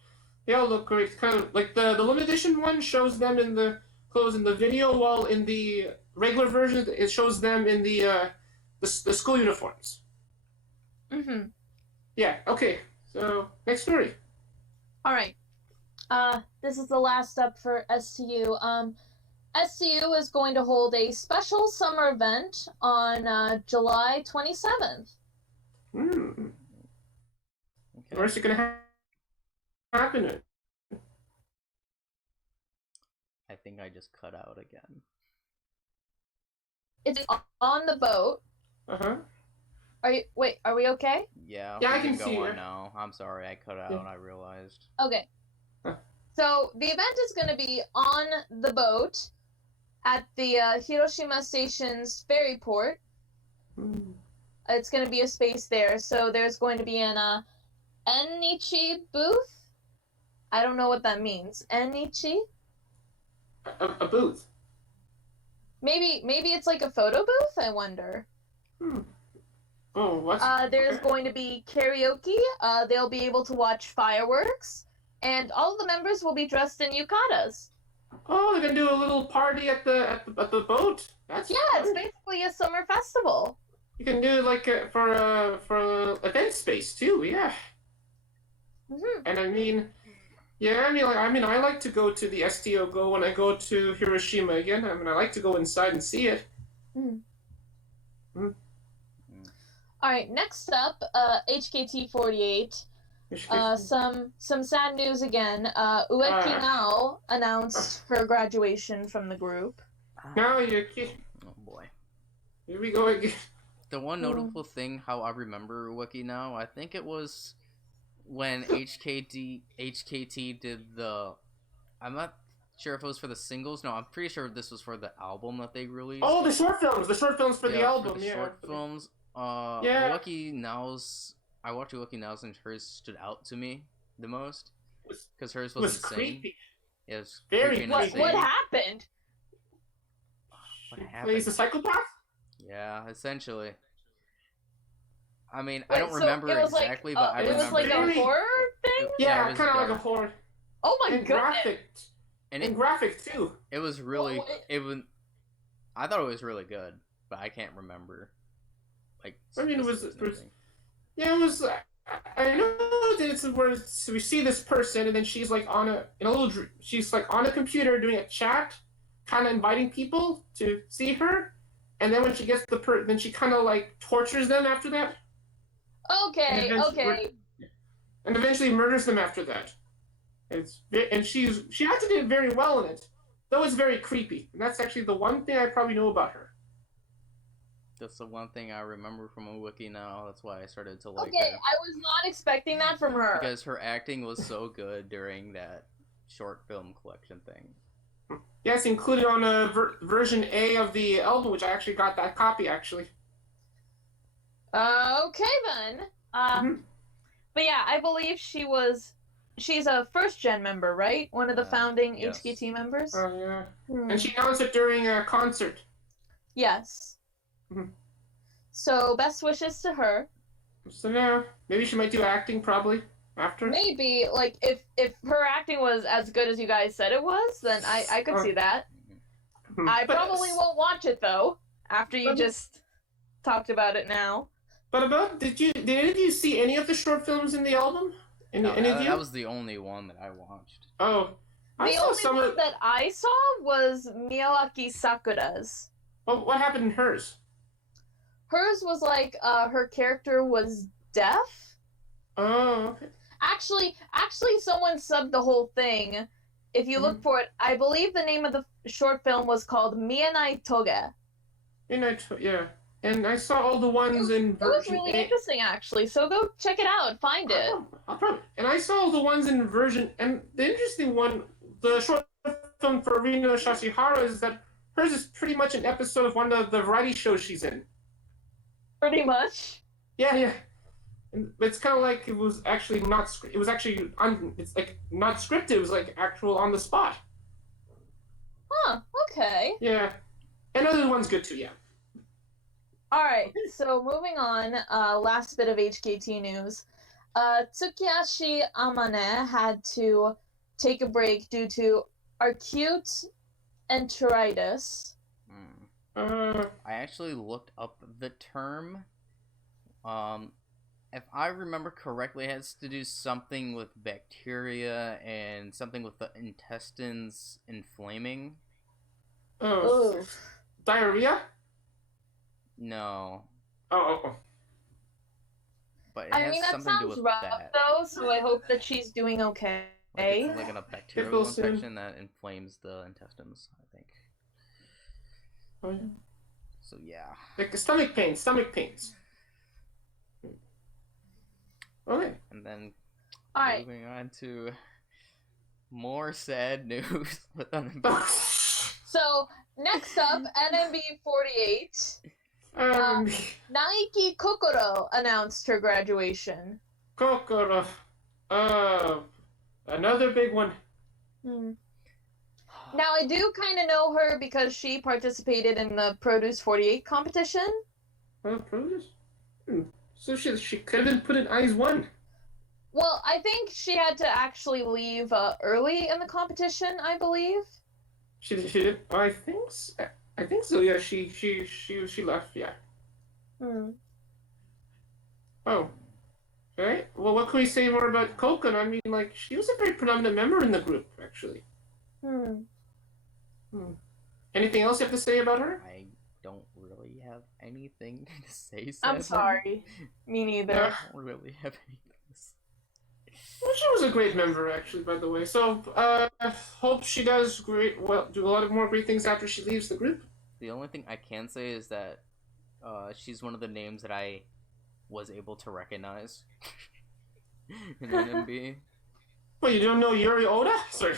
They all look great. Kind of, like, the limited edition one shows them in the clothes in the video, while in the regular version, it shows them in the school uniforms. Mm-hmm. Yeah, okay. So, next story. Alright. This is the last up for STU. STU is going to hold a special summer event on July 27th. Hmm. Okay. Where's it gonna happen? I think I just cut out again. It's on the boat. Uh-huh. Are we okay? Yeah, Yeah, we I can go see on you. now. I'm sorry, I cut out. Yeah. I realized. Okay. Huh. So the event is going to be on the boat at the Hiroshima Station's ferry port. Hmm. It's going to be a space there. So there's going to be an Enichi booth. I don't know what that means. Enichi? A booth. Maybe it's like a photo booth, I wonder. Hmm. Oh, what's... There's going to be karaoke. They'll be able to watch fireworks. And all of the members will be dressed in yukatas. Oh, they're gonna do a little party at the boat. That's Yeah, it's fun. basically a summer festival. You can do it like for event space too. Yeah. Mm-hmm. And I mean, yeah, I like to go to the STO Go when I go to Hiroshima again. I mean, I like to go inside and see it. Mm. Mm. All right, next up, HKT48. Some sad news again. Ueki Nao announced her graduation from the group. Now Yuki, Oh boy. here we go again. The one notable thing, how I remember Wiki now, I think it was when HKT did the... I'm not sure if it was for the singles. No, I'm pretty sure this was for the album that they released. Oh, the short films for the album. For the short films. Yeah. Wiki Nao's... I watched Wiki Nao's and hers stood out to me the most. Because hers was insane. creepy. It was Very creepy and creepy. insane. What happened? What He's happened? a psychopath? Yeah, essentially. I mean, Wait, I don't so remember it was exactly, like, but I it remember. was like Very- a horror thing? Yeah, it was kind of like a dark. horror. Oh my And goodness. graphic. And And graphic too. it was really, Well, I thought it was really good, but I can't remember. Like, I mean, it was- specifics and everything. Yeah, it was. I know that it's where so we see this person, and then she's like she's like on a computer doing a chat, kind of inviting people to see her, and then when she gets then she kind of like tortures them after that, Okay, And okay. and eventually murders them after that. And she actually did very well in it, though it's very creepy. And that's actually the one thing I probably know about her. That's the one thing I remember from a wiki now. That's why I started to like Okay, her. I was not expecting that from her. Because her acting was so good during that short film collection thing. Yes, included on a version A of the album, which I actually got that copy actually. Okay then. Mhm. But yeah, I believe she's a first gen member, right? One of the founding yes. HKT members. Oh yeah. Hmm. And she announced it during a concert. Yes. Mhm. So best wishes to her. So now, maybe she might do acting probably after. Maybe like if her acting was as good as you guys said it was, then I could see that. Mhm. I But- probably won't watch it though. After you But- just talked about it now. But did any of you see any of the short films in the album? Any of you? That was the only one that I watched. Oh, I The saw only some one of. that I saw was Miyawaki Sakura's. Well, what happened in hers? Hers was like her character was deaf. Oh, okay. Actually, someone subbed the whole thing. If you look for it, I believe the name of the short film was called Mienai Toge. Yeah. And I saw all the ones in It was version really A. interesting, actually. So go check it out, find it. And I saw all the ones in version. And the interesting one, the short film for Rina Shashihara, is that hers is pretty much an episode of one of the variety shows she's in. Pretty much. Yeah. And it's kind of like it was actually not. It was actually it's like not scripted. It was like actual on the spot. Huh. Okay. Yeah. And other ones good too. Yeah. All right, so moving on, last bit of HKT news. Tsukiyashi Amane had to take a break due to acute enteritis. I actually looked up the term. If I remember correctly, it has to do something with bacteria and something with the intestines inflaming. Oh. Ooh. Diarrhea? No. Oh. But it I has mean, that something to do sounds with rough, that. though, so I hope that she's doing okay. Like it's like a bacterial It will soon. infection that inflames the intestines, I think. Oh, yeah. So yeah. Like stomach pains. Okay. And then All right. moving on to more sad news with So, next up, NMB48. Naiki Kokoro announced her graduation. Kokoro. Another big one. Now, I do kind of know her because she participated in the Produce 48 competition. Produce? So she could have been put in Eyes 1. Well, I think she had to actually leave early in the competition, I believe. She did. I think so. Yeah, she left. Yeah. Oh. Okay. Well, what can we say more about Kokon? I mean, like, she was a very predominant member in the group, actually. Anything else you have to say about her? I don't really have anything to say. I'm sorry. Me neither. I don't really have anything to say. Well, she was a great member, actually, by the way. So, hope she does do a lot of more great things after she leaves the group. The only thing I can say is that she's one of the names that I was able to recognize in NMB. Well, you don't know Yuri Oda? Sorry.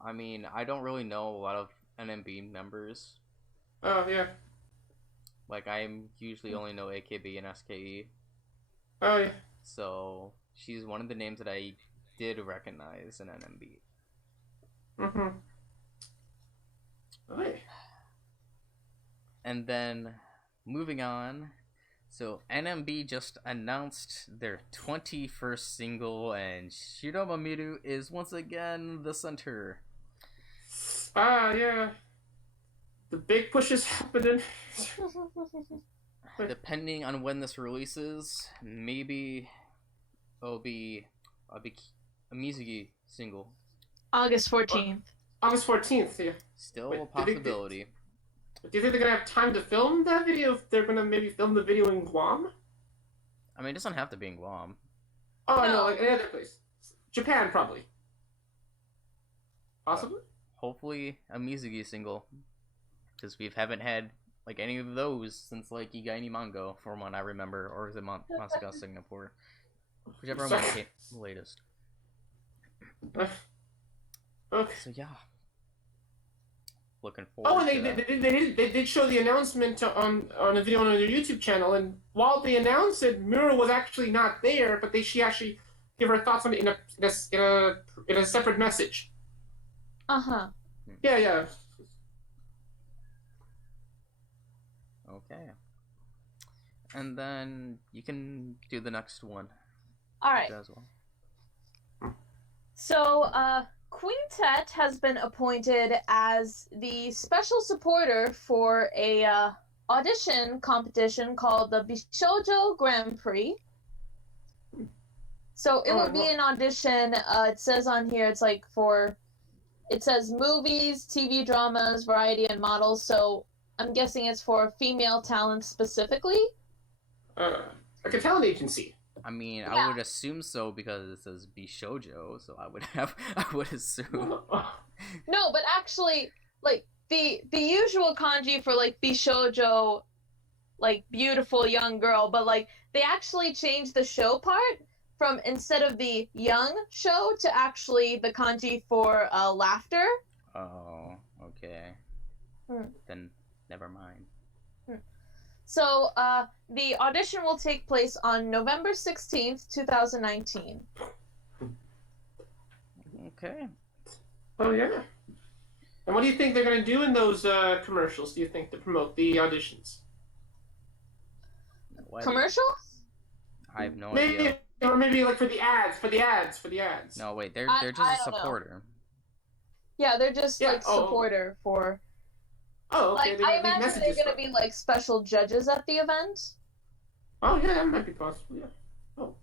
I mean, I don't really know a lot of NMB members. Oh, yeah. Like, I usually only know AKB and SKE. Oh, yeah. So, she's one of the names that I did recognize in NMB. Okay. And then, moving on. So, NMB just announced their 21st single, and Shiroma Miru is once again the center. Yeah. The big push is happening. Depending on when this releases, maybe it'll be a Mizugi single. August 14th. August 14th, yeah. Still Wait, a possibility. Do you think they're gonna have time to film that video if they're gonna maybe film the video in Guam? I mean, it doesn't have to be in Guam. Oh, No. no, like any other place. Japan, probably. Possibly? Hopefully a Mizugi single, because we haven't had like any of those since like Igai ni Mango, from what I remember, or is it Masaga Singapore? Whichever one came latest. Okay. So yeah, looking forward. Oh, and to that. they did show the announcement on a video on their YouTube channel, and while they announced it, Miura was actually not there, but she actually gave her thoughts on it in a separate message. Yeah. Okay. And then you can do the next one. All right. As well. So, Quintet has been appointed as the special supporter for a audition competition called the Bishoujo Grand Prix. So it would be an audition. It says on here, it's like it says movies, TV dramas, variety, and models. So I'm guessing it's for female talent specifically. Like a talent agency. I mean, I would assume so because it says Bishojo, so I would assume. No, but actually, like the usual kanji for like Bishojo, like beautiful young girl, but like they actually changed the show part from instead of the young show to actually the kanji for laughter. Oh, okay. Then never mind. So the audition will take place on November 16th, 2019. Okay. Oh yeah. And what do you think they're gonna do in those commercials? Do you think to promote the auditions? Commercials? I have no maybe, idea. Or maybe like for the ads. No, wait, they're just a supporter. Yeah, they're just like supporter for. Oh, okay. Like, I imagine they're gonna be like special judges at the event. Oh yeah, that might be possible. Yeah. Oh.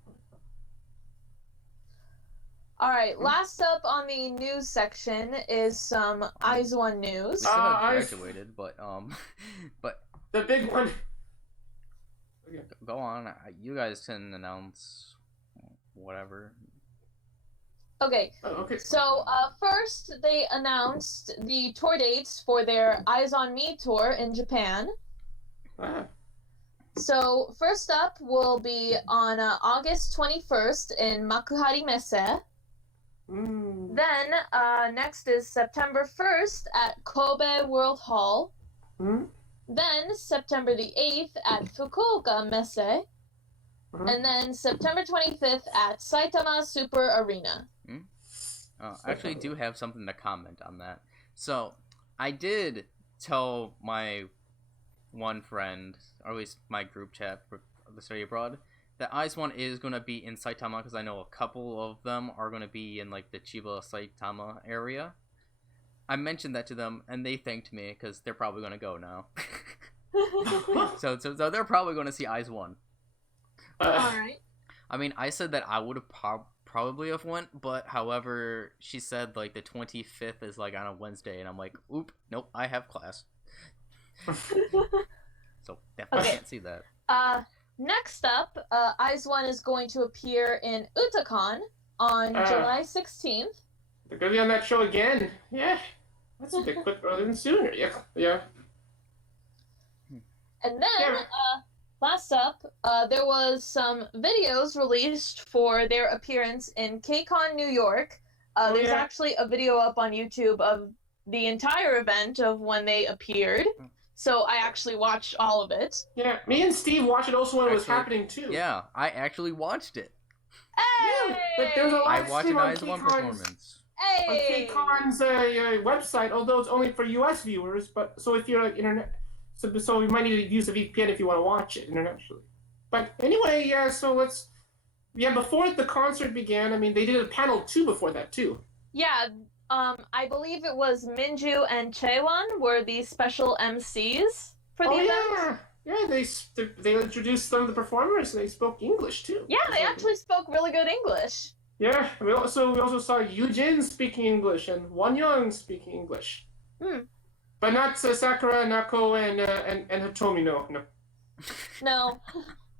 All right. Last up on the news section is some IZ*ONE news. We still have graduated, but the big one. Okay. Go on. You guys can announce whatever. Okay. Oh, okay. So first, they announced the tour dates for their Eyes on Me tour in Japan. So first up will be on August 21st in Makuhari Messe. Then next is September 1st at Kobe World Hall. Then September the 8th at Fukuoka Messe. And then September 25th at Saitama Super Arena. I actually do have something to comment on that. So, I did tell my one friend, or at least my group chat for the study abroad, that IZ*ONE is going to be in Saitama because I know a couple of them are going to be in like the Chiba Saitama area. I mentioned that to them, and they thanked me because they're probably going to go now. so they're probably going to see IZ*ONE. Alright. I mean, I said that I would have probably have went, but however, she said like the 25th is like on a Wednesday, and I'm like, oop, nope, I have class. So definitely can't see that. Next up, IZ*ONE is going to appear in Utakon on July 16th. They're gonna be on that show again. Yeah, that's a bit quick rather than sooner. Yeah. And then, last up, there was some videos released for their appearance in KCON New York. There's actually a video up on YouTube of the entire event of when they appeared. So I actually watched all of it. Yeah, me and Steve watched it also when it was happening too. Yeah, I actually watched it. Hey! Yeah, but there was a I live watched stream an on IZ*ONE KCON's, performance. Hey! on KCON's website, although it's only for US viewers, but so if you're like internet, so we might need to use a VPN if you want to watch it internationally. But anyway, before the concert began, I mean, they did a panel 2 before that too. Yeah, I believe it was Minju and Chaewon were the special MCs for the event. Yeah, they introduced some of the performers and they spoke English too. Yeah, they actually spoke really good English. Yeah, we also saw Yujin speaking English and Wonyoung speaking English. But not Sakura, Nako, and Hitomi. No. No,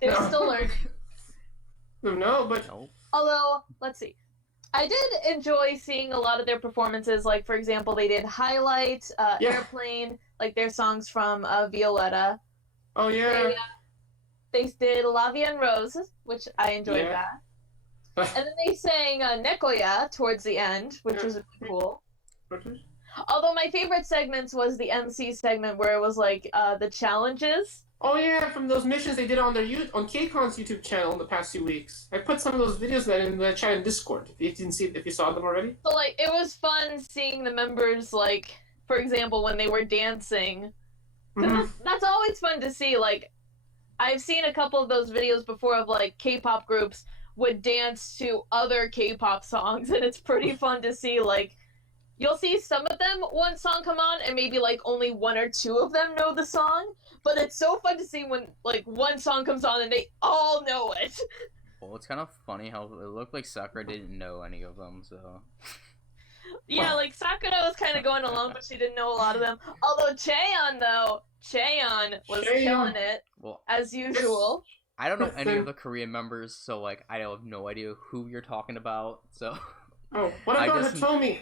they're still learning. No, but Although, let's see. I did enjoy seeing a lot of their performances. Like, for example, they did Highlight, Airplane, like their songs from Violetta. Oh, yeah. They did La Vie en Rose, which I enjoyed that. And then they sang Nekoya towards the end, which was really cool. Although my favorite segments was the MC segment where it was like the challenges. Oh yeah, from those missions they did on on KCON's YouTube channel in the past few weeks. I put some of those videos in the chat in Discord. If you saw them already. So like it was fun seeing the members like, for example, when they were dancing. That's always fun to see. Like, I've seen a couple of those videos before of like K-pop groups would dance to other K-pop songs, and it's pretty fun to see. Like, you'll see some of them one song come on, and maybe like only 1 or 2 of them know the song. But it's so fun to see when like one song comes on and they all know it. Well, it's kind of funny how it looked like Sakura didn't know any of them, so... Yeah, like Sakura was kind of going along, but she didn't know a lot of them. Although Cheon, though, Cheon was killing it, Well, as usual. I don't know any of the Korean members, so, like, I have no idea who you're talking about, so... Oh, what about Hitomi?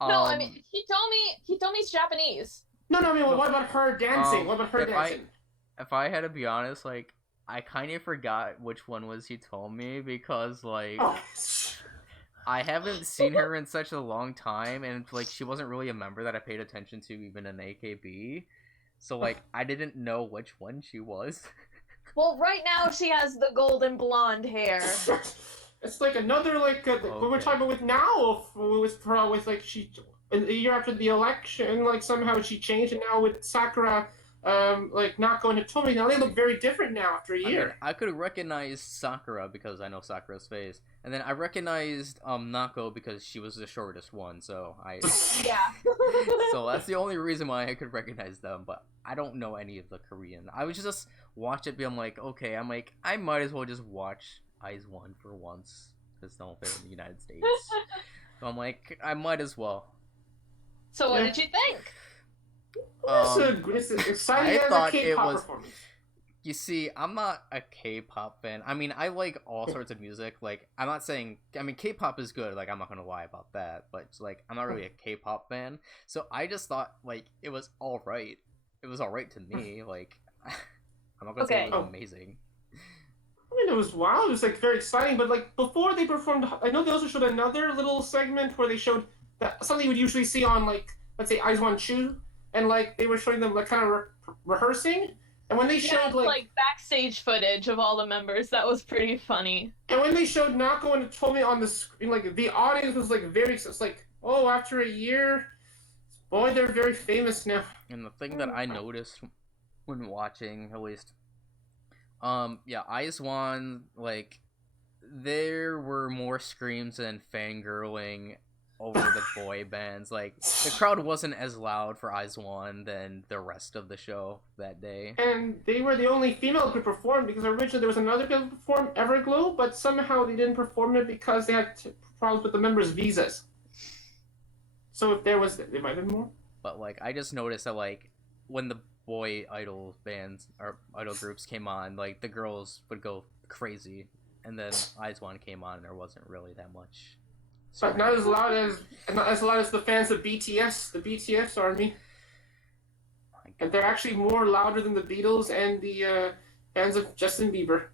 No, I mean, Hitomi's Japanese. No, I mean, what about her dancing? What about her dancing? If I had to be honest, like, I kind of forgot which one was Hitomi, because, like... Oh. I haven't seen her in such a long time, and like she wasn't really a member that I paid attention to even in AKB, so like I didn't know which one she was. Well, right now she has the golden blonde hair. It's like another like what we're talking about with now with like she a year after the election, like somehow she changed, and now with Sakura. Like not going to Hitomi, now they look very different now after a year. I could recognize Sakura because I know Sakura's face, and then I recognized Nako because she was the shortest one, so yeah. So that's the only reason why I could recognize them, but I don't know any of the Korean. I would just watch it, I'm like, okay, I might as well just watch IZ*ONE for once, because no, they're in the United States. So I'm like, I might as well. So what did you think? It's exciting as a K-pop performance. You see, I'm not a K-pop fan. I mean, I like all sorts of music. Like, I'm not saying... I mean, K-pop is good. Like, I'm not gonna lie about that. But, like, I'm not really a K-pop fan. So I just thought, like, it was alright. It was alright to me. Like, I'm not gonna say it was amazing. I mean, it was wow. It was, like, very exciting. But, like, before they performed... I know they also showed another little segment where they showed that something you would usually see on, like, let's say, IZ*ONE Chu. And, like, they were showing them, like, kind of rehearsing. And when they showed, like, backstage footage of all the members, that was pretty funny. And when they showed Nako and Hitomi on the screen, like, the audience was, like, it's like, oh, after a year, boy, they're very famous now. And the thing that I noticed when watching, at least, yeah, IZ*ONE, like, there were more screams and fangirling over the boy bands. Like, the crowd wasn't as loud for IZ*ONE than the rest of the show that day. And they were the only female who performed, because originally there was another girl who performed, Everglow, but somehow they didn't perform it because they had problems with the members' visas. So if there might have been more. But, like, I just noticed that, like, when the boy idol bands, or idol groups came on, like, the girls would go crazy, and then IZ*ONE came on and there wasn't really that much. But not as loud as the fans of BTS, the BTS army. And they're actually more louder than the Beatles and the fans of Justin Bieber.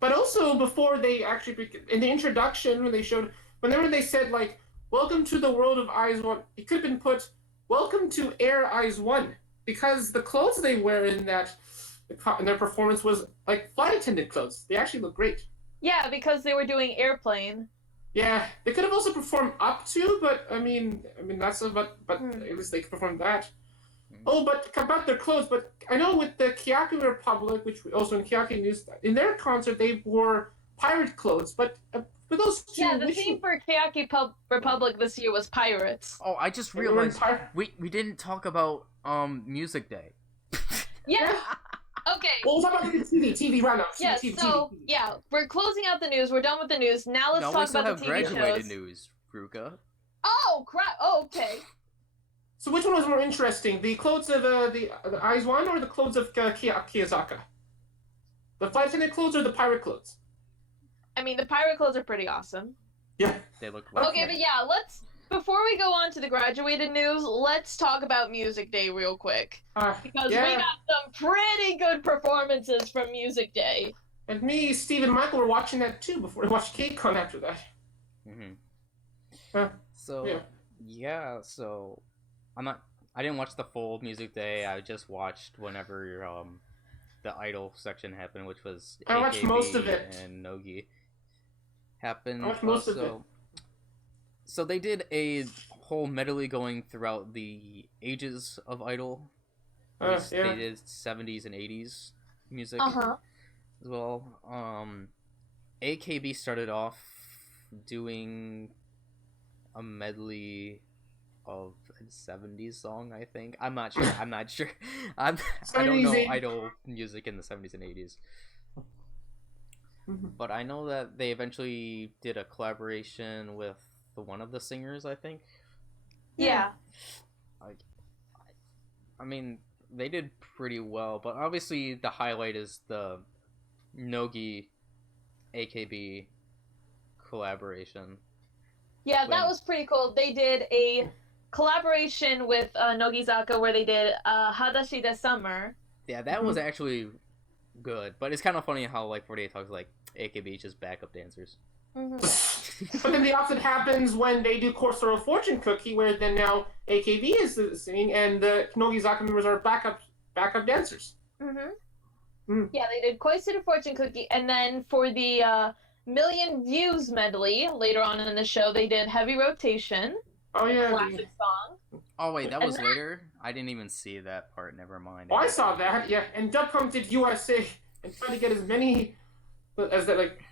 But also before they actually, in the introduction when they showed, whenever they said like, "Welcome to the world of IZ*ONE," it could have been put, "Welcome to Air IZ*ONE," because the clothes they wear in their performance was like flight attendant clothes. They actually look great. Yeah, because they were doing Airplane. Yeah, they could have also performed Up To, but I mean that's but at least they could perform that. Oh, but about their clothes, but I know with the Kyaku Republic, which also in Kyaku News, in their concert they wore pirate clothes, but for those two... Yeah, the theme for Kyaku Republic this year was pirates. Oh, I just realized we didn't talk about Music Day. Yeah. Okay. Well, we'll talk about the TV roundup. Yeah, yeah, we're closing out the news. We're done with the news. Now let's talk about the TV shows. We still have graduated news, Ruka. Oh, crap. Oh, okay. So which one was more interesting? The clothes of the IZ*ONE or the clothes of Kiyazaka? The flight attendant clothes or the pirate clothes? I mean, the pirate clothes are pretty awesome. Yeah. They look Okay, but yeah, before we go on to the graduated news, let's talk about Music Day real quick. Because we got some pretty good performances from Music Day. And me, Steve, and Michael were watching that too before we watched KCON after that. So I didn't watch the full Music Day. I just watched whenever the idol section happened, which was I watched most of it. And Nogi happened. I watched most of it. So they did a whole medley going throughout the ages of Idol. They did 70s and 80s music as well. AKB started off doing a medley of a 70s song, I think. I'm not sure. I don't know Idol music in the 70s and 80s. But I know that they eventually did a collaboration with one of the singers, I think. Yeah. I mean, they did pretty well, but obviously the highlight is the Nogi AKB collaboration. Yeah, that was pretty cool. They did a collaboration with Nogizaka where they did Hadashi de Summer. Yeah, that was actually good, but it's kind of funny how like 48 talks like AKB just backup dancers. But then the opposite happens when they do Corsair Fortune Cookie, where then now AKB is singing and the Nogizaka members are backup dancers. Yeah, they did Koisuru Fortune Cookie, and then for the Million Views medley later on in the show, they did Heavy Rotation. Oh yeah, classic song. Oh wait, that was later? I didn't even see that part. Never mind. Oh, I saw that. Yeah, and Dubcom did USA and tried to get as many as that like.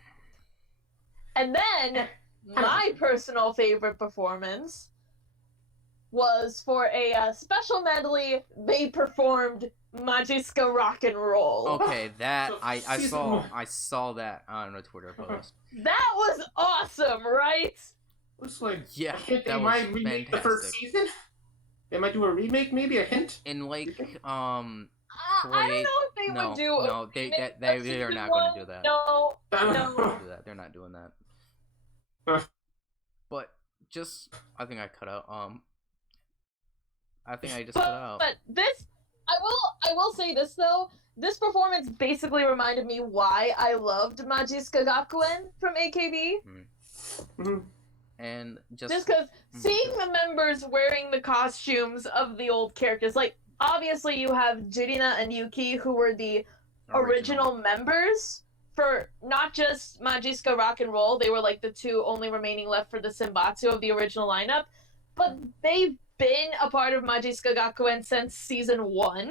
And then my personal favorite performance was for a special medley. They performed Majiska Rock and Roll. Okay, that I saw that on a Twitter post. That was awesome, right? Looks like yeah, a hint they that might was remake fantastic. the first season. They might do a remake, maybe a hint. And like I don't know if they would do. No, they are not going to do that. No, They're no. not gonna do that. They're not doing that. But just, I think I cut out. I think I just cut out. But this, I will say this though. This performance basically reminded me why I loved Majiska Gakuen from AKB. And just because seeing the members wearing the costumes of the old characters, like obviously you have Jurina and Yuki who were the original members for not just Majiska Rock and Roll. They were like the two only remaining left for the Senbatsu of the original lineup, but they've been a part of Majiska Gakuen since season 1.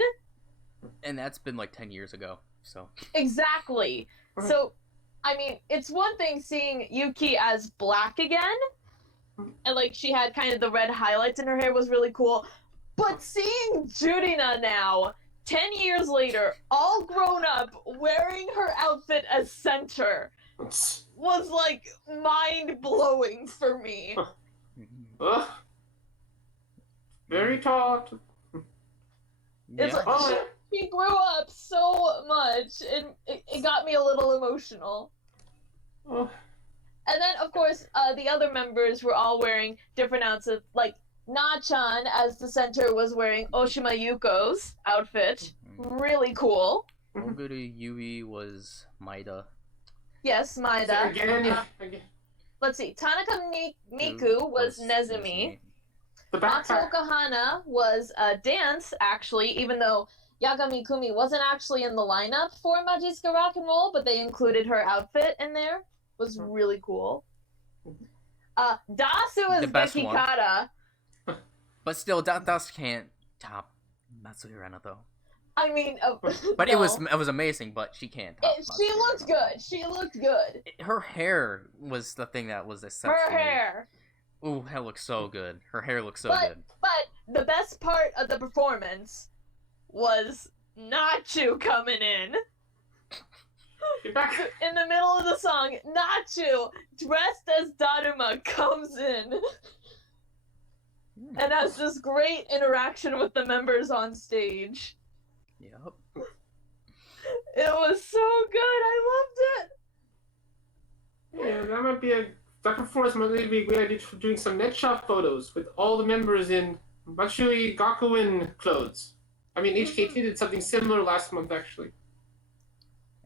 And that's been like 10 years ago, so. Exactly. So, I mean, it's one thing seeing Yuki as black again, and like she had kind of the red highlights in her hair was really cool, but seeing Jurina now, 10 years later, all grown up, wearing her outfit as center, was like mind-blowing for me. Very tall. It's like, she grew up so much, and it got me a little emotional. And then, of course, the other members were all wearing different outfits. Like, Na-chan, as the center, was wearing Oshima Yuko's outfit. Really cool. Oguru Yui was Maida. Yes, Maida. Again. Let's see. Tanaka Miku was Nezumi. Matsuoka Hana was Dance, actually, even though Yagami Kumi wasn't actually in the lineup for Majiska Rock and Roll, but they included her outfit in there. It was really cool. Dasu is Becky Kata. But still, Dasu can't top Matsuhiro Rena, though. I mean, but no. it was amazing. But she can't. She looked good. She looked good. Her hair was the thing that was exceptional. Her hair. Ooh, that looks so good. Her hair looks so good. But the best part of the performance was Nachu coming in. In the middle of the song, Nachu, dressed as Daruma, comes in and has this great interaction with the members on stage. Yep. It was so good. I loved it. Yeah, that performance might be a good idea for doing some net shot photos with all the members in Matsui Gakuen clothes. I mean, HKT did something similar last month, actually.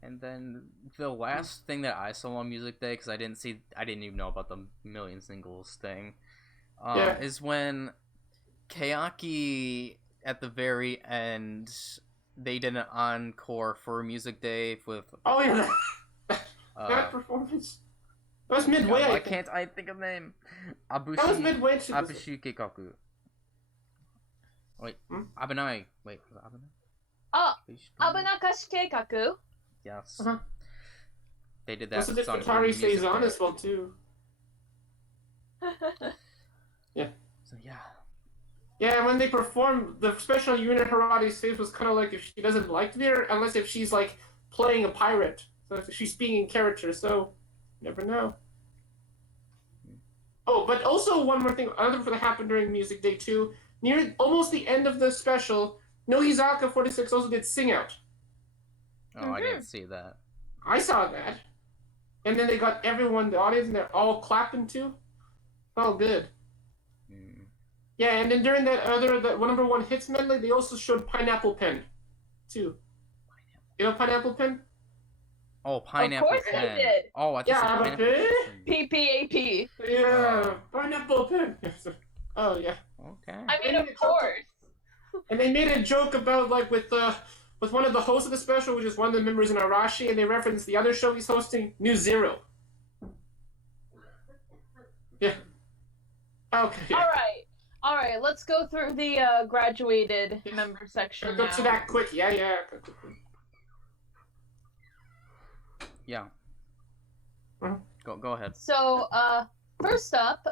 And then the last thing that I saw on Music Day, because I didn't even know about the Million Singles thing, is when Kayaki, at the very end, they did an encore for Music Day with... Oh, yeah, that performance. That was midway. Why can't I think of the name? That was midway. Abushi Keikaku. Wait, Abenai. Wait, was it Abenai? Oh, Abenakashi Keikaku. Yes. They did that. Also did Atari Stays On as well, too. Yeah. So, yeah. Yeah, when they performed, the special unit Harari saves was kind of like if she doesn't like there, unless if she's like playing a pirate So she's speaking in character, so never know. Oh, but also one more thing, another thing that happened during Music Day too. Near almost the end of the special, Nohizaka 46 also did Sing Out. Oh, I didn't see that. I saw that. And then they got everyone, the audience, and they're all clapping too. Oh, good. Yeah, and then during that number one hits medley, they also showed Pineapple Pen, too. You know Pineapple Pen? Oh, Pineapple Pen. Of course they did. Oh, I thought Yeah, you said Pineapple Pen. PPAP. Yeah, Pineapple Pen. Oh, yeah. Okay. I mean, of course. And they made a joke about, like, with one of the hosts of the special, which is one of the members in Arashi, and they referenced the other show he's hosting, New Zero. Yeah. Okay. Yeah. All right. Let's go through the graduated member section Go now. to that quick. Yeah. Yeah. Mhm. Go ahead. So, first up,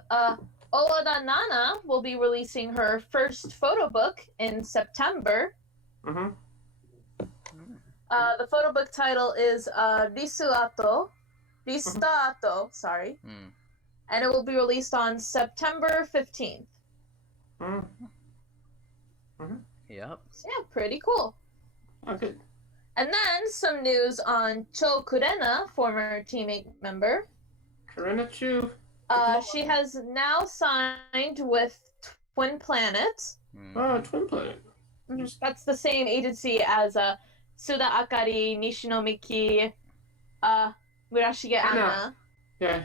Owada Nana will be releasing her first photo book in September. Mm-hmm. The photo book title is Ristaato, sorry. And it will be released on September 15th. Yep. So yeah, pretty cool. Oh, good. And then some news on Cho Kurena, former teammate member. Karina Chu. She has now signed with Twin Planet. Oh, Twin Planet. That's the same agency as Suda Akari, Nishino Miki, Murashige Anna. Yeah.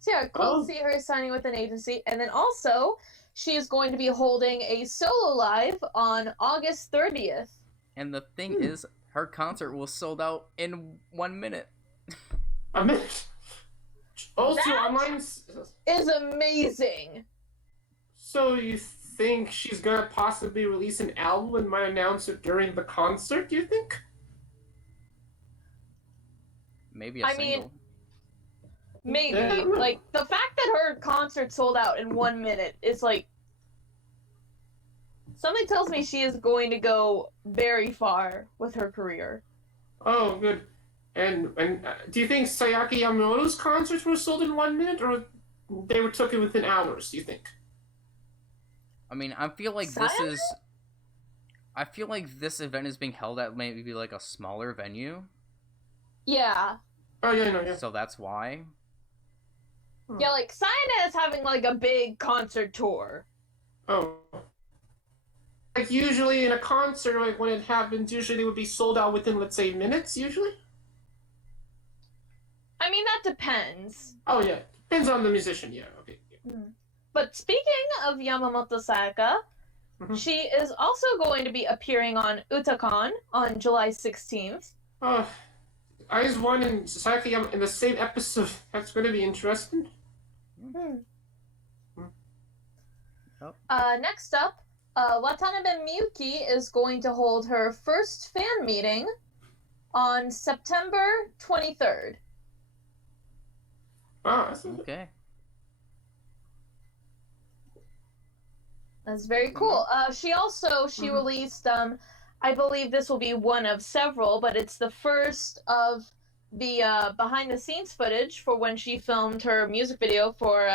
So yeah, cool to see her signing with an agency. And then also, she is going to be holding a solo live on August 30th. And the thing is, her concert was sold out in 1 minute. A minute. Also, That online is amazing. So you think she's gonna possibly release an album and might announce it during the concert? Do you think? Maybe a single. Maybe. Yeah. Like, the fact that her concert sold out in 1 minute is like... Something tells me she is going to go very far with her career. Oh, good. And do you think Sayaka Yamamoto's concerts were sold in 1 minute, or they were taken within hours? Do you think? I mean, I feel like this event is being held at maybe like a smaller venue. Yeah. Oh yeah, no, yeah. So that's why. Yeah, like, Sayane is having, like, a big concert tour. Oh. Like, usually in a concert, like, when it happens, usually they would be sold out within, let's say, minutes, usually? I mean, that depends. Oh, yeah. Depends on the musician, yeah, okay. Yeah. But speaking of Yamamoto Sayaka, she is also going to be appearing on Utakon on July 16th. Oh, Eyes One and Sayaka Yamamoto in the same episode. That's going to be interesting. Next up, Watanabe Miyuki is going to hold her first fan meeting on September 23rd. Oh, that's Okay. That's very cool. She released, I believe this will be one of several, but it's the first of the behind-the-scenes footage for when she filmed her music video for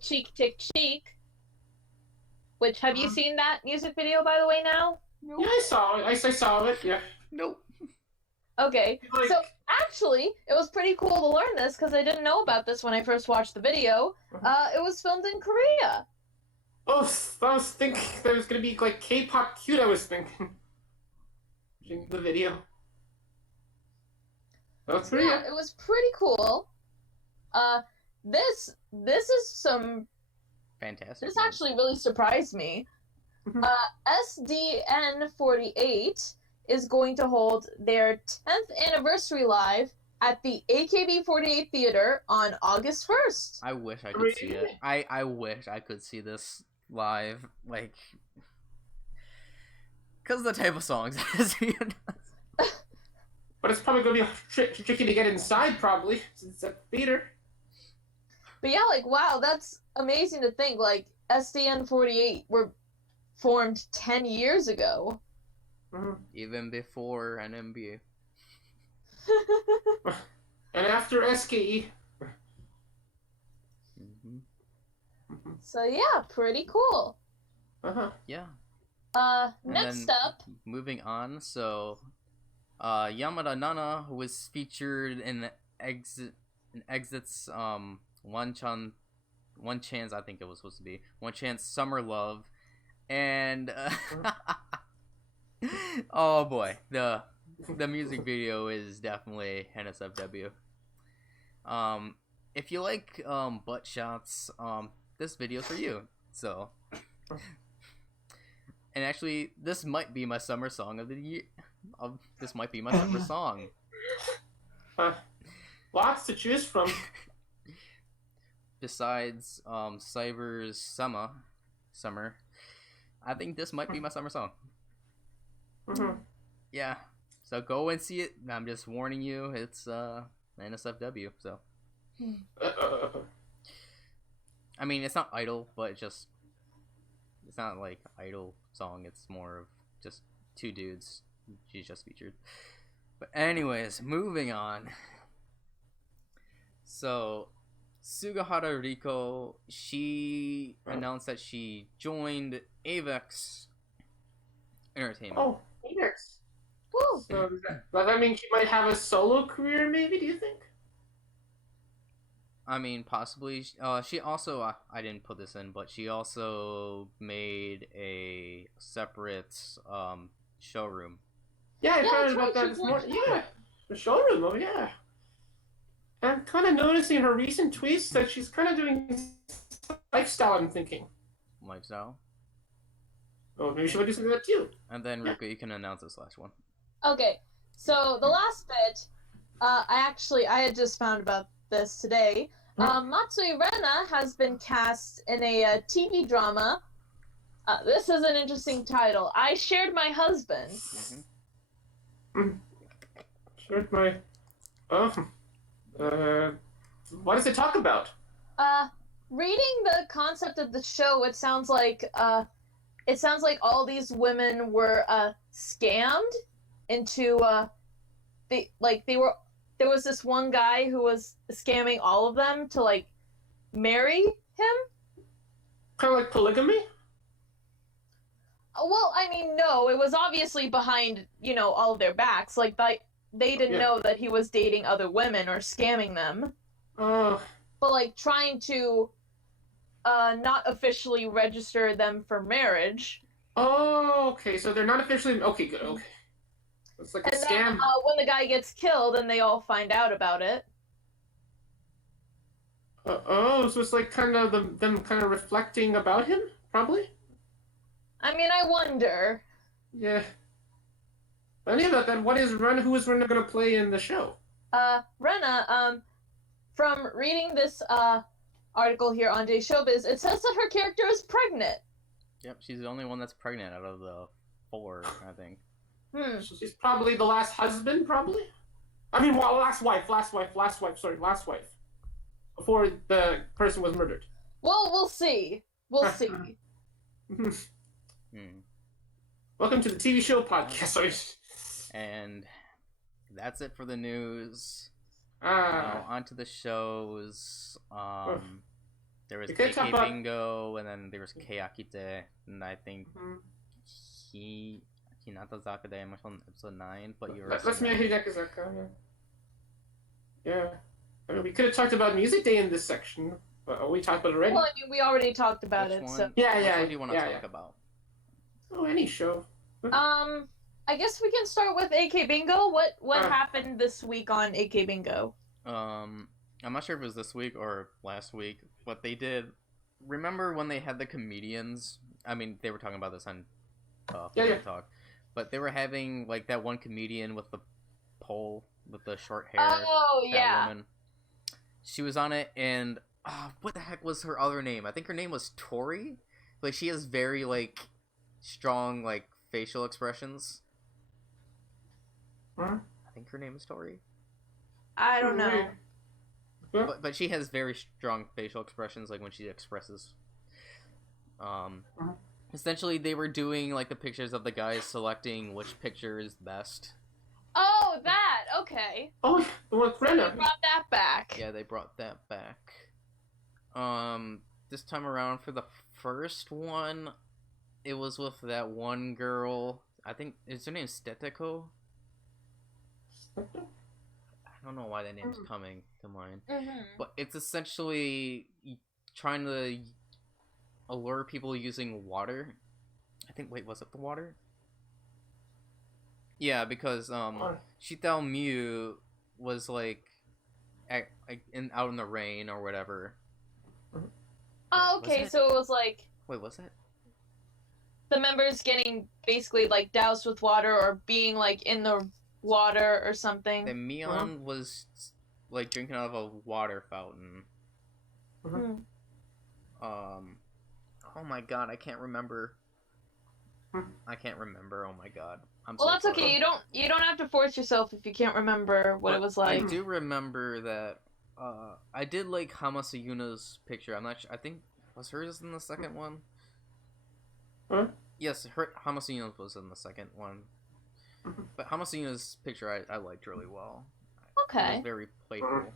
Cheek Tick Cheek. Which, have you seen that music video, by the way, now? Yeah, I saw it. I saw it, yeah. Nope. Okay, Like... so actually, it was pretty cool to learn this, because I didn't know about this when I first watched the video. It was filmed in Korea. Oh, I was thinking that it was going to be like K-pop cute, I was thinking. In the video. That's pretty. Yeah, it was pretty cool. This is some... Fantastic. This actually really surprised me. SDN48 is going to hold their 10th anniversary live at the AKB48 Theater on August 1st. I wish I could see it. I wish I could see this live, like, because of the type of songs. But it's probably going to be tricky to get inside, probably, since it's at the theater. But yeah, like, wow, that's amazing to think. Like, SDN48 were formed 10 years ago. Even before NMB. And after SKE. So yeah, pretty cool. Yeah. Next up. Moving on, so Yamada Nana was featured in Exit's One Chance, I think it was supposed to be One Chance Summer Love, and oh boy, the music video is definitely NSFW. If you like butt shots, this video's for you. So, and actually, this might be my summer song of the year. This might be my summer song. Lots to choose from. Besides Cyber's Summer, I think this might be my summer song. Yeah, so go and see it. I'm just warning you, it's NSFW. So, I mean, it's not idol, but it's not like idol song. It's more of just two dudes. She's just featured. But anyways, moving on. So, Sugahara Riko, she announced that she joined Avex Entertainment. Oh, Avex. Woo. So does that mean she might have a solo career, maybe, do you think? I mean, possibly. She also, I didn't put this in, but she also made a separate showroom. Yeah, I heard about that this morning. Yeah, the showroom, oh yeah. I'm kind of noticing her recent tweets that she's kind of doing lifestyle, I'm thinking. Lifestyle? Oh, maybe she would do something like that too. And then, Ruka, you can announce this last one. Okay, so the last bit, I had just found about this today. Matsui Rena has been cast in a TV drama. This is an interesting title. I Shared My Husband. Shared my... what does it talk about? Reading the concept of the show, it sounds like all these women were scammed into there was this one guy who was scamming all of them to like marry him. Kind of like polygamy? Well, I mean, no, it was obviously behind, all of their backs. Like, they didn't know that he was dating other women or scamming them. But, like, trying to not officially register them for marriage. Oh, okay, so they're not officially... Okay, good, okay. It's like a scam. Then, when the guy gets killed and they all find out about it. So it's like kind of them kind of reflecting about him, probably? I mean, I wonder. Yeah. But anyway, then who is Rena going to play in the show? Rena, from reading this article here on J Showbiz, it says that her character is pregnant. Yep, she's the only one that's pregnant out of the 4, I think. So she's probably the last husband, probably? I mean, well, last wife. Before the person was murdered. Well, we'll see. We'll see. Welcome to the TV show podcast. And that's it for the news. Now, on to the shows. There was AK Bingo, and then there was Keyakite, and I think Hinata Zakade on episode 9, but you were... Let's me Hidekazaka, yeah. I mean, we could have talked about Music Day in this section, but we talked about it already. Well, I mean, we already talked about Which it, one? so... Yeah. Which one do you want to talk about? Oh, any show. I guess we can start with AK Bingo. What happened this week on AK Bingo? I'm not sure if it was this week or last week, but they did... Remember when they had the comedians? I mean, they were talking about this on Talk. But they were having, like, that one comedian with the pole, with the short hair. Oh, yeah. Woman. She was on it, and what the heck was her other name? I think her name was Tori. Like, she has very, like, strong, like, facial expressions. Huh? I think her name is Tori. I don't know. But she has very strong facial expressions, like, when she expresses. Essentially, they were doing like the pictures of the guys selecting which picture is best. Oh, that okay. Oh, the one with They Brenna. brought that back. Yeah, they brought that back. This time around for the first one, it was with that one girl. I think is her name Steteko. I don't know why that name's coming to mind, but it's essentially trying to allure people using water. I think. Wait, was it the water? Yeah, because Shitao Miu was like out in the rain or whatever. Oh, okay. So it was like Wait, was that? the members getting basically like doused with water or being like in the water or something. Then Mion was like drinking out of a water fountain. Oh my god, I can't remember. I can't remember. Oh my god. Well, that's okay. You don't have to force yourself if you can't remember what it was like. I do remember that. I did like Hamasayuna's picture. I'm not sure. I think was hers in the second one. Huh? Yes, Hamasayuna's was in the second one. But Hamasayuna's picture I liked really well. It Okay. was very playful.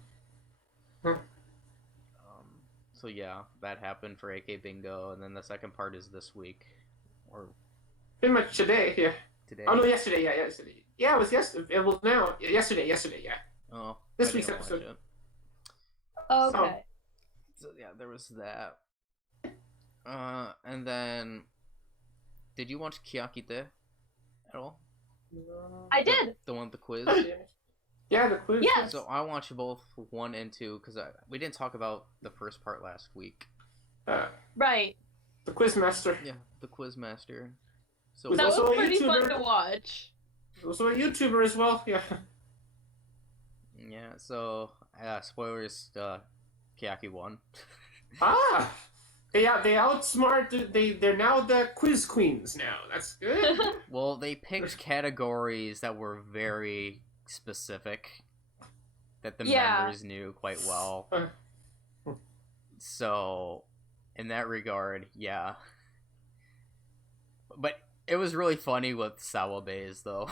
So yeah, that happened for AK Bingo, and then the second part is this week, or Pretty much today, yeah. today. Oh no, yesterday, yeah, yesterday. Yeah, it was yesterday. It was now. Yesterday, yeah. Oh, This I week's didn't watch episode. it. Okay. So yeah, there was that. And then, did you watch KeyHolder at all? I did. The one with the quiz. Yeah, the quiz. Yes. So I watched both 1 and 2 because we didn't talk about the first part last week. Right. The quiz master. Yeah, the quiz master. So Was That was also a pretty fun YouTuber. to watch. Also a YouTuber as well. Yeah. yeah, so spoilers. Kayaki won. Ah. They outsmarted. They're now the quiz queens now. That's good. Well, they picked categories that were very specific that the members knew quite well. So, in that regard, yeah. But it was really funny with Sawabe's, though.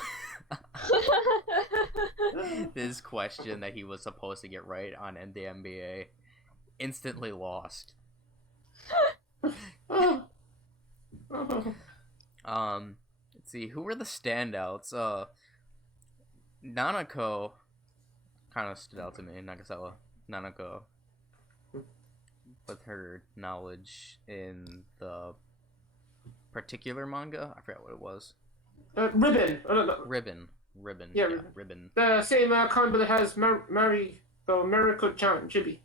This question that he was supposed to get right on NDMBA instantly lost. Let's see, who were the standouts? Nanako kind of stood out to me. Nagasawa Nanako, with her knowledge in the particular manga, I forgot what it was. Ribbon. Ribbon. Yeah, Ribbon. The same comic that has Mariko-chan, Chibi.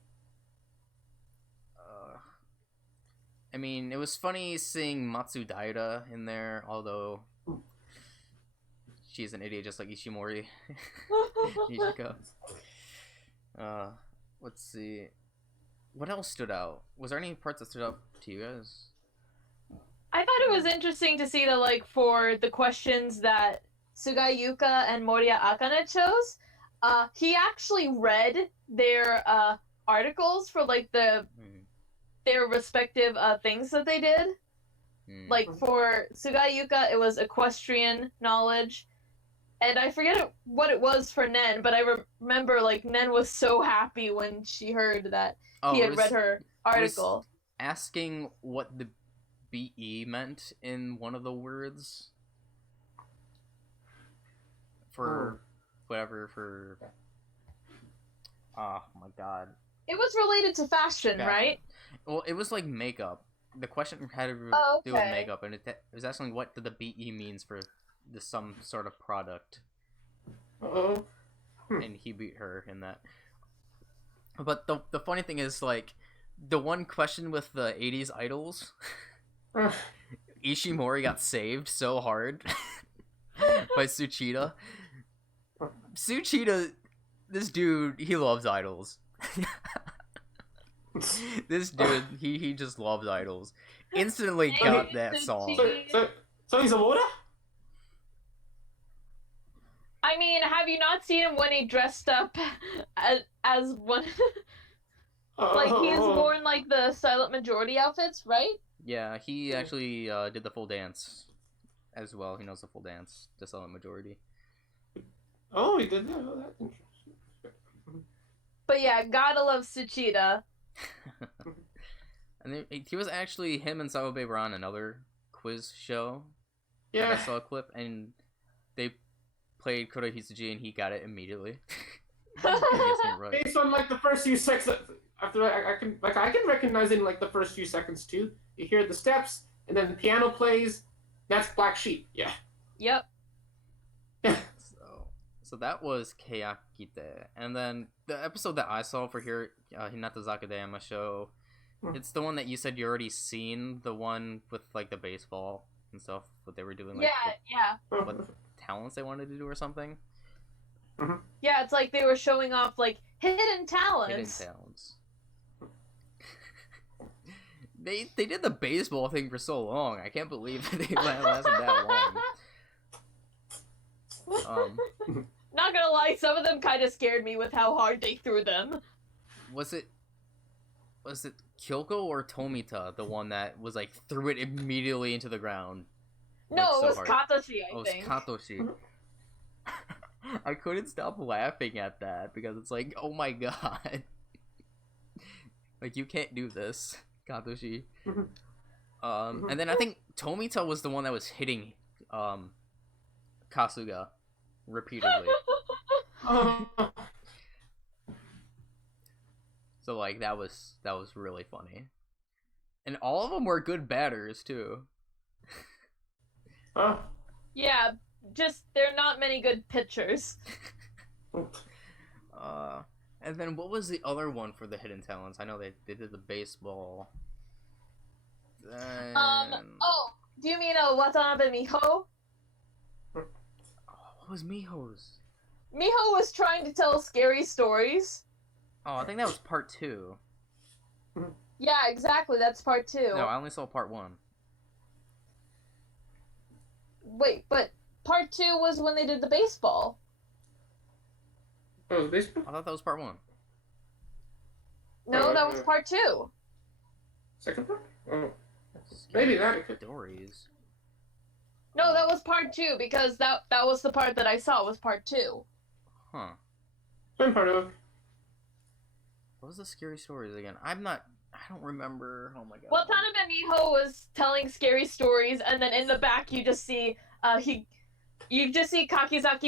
I mean, it was funny seeing Matsudaira in there, although she's an idiot just like Ishimori. Nishika. Let's see. What else stood out? Was there any parts that stood out to you guys? I thought it was interesting to see that, like, for the questions that Sugayuka and Moriya Akane chose, he actually read their articles for, like, their respective things that they did. Like, for Sugayuka, it was equestrian knowledge. And I forget what it was for Nen, but I remember, like, Nen was so happy when she heard that he had read her article. Asking what the BE meant in one of the words. For whatever, for... Oh my god. It was related to fashion, right? Well, it was like makeup. The question had to do with makeup, and it was asking what the BE means for some sort of product. And he beat her in that. But the funny thing is, like, the one question with the 80s idols, Ishimori got saved so hard by Tsuchida. Tsuchida, this dude, he loves idols. This dude, he just loves idols. Instantly got that song. So he's a Woda? I mean, have you not seen him when he dressed up as one? Like, he has worn, like, the Silent Majority outfits, right? Yeah, he actually did the full dance as well. He knows the full dance, the silent majority. Oh, he did that. Oh, that's interesting. But yeah, gotta love Suchida. And he was actually, him and Sawabe were on another quiz show. Yeah. I saw a clip, and they played Kurohitsuji, and he got it immediately. Right. Based on like the first few seconds, after I can recognize it in like the first few seconds too. You hear the steps, and then the piano plays. That's Black Sheep. Yeah. Yep. So that was KeyHolder, and then the episode that I saw for here, Hinata Zakadayama show, it's the one that you said you already seen, the one with like the baseball and stuff, what they were doing, like what talents they wanted to do or something. Yeah, it's like they were showing off like hidden talents. Hidden talents. They did the baseball thing for so long. I can't believe they lasted that long. Not gonna lie, some of them kind of scared me with how hard they threw them. Was it Kyoko or Tomita, the one that was like threw it immediately into the ground? No, like, it was hard. Katoshi, I It think. was Katoshi. I couldn't stop laughing at that because it's like, oh my god. Like, you can't do this, Katoshi. And then I think Tomita was the one that was hitting Kasuga repeatedly. So like that was really funny. And all of them were good batters too. Yeah, just there are not many good pitchers. And then what was the other one for the hidden talents? I know they did the baseball. Then... Oh, do you mean Watanabe Miho? What was Miho's? Miho was trying to tell scary stories. Oh, I think that was part 2. Yeah, exactly, that's part 2. No, I only saw part 1. Wait, but part 2 was when they did the baseball. Oh, baseball? I thought that was part 1. No, that was part 2. Second part? Oh. Maybe that. Stories. No, that was part 2 because that was the part that I saw was part 2. Huh. Same part of it. What was the scary stories again? I don't remember. Oh my god. Watanabe Miho was telling scary stories, and then in the back you just see Kakizaki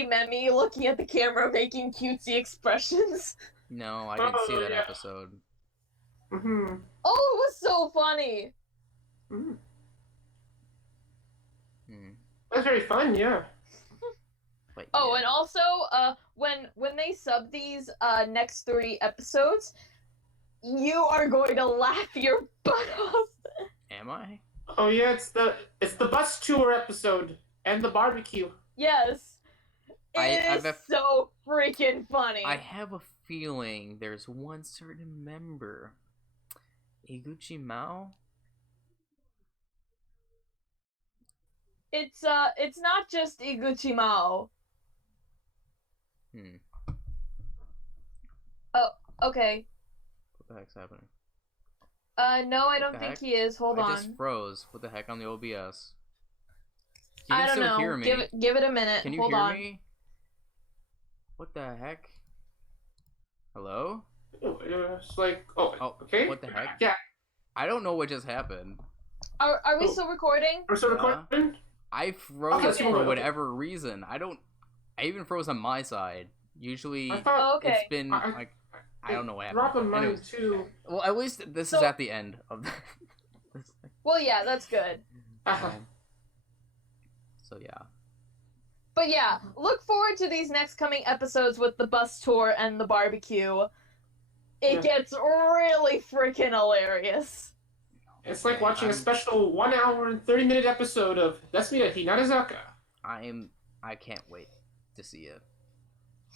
Memi looking at the camera making cutesy expressions. No, I didn't see that episode. Oh, it was so funny. That's very fun, yeah. But, Oh, and also, when they sub these next 3 episodes, you are going to laugh your butt off. Am I? Oh yeah, it's the bus tour episode and the barbecue. Yes. It is so freaking funny. I have a feeling there's one certain member. Iguchi Mao? It's not just Iguchi Mao. Oh, okay. What the heck's happening? No, I don't think he is. Hold on. I just froze. What the heck on the OBS? I don't know. Hear me. Give it a minute. Can you Hold hear on. me? What the heck? Hello? Oh, it's like, okay. What the heck? Yeah. I don't know what just happened. Are we still recording? We're still recording? I froze Okay. for whatever reason. I even froze on my side. Usually, Okay. it's been like I don't know what happened. Drop on mine Anyways. too. Well, at least this is at the end of the. Well, yeah, that's good. So yeah. But yeah, look forward to these next coming episodes with the bus tour and the barbecue. It gets really freaking hilarious. It's like watching a special 1 hour and 30-minute episode of Let's Meet at Hinarizaka. I can't wait to see it.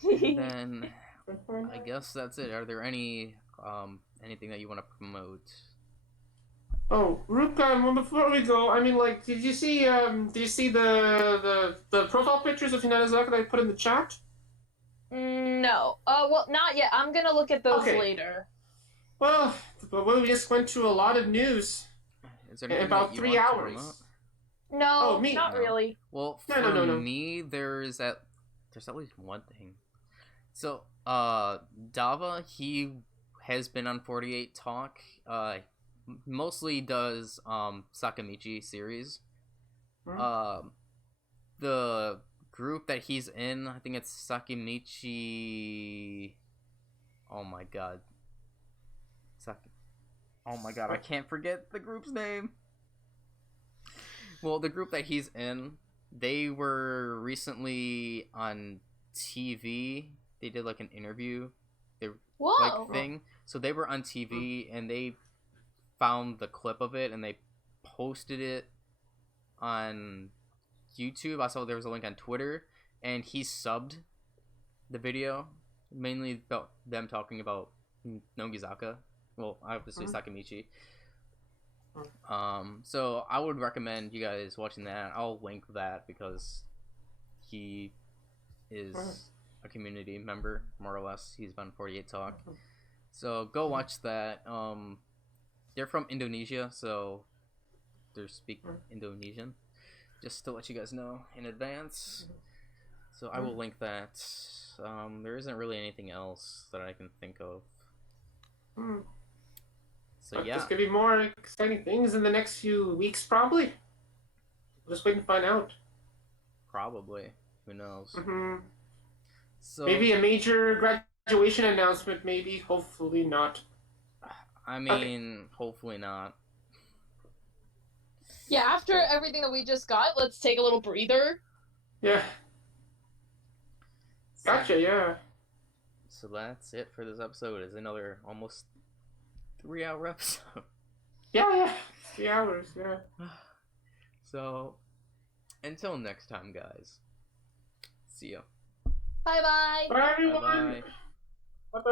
And then I guess that's it. Are there any anything that you want to promote? Oh, Rukan, well, before we go, I mean, like, did you see the profile pictures of Hinarizaka that I put in the chat? No. Well, not yet. I'm gonna look at those later. Well, we just went through a lot of news. Is there In anything about that you 3 want to hours. promote? No, Oh, me? not No. really. Well, No, for no, no, no. me, there's at least one thing. So, Dava, he has been on 48 Talk. Mostly does Sakamichi series. Hmm. The group that he's in, I think it's Sakamichi. Oh my god. Oh my god, I can't forget the group's name. Well, the group that he's in, they were recently on TV. They did like an interview, Whoa. thing. So they were on TV and they found the clip of it and they posted it on YouTube. I saw there was a link on Twitter, and he subbed the video, mainly about them talking about Nogizaka. Well, obviously Sakamichi. So I would recommend you guys watching that. I'll link that because he is a community member, more or less. He's been 48 Talk. So go watch that. They're from Indonesia, so they speak Indonesian. Just to let you guys know in advance. So I will link that. There isn't really anything else that I can think of. So yeah. There's gonna be more exciting things in the next few weeks, probably. We'll just wait and find out. Probably. Who knows? So Maybe a major graduation announcement, maybe. Hopefully not. I mean, hopefully not. Yeah, after everything that we just got, let's take a little breather. Yeah. Gotcha, yeah. So that's it for this episode. It's another almost 3-hour episode. Yeah. 3 hours, yeah. So, until next time, guys. See ya. Bye-bye. Bye, everyone. Bye-bye.